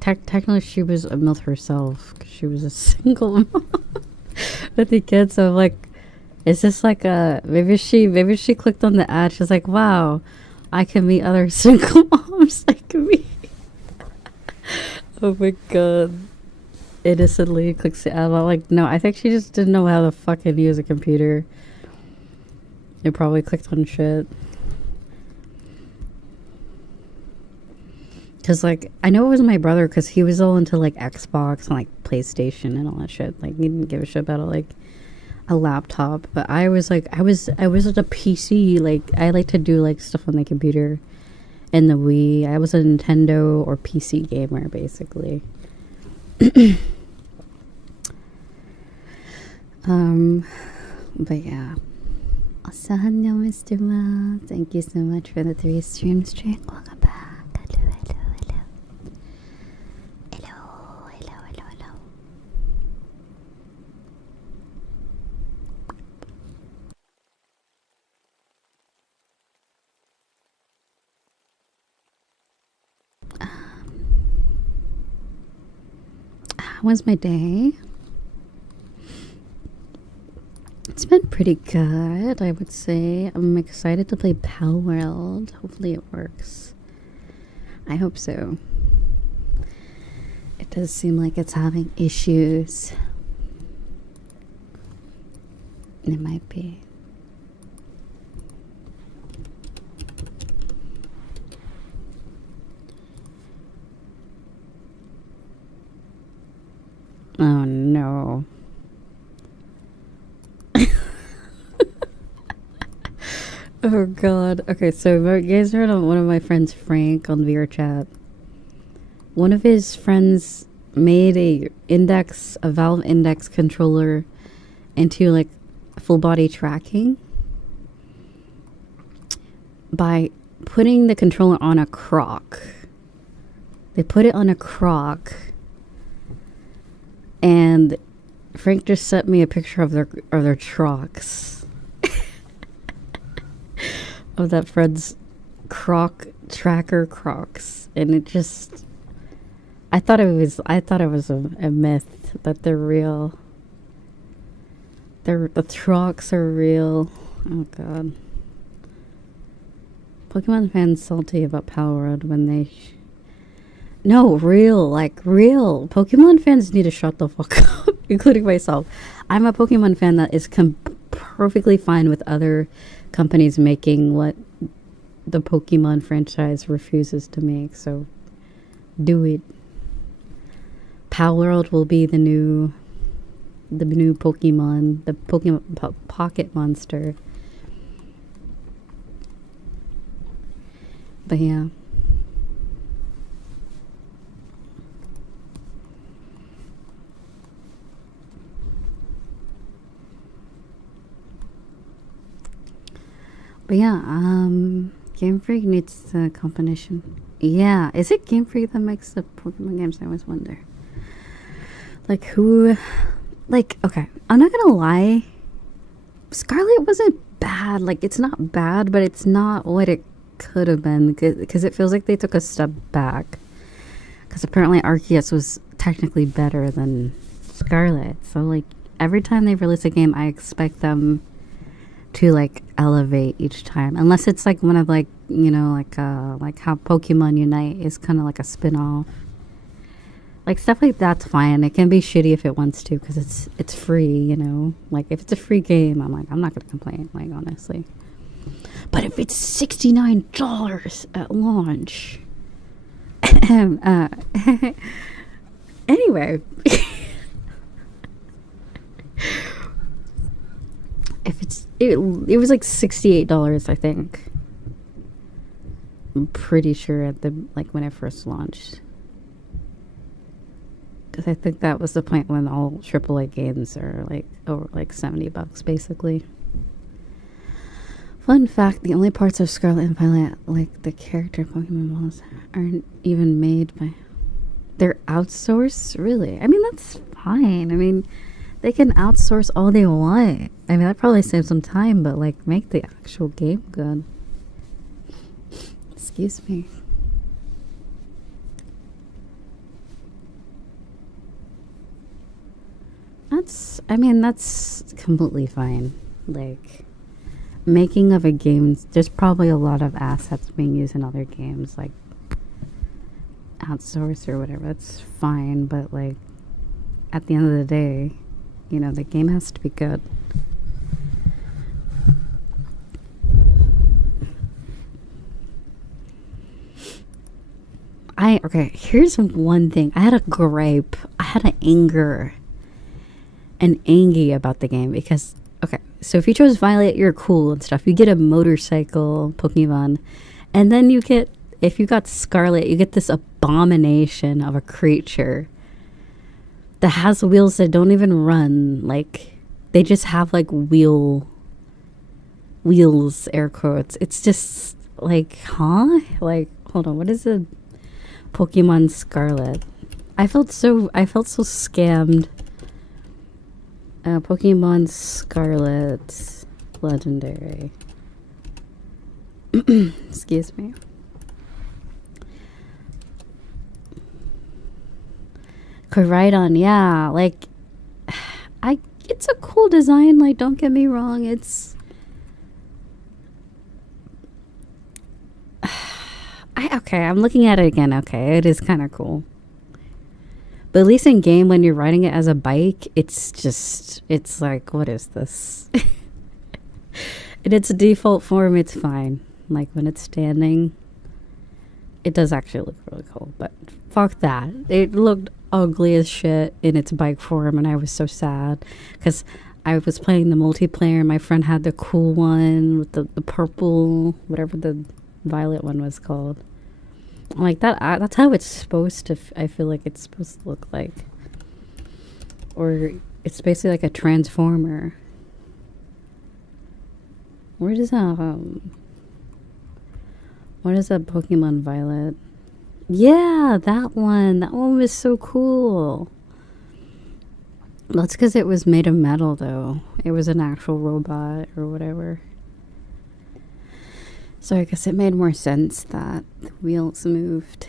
technically she was a MILF herself, 'cause she was a single mom with the kids. So like, is this like a maybe she clicked on the ad? She's like, wow, I can meet other single moms like me. Oh my god. Innocently clicks the ad. I'm like, no, I think she just didn't know how to fucking use a computer. It probably clicked on shit. Because like, I know it was my brother, because he was all into like Xbox and like PlayStation and all that shit. Like, he didn't give a shit about like a laptop. But I was like, I was at a PC. Like, I like to do like stuff on the computer and the Wii. I was a Nintendo or PC gamer basically. But yeah. Asanya Mr. Ma, thank you so much for the 3 streams. Welcome back. Hello, hello, hello. Hello, hello, hello, hello. How was my day? It's been pretty good, I would say. I'm excited to play Palworld. Hopefully it works. I hope so. It does seem like it's having issues. It might be. Oh no. Oh god. Okay, so you guys heard of one of my friends, Frank, on VRChat. One of his friends made a Valve Index controller into like full body tracking by putting the controller on a crock. They put it on a crock, and Frank just sent me a picture of their trucks. Of that friend's croc tracker Crocs, and it just, I thought it was a myth that they're real. The trucks are real. Oh god. Pokemon fans salty about Palworld when they No, real, like real. Pokemon fans need to shut the fuck up, including myself. I'm a Pokemon fan that is perfectly fine with other companies making what the Pokemon franchise refuses to make, so do it. Palworld will be the new Pokemon, the Pokemon Pocket Monster. But yeah. But yeah, Game Freak needs the combination. Yeah, is it Game Freak that makes the Pokemon games? I always wonder. Like who, like, okay, I'm not gonna lie. Scarlet wasn't bad. Like, it's not bad, but it's not what it could have been, because it feels like they took a step back. Because apparently Arceus was technically better than Scarlet. So, like, every time they release a game, I expect them to, like, elevate each time. Unless it's, like, one of, like, you know, like how Pokemon Unite is kind of like a spin-off. Like, stuff like that's fine. It can be shitty if it wants to, because it's free, you know. Like, if it's a free game, I'm not going to complain, like, honestly. But if it's $69 at launch... anyway... it was like $68, I think. I'm pretty sure at the, like, when it first launched. Because I think that was the point when all AAA games are like over like $70 basically. Fun fact, the only parts of Scarlet and Violet, like the character Pokemon models, aren't even made by... They're outsourced? Really? I mean, that's fine. I mean, they can outsource all they want. I mean, that probably saves some time, but like, make the actual game good. Excuse me. That's completely fine. Like, making of a game, there's probably a lot of assets being used in other games, like outsource or whatever. That's fine, but like, at the end of the day, you know, the game has to be good. Okay, here's one thing. I had a gripe. I had an anger and angy about the game because, okay, so if you chose Violet, you're cool and stuff. You get a motorcycle Pokemon, and then you get, if you got Scarlet, you get this abomination of a creature that has wheels that don't even run. Like, they just have like wheels, air quotes. It's just like, huh? Like, hold on, what is a Pokemon Scarlet? I felt so scammed. Pokemon Scarlet Legendary. Excuse me. Koraidon, yeah, like, it's a cool design, like, don't get me wrong, it's... okay, I'm looking at it again, okay, it is kind of cool. But at least in game, when you're riding it as a bike, it's like, what is this? In its default form, it's fine. Like, when it's standing, it does actually look really cool. But fuck that. It looked ugly as shit in its bike form, and I was so sad. Because I was playing the multiplayer, and my friend had the cool one with the purple, whatever the violet one was called. Like that, that's how it's supposed to. I feel like it's supposed to look like, or it's basically like a transformer. Where does that? What is that Pokemon Violet? Yeah, that one. That one was so cool. That's because it was made of metal, though. It was an actual robot or whatever. So I guess it made more sense that the wheels moved.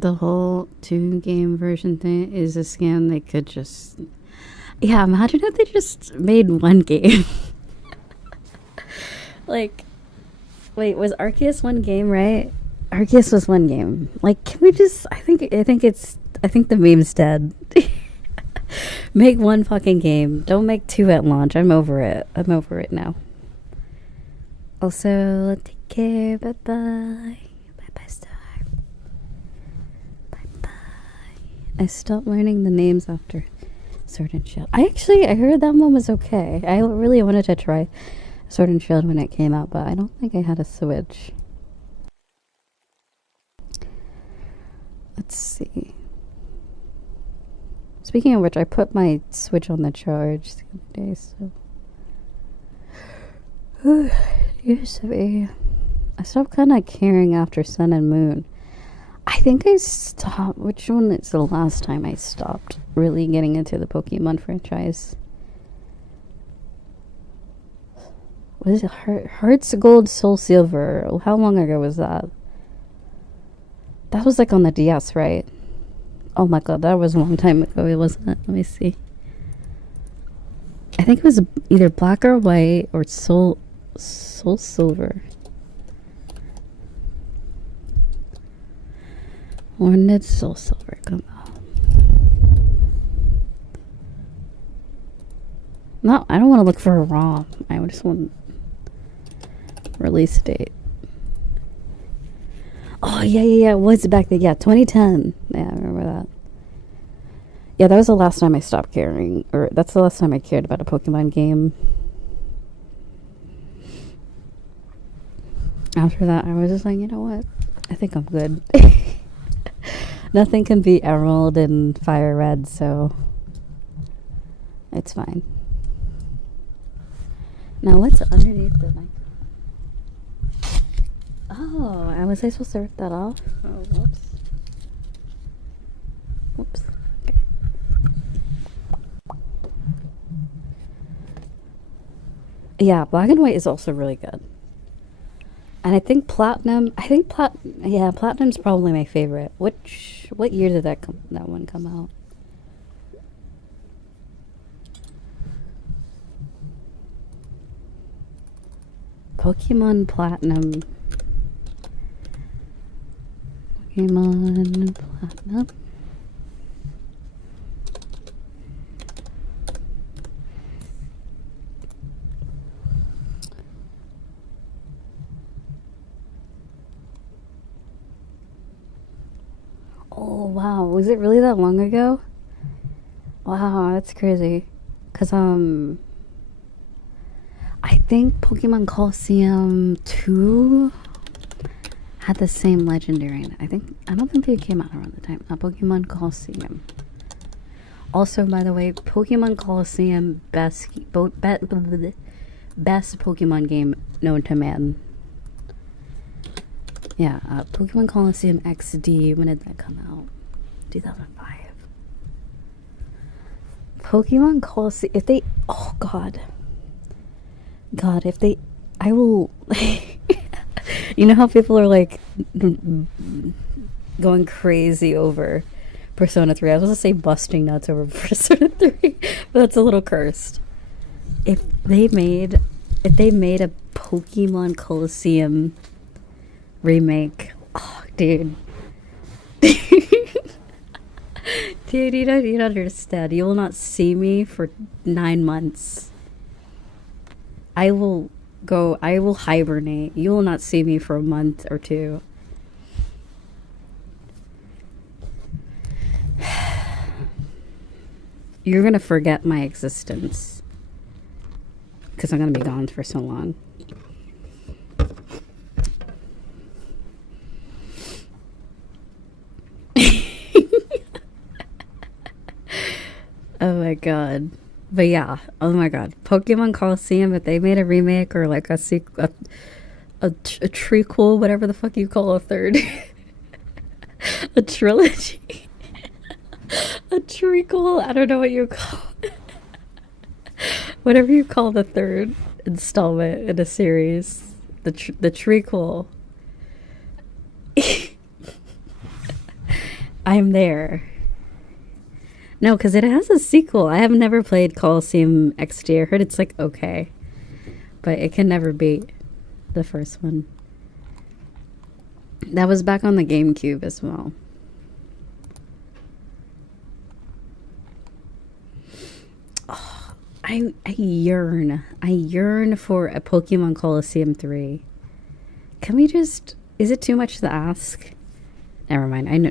the whole 2-game version thing is a scam. They could just... Yeah, imagine if they just made 1 game. Like, wait, was Arceus 1 game, right? Arceus was 1 game. Like, can we just... I think the meme's dead. Make 1 fucking game. Don't make 2 at launch. I'm over it. I'm over it now. Also, take care. Bye-bye. Bye-bye, Star. Bye-bye. I stopped learning the names after Sword and Shield. I heard that one was okay. I really wanted to try Sword and Shield when it came out, but I don't think I had a Switch. Let's see. Speaking of which, I put my Switch on the charge the other day, so... I stopped kind of caring after Sun and Moon. I think I stopped... Which one is the last time I stopped really getting into the Pokemon franchise? What is it? Hearts Gold, Soul Silver. How long ago was that? That was like on the DS, right? Oh my god, that was a long time ago, wasn't it? Let me see. I think it was either Black or White or Soul Silver. When did Soul Silver come out? No, I don't want to look for a ROM. I just want release date. Oh, yeah. What's it back then? Yeah, 2010. Yeah, I remember that. Yeah, that was the last time I stopped caring. Or that's the last time I cared about a Pokemon game. After that, I was just like, you know what? I think I'm good. Nothing can beat Emerald and Fire Red, so it's fine. Now, what's underneath the mic? Oh, was I supposed to rip that off? Oh, whoops. Whoops. Okay. Yeah, Black and White is also really good. And I think Platinum's probably my favorite. What year did that one come out? Pokemon Platinum. Pokemon Platinum. Oh, wow. Was it really that long ago? Wow, that's crazy. Because, I think Pokemon Coliseum 2 had the same legendary in it. I don't think they came out around the time. Pokemon Coliseum. Also, by the way, Pokemon Coliseum best Pokemon game known to man. Yeah, Pokemon Coliseum XD. When did that come out? 2005. Pokemon Coliseum. If they, oh God, if they, I will. You know how people are like going crazy over Persona 3. I was going to say busting nuts over Persona 3, but that's a little cursed. If they made a Pokemon Coliseum remake, oh, dude. Dude, you don't understand. You will not see me for 9 months. I will hibernate. You will not see me for a month or 2. You're gonna forget my existence. Because I'm gonna be gone for so long. Oh my god. But yeah, oh my god. Pokemon Coliseum, if they made a remake or like a sequel, a trequel, whatever the fuck you call a third. A trilogy. A trequel, I don't know what you call it. Whatever you call the third installment in a series. The trequel. I'm there. No, because it has a sequel. I have never played Coliseum XD. I heard it's like okay, but it can never beat the first one. That was back on the GameCube as well. Oh, I yearn for a Pokemon Coliseum 3. Can we just... Is it too much to ask? Never mind. I know,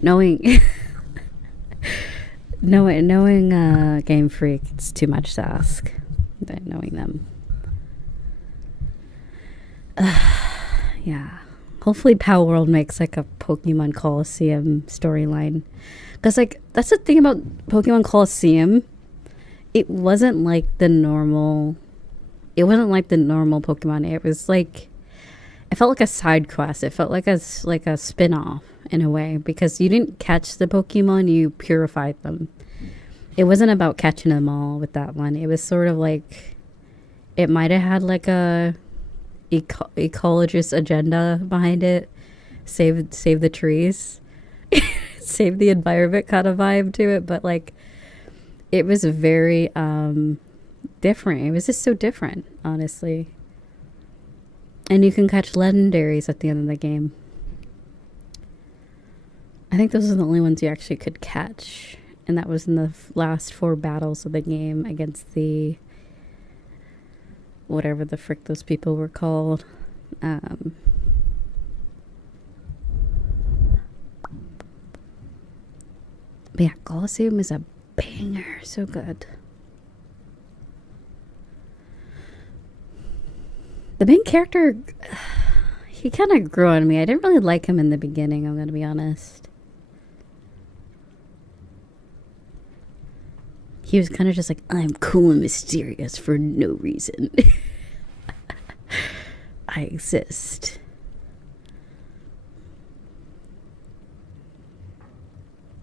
knowing Game Freak, it's too much to ask. But knowing them. Yeah. Hopefully Palworld makes like a Pokemon Coliseum storyline. Because like, that's the thing about Pokemon Coliseum. It wasn't like the normal Pokemon. It was like... It felt like a side quest. It felt like a spin-off in a way, because you didn't catch the Pokemon, you purified them. It wasn't about catching them all with that one. It was sort of like, it might have had like a ecologist agenda behind it. Save the trees, save the environment kind of vibe to it. But like, it was very different. It was just so different, honestly. And you can catch legendaries at the end of the game. I think those are the only ones you actually could catch. And that was in the last 4 battles of the game against the... whatever the frick those people were called. But yeah, Coliseum is a banger. So good. The main character, he kind of grew on me. I didn't really like him in the beginning, I'm going to be honest. He was kind of just like, I'm cool and mysterious for no reason. I exist.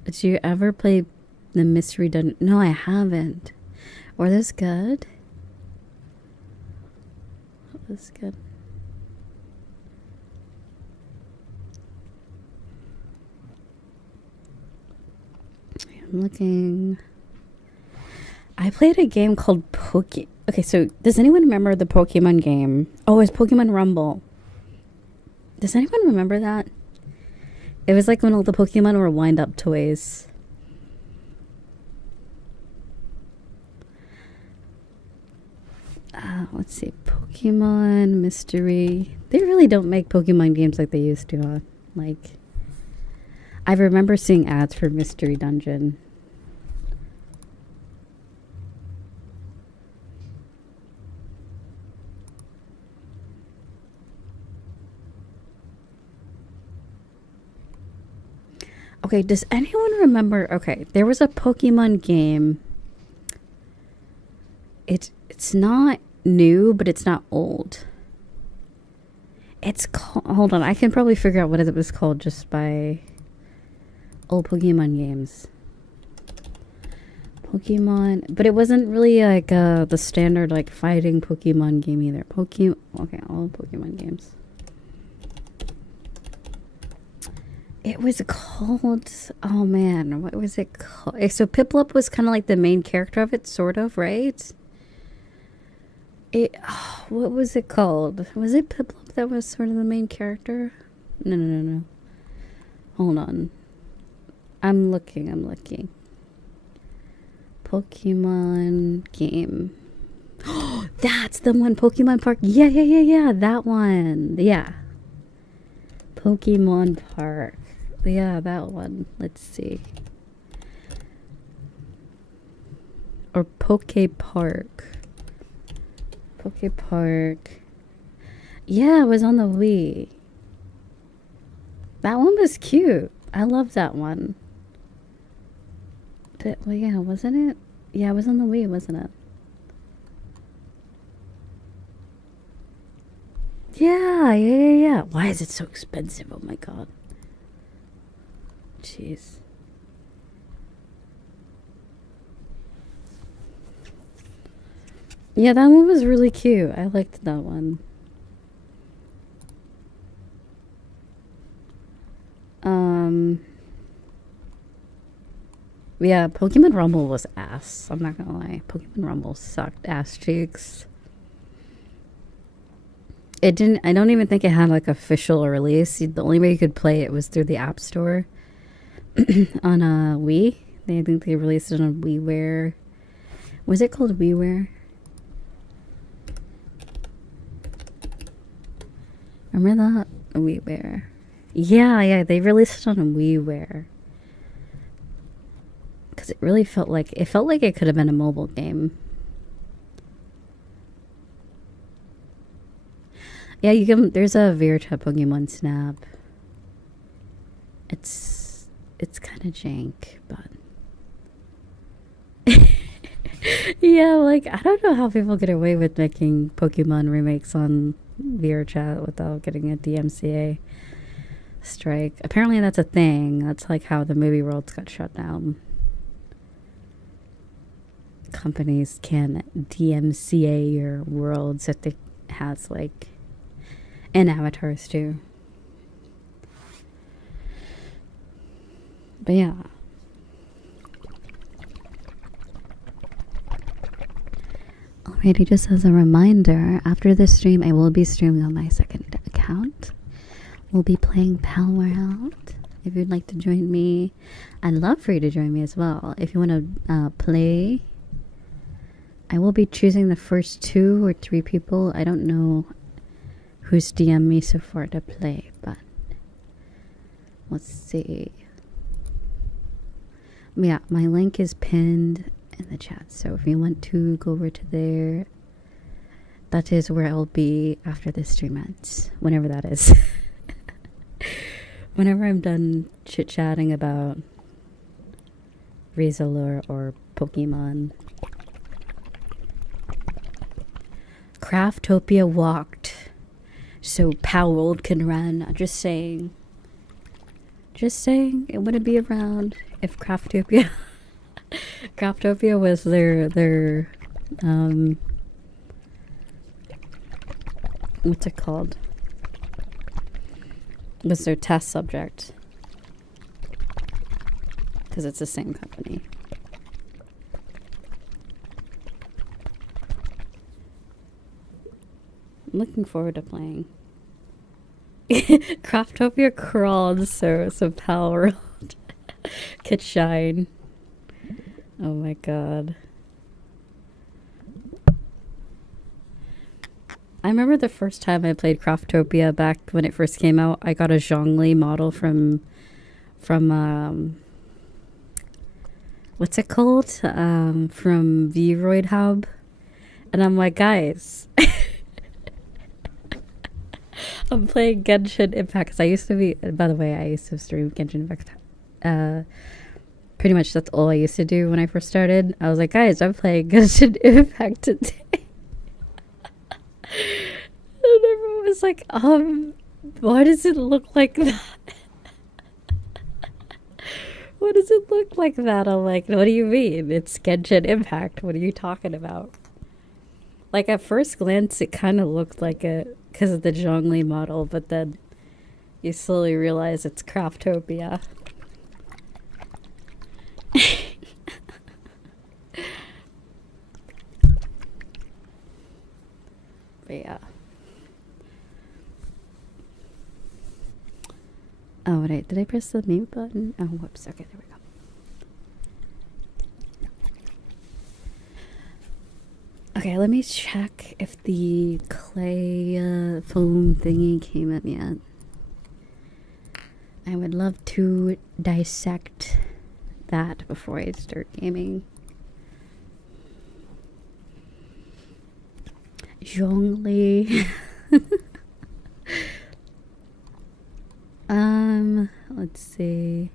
Did you ever play the Mystery Dungeon? No, I haven't. Were those good? That's good. I'm looking. I played a game called Okay, so does anyone remember the Pokemon game? Oh, it's Pokemon Rumble. Does anyone remember that? It was like when all the Pokemon were wind-up toys. Let's see. Pokemon Mystery. They really don't make Pokemon games like they used to. Like, I remember seeing ads for Mystery Dungeon. Okay, does anyone remember? Okay, there was a Pokemon game. It's not new, but it's not old. It's called... Hold on, I can probably figure out what it was called just by old Pokemon games. Pokemon... But it wasn't really like the standard like fighting Pokemon game either. Okay, all Pokemon games. It was called... Oh man, what was it called? So Piplup was kind of like the main character of it, sort of, right? What was it called? Was it Piplup that was sort of the main character? No. Hold on. I'm looking. Pokemon game. Oh, that's the one. Pokemon Park. Yeah. That one. Yeah. Pokemon Park. Yeah, that one. Let's see. Or Poke Park. Poke Park. Yeah, it was on the Wii. That one was cute. I love that one. Well, yeah, wasn't it? Yeah, it was on the Wii, wasn't it? Yeah. Why is it so expensive? Oh my god. Jeez. Yeah, that one was really cute. I liked that one. Yeah, Pokemon Rumble was ass. I'm not gonna lie. Pokemon Rumble sucked ass cheeks. It didn't. I don't even think it had like official release. The only way you could play it was through the App Store on a Wii. I think they released it on WiiWare. Was it called WiiWare? Remember that? WiiWare. Yeah, they released it on a WiiWare. Because it really felt like it could have been a mobile game. Yeah, you can. There's a Virtua Pokemon Snap. It's kind of jank, but yeah, like I don't know how people get away with making Pokemon remakes on VRChat without getting a DMCA strike. Apparently, that's a thing. That's like how the movie worlds got shut down. Companies can DMCA your worlds if it has like. And avatars too. But yeah. Alrighty, just as a reminder, after this stream I will be streaming on my second account. We'll be playing Palworld. If you'd like to join me, I'd love for you to join me as well. If you want to play, I will be choosing the first 2 or 3 people. I don't know who's DM me so far to play, but let's see. Yeah, my link is pinned in the chat, so if you want to go over to there, that is where I'll be after this stream ends, whenever that is. Whenever I'm done chit-chatting about Riza lore or Pokemon. Craftopia walked so Palworld can run. I'm just saying. Just saying, it wouldn't be around if Craftopia Craftopia was their what's it called? Was their test subject. Because it's the same company. I'm looking forward to playing. Craftopia crawled so Palworld could shine. Oh my god. I remember the first time I played Craftopia back when it first came out. I got a Zhongli model from what's it called? From Vroid Hub. And I'm like, guys, I'm playing Genshin Impact because I used to be, by the way, I used to stream Genshin Impact. Pretty much that's all I used to do when I first started. I was like, guys, I'm playing Genshin Impact today. And everyone was like, why does it look like that? What does it look like that? I'm like, what do you mean? It's Genshin Impact. What are you talking about? Like, at first glance, it kind of looked like it because of the Zhongli model, but then you slowly realize it's Craftopia. But yeah. Oh, wait, did I press the mute button? Oh, whoops. Okay, there we go. Okay, let me check if the clay foam thingy came in yet. I would love to dissect that before I start gaming. Zhongli. Let's see.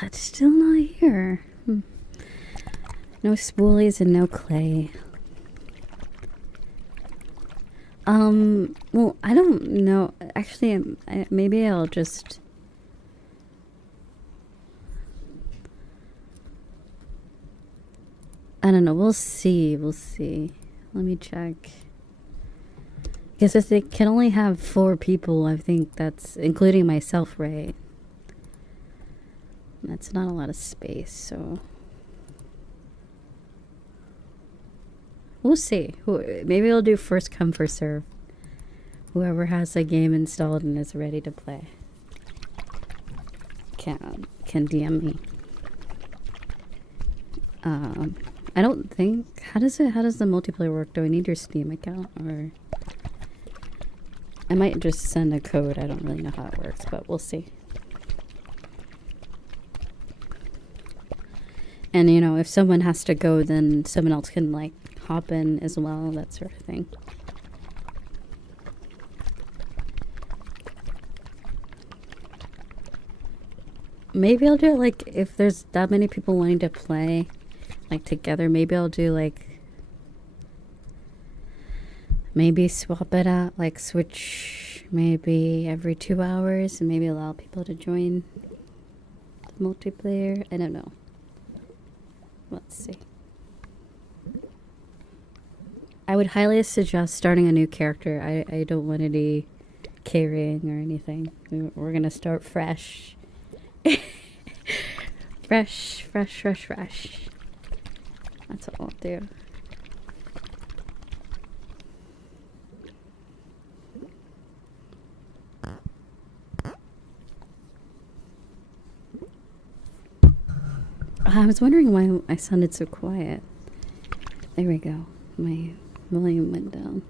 It's still not here. No spoolies and no clay. Well, I don't know. Actually, maybe I'll just... I don't know. We'll see. We'll see. Let me check. Because if they can only have 4 people, I think that's including myself, right? Let's it's not a lot of space, so we'll see. Maybe I'll do first come, first serve. Whoever has the game installed and is ready to play can DM me. I don't think, how does the multiplayer work? Do I need your Steam account, or I might just send a code. I don't really know how it works, but we'll see. And you know, if someone has to go, then someone else can like hop in as well, that sort of thing. Maybe I'll do it like if there's that many people wanting to play like together, maybe I'll do like, maybe swap it out, like switch maybe every 2 hours and maybe allow people to join the multiplayer. I don't know. Let's see. I would highly suggest starting a new character. I don't want any carrying or anything. We're gonna start fresh. fresh. That's what I'll do. I was wondering why I sounded so quiet. There we go. My volume went down.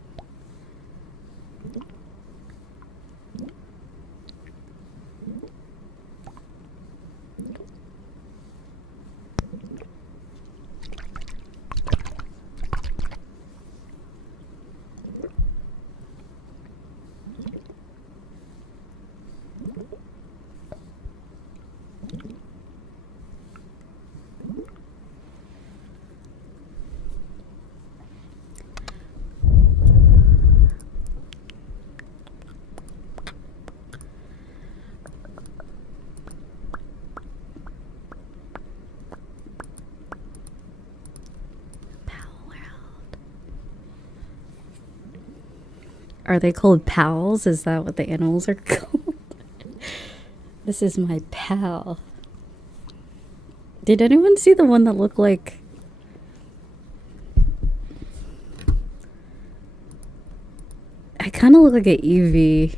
Are they called pals? Is that what the animals are called? This is my pal. Did anyone see the one that looked like... I kind of look like an Eevee.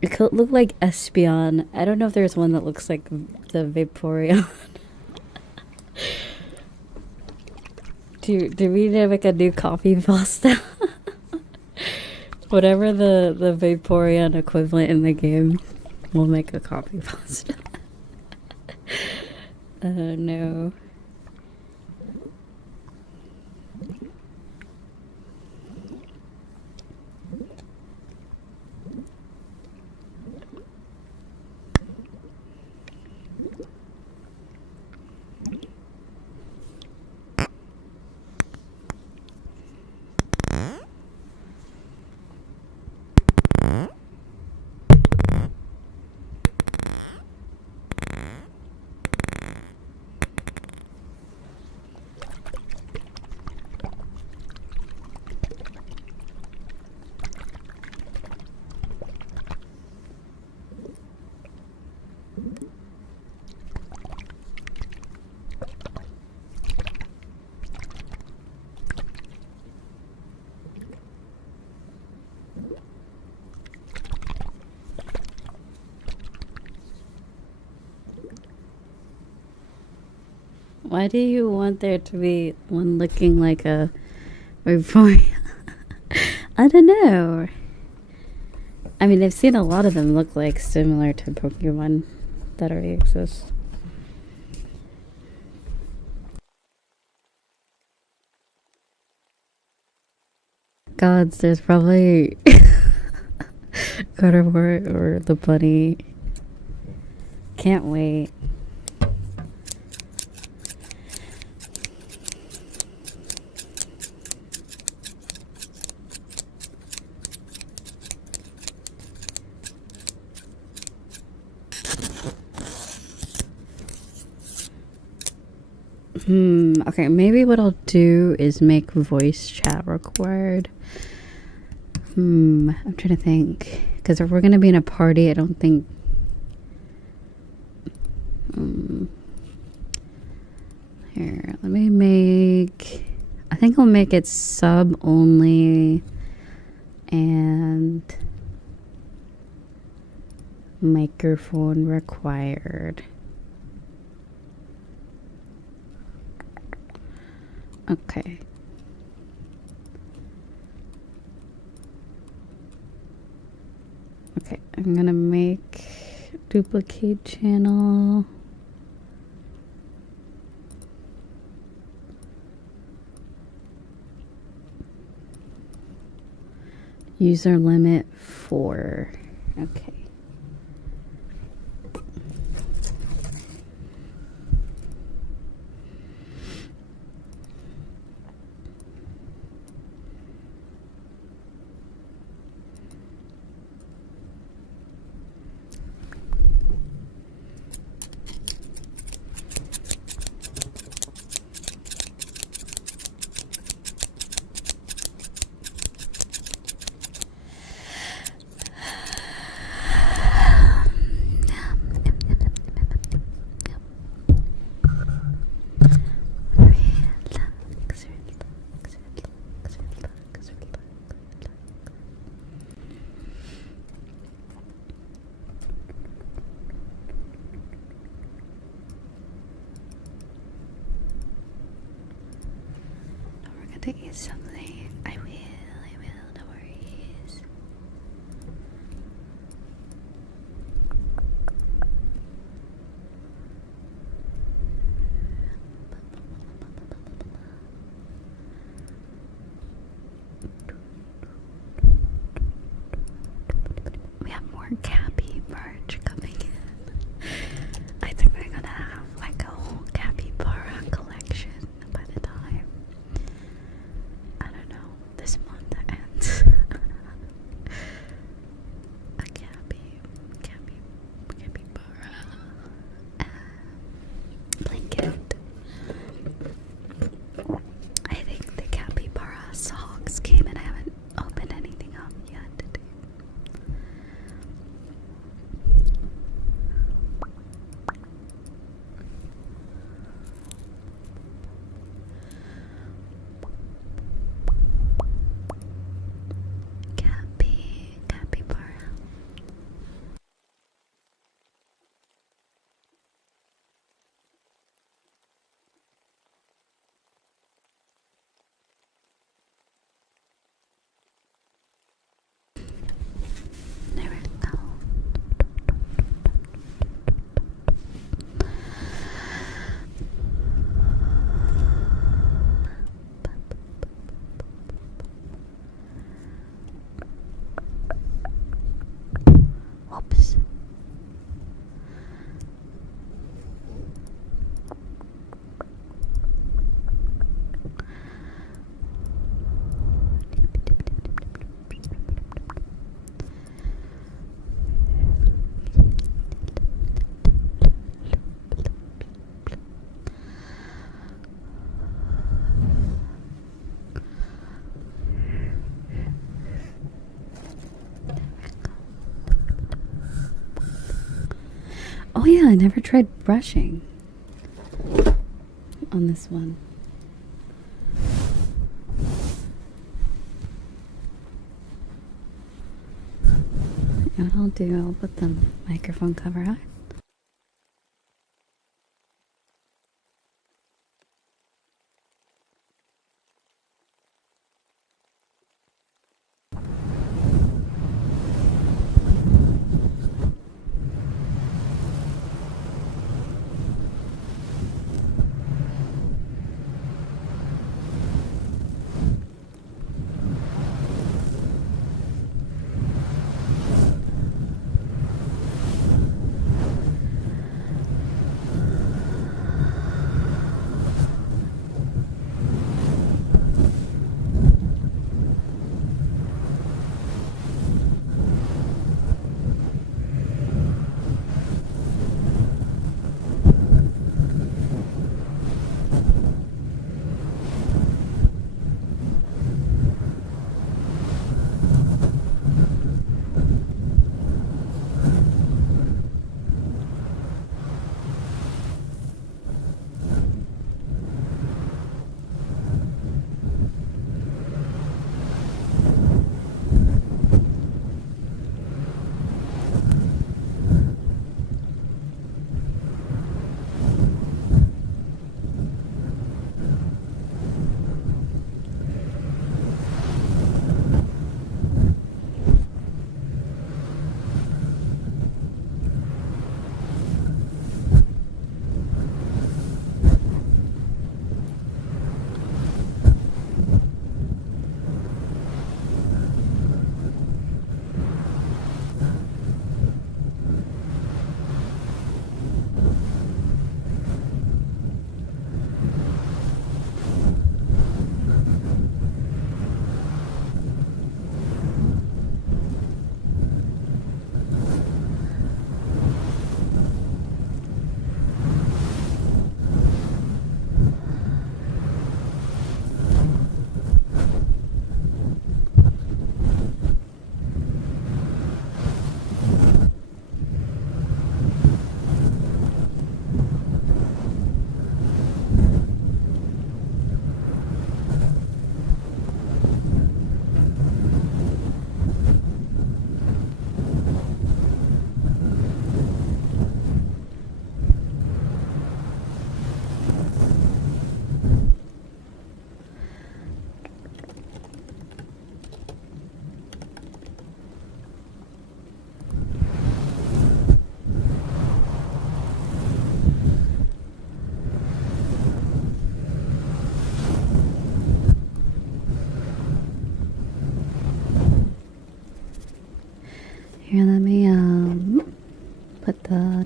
It could look like Espeon. I don't know if there's one that looks like the Vaporeon. Do we need like a new coffee pasta? Whatever the Vaporeon equivalent in the game, we'll make a coffee pasta. Oh no. Why do you want there to be one looking like a Vaporeon? I don't know. I mean, I've seen a lot of them look like similar to Pokemon that already exist. Gods, there's probably Gardevoir or the bunny. Can't wait. Okay, maybe what I'll do is make voice chat required. I'm trying to think. Because if we're going to be in a party, I don't think... Here, let me make... I think I'll make it sub only and microphone required. Okay. Okay, I'm gonna make duplicate channel. User limit 4. Okay. To eat something. I will, no worries. We have more Cappy merch coming in. I think we're gonna have like a whole capybara collection by the time, I don't know, this month ends. A capybara blanket. I think the capybara socks came and I haven't opened anything up yet. Capybara. There we go. Whoops. Oh yeah, I never tried brushing on this one. You know what I'll do? I'll put the microphone cover on.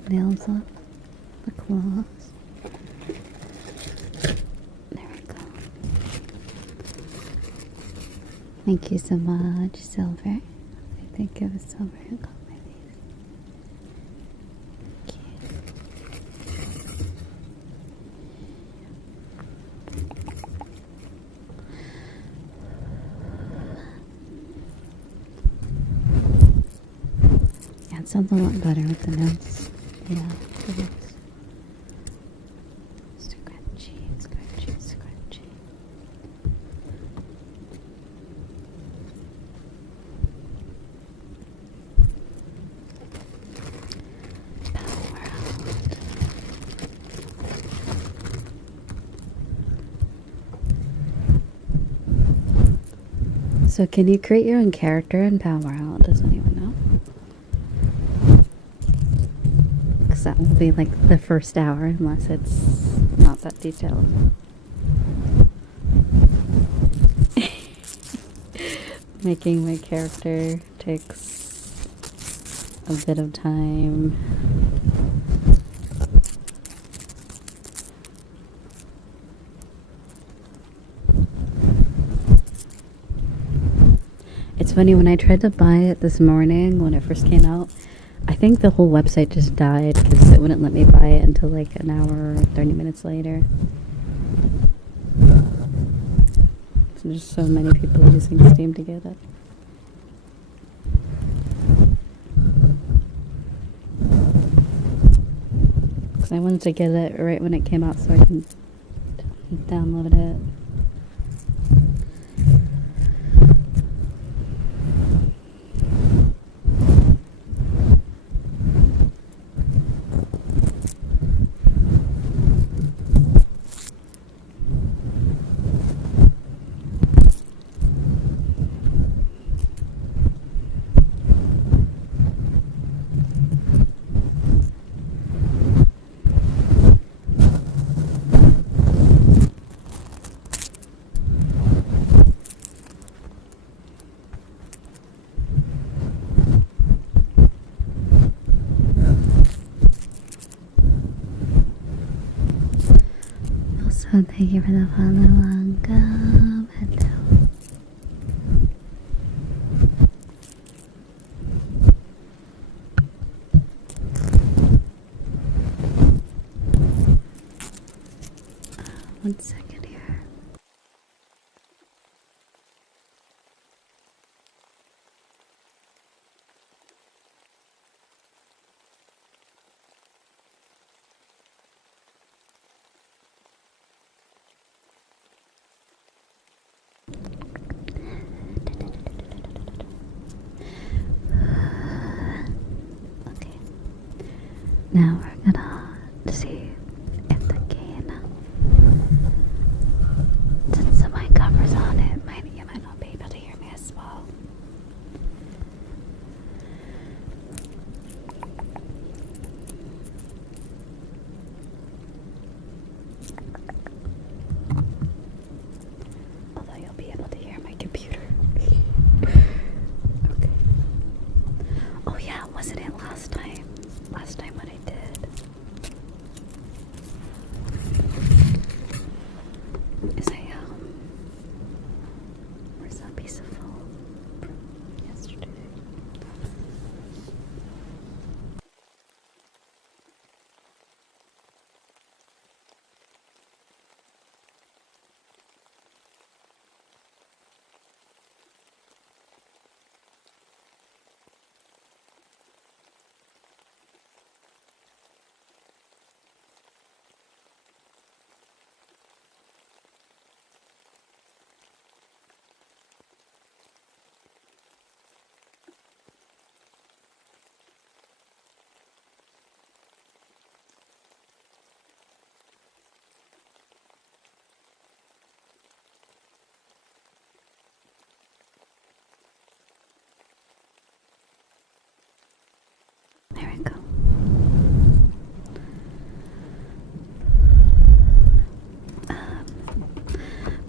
nails off the claws. There we go. Thank you so much, Silver. I think it was Silver who got my face. Thank you. Yeah, it sounds a lot better with the notes. Yeah, it is. Scratchy, scratchy, scratchy. Palworld. So can you create your own character in Palworld? Does anyone know? Because that will be like the first hour unless it's not that detailed. Making my character takes a bit of time. It's funny, when I tried to buy it this morning when it first came out, I think the whole website just died because it wouldn't let me buy it until like an hour or 30 minutes later. So there's so many people using Steam to get it. Because I wanted to get it right when it came out so I can download it. Also, thank you for the follow, welcome. Hello. One second here. Okay. Now we're gonna see if the gain, since the mic covers on it, you might not be able to hear me as well. Although you'll be able to hear my computer. Okay. Oh yeah, wasn't it last time? Last time what I did is where's that piece of foam from yesterday? There we go.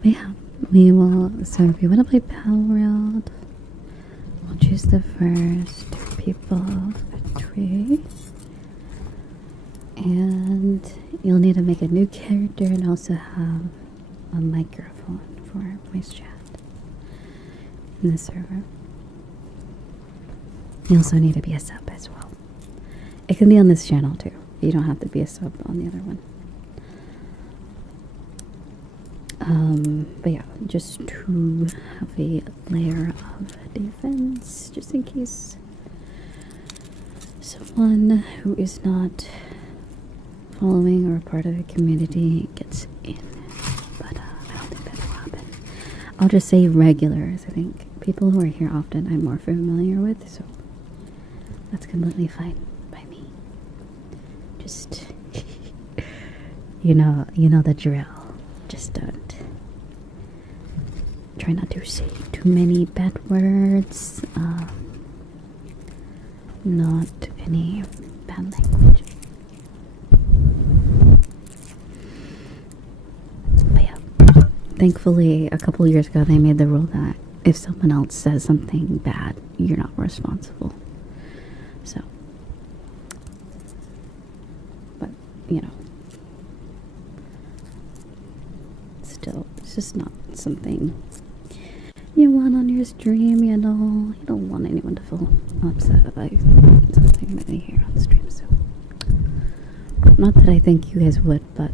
But yeah, we will. So if you want to play Palworld, we'll choose the first people a tree. And you'll need to make a new character and also have a microphone for voice chat in the server. You also need to be a sub as well. It can be on this channel too. You don't have to be a sub on the other one. But yeah, just to have a layer of defense, just in case someone who is not following or part of the community gets in. But I don't think that will happen. I'll just say regulars. I think people who are here often I'm more familiar with, so that's completely fine by me. Just you know the drill. Just don't. Try not to say too many bad words. Not any bad language. But yeah, thankfully a couple years ago they made the rule that if someone else says something bad, you're not responsible. So, but you know, still, it's just not something you want on your stream, you know. You don't want anyone to feel upset about something that they hear on stream, so. Not that I think you guys would, but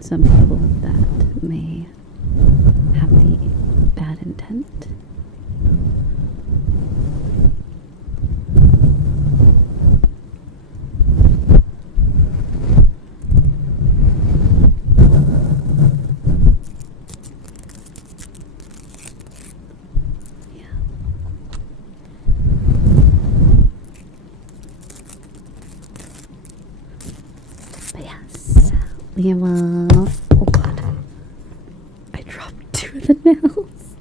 some people that may have the bad intent. Yeah, well, oh god, I dropped 2 of the nails.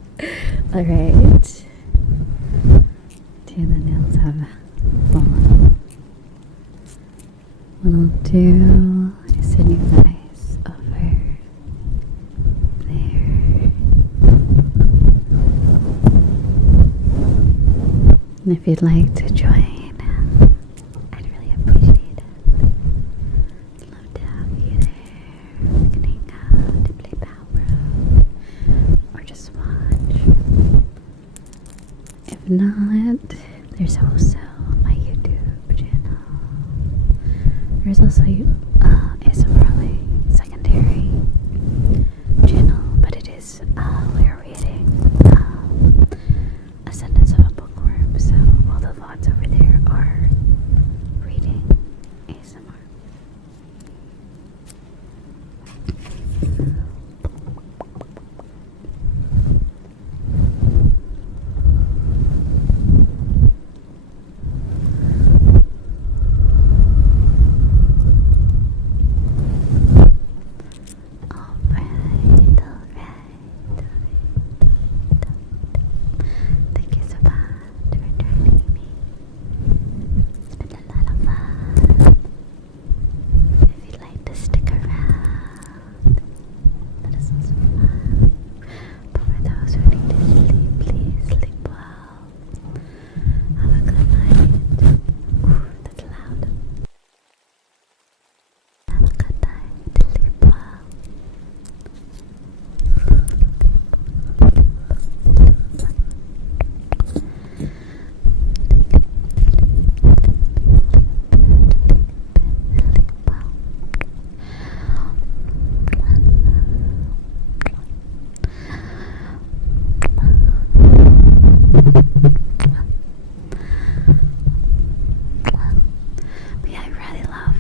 Alright, 2 of the nails have fallen. What I'll do is send you guys over there. And if you'd like to join, not, there's also my YouTube channel. There's also it's probably secondary channel, but it is we're reading Ascendance of a Bookworm, so all the VODs over there are reading ASMR.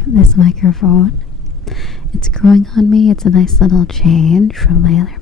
This microphone, it's growing on me. It's a nice little change from my other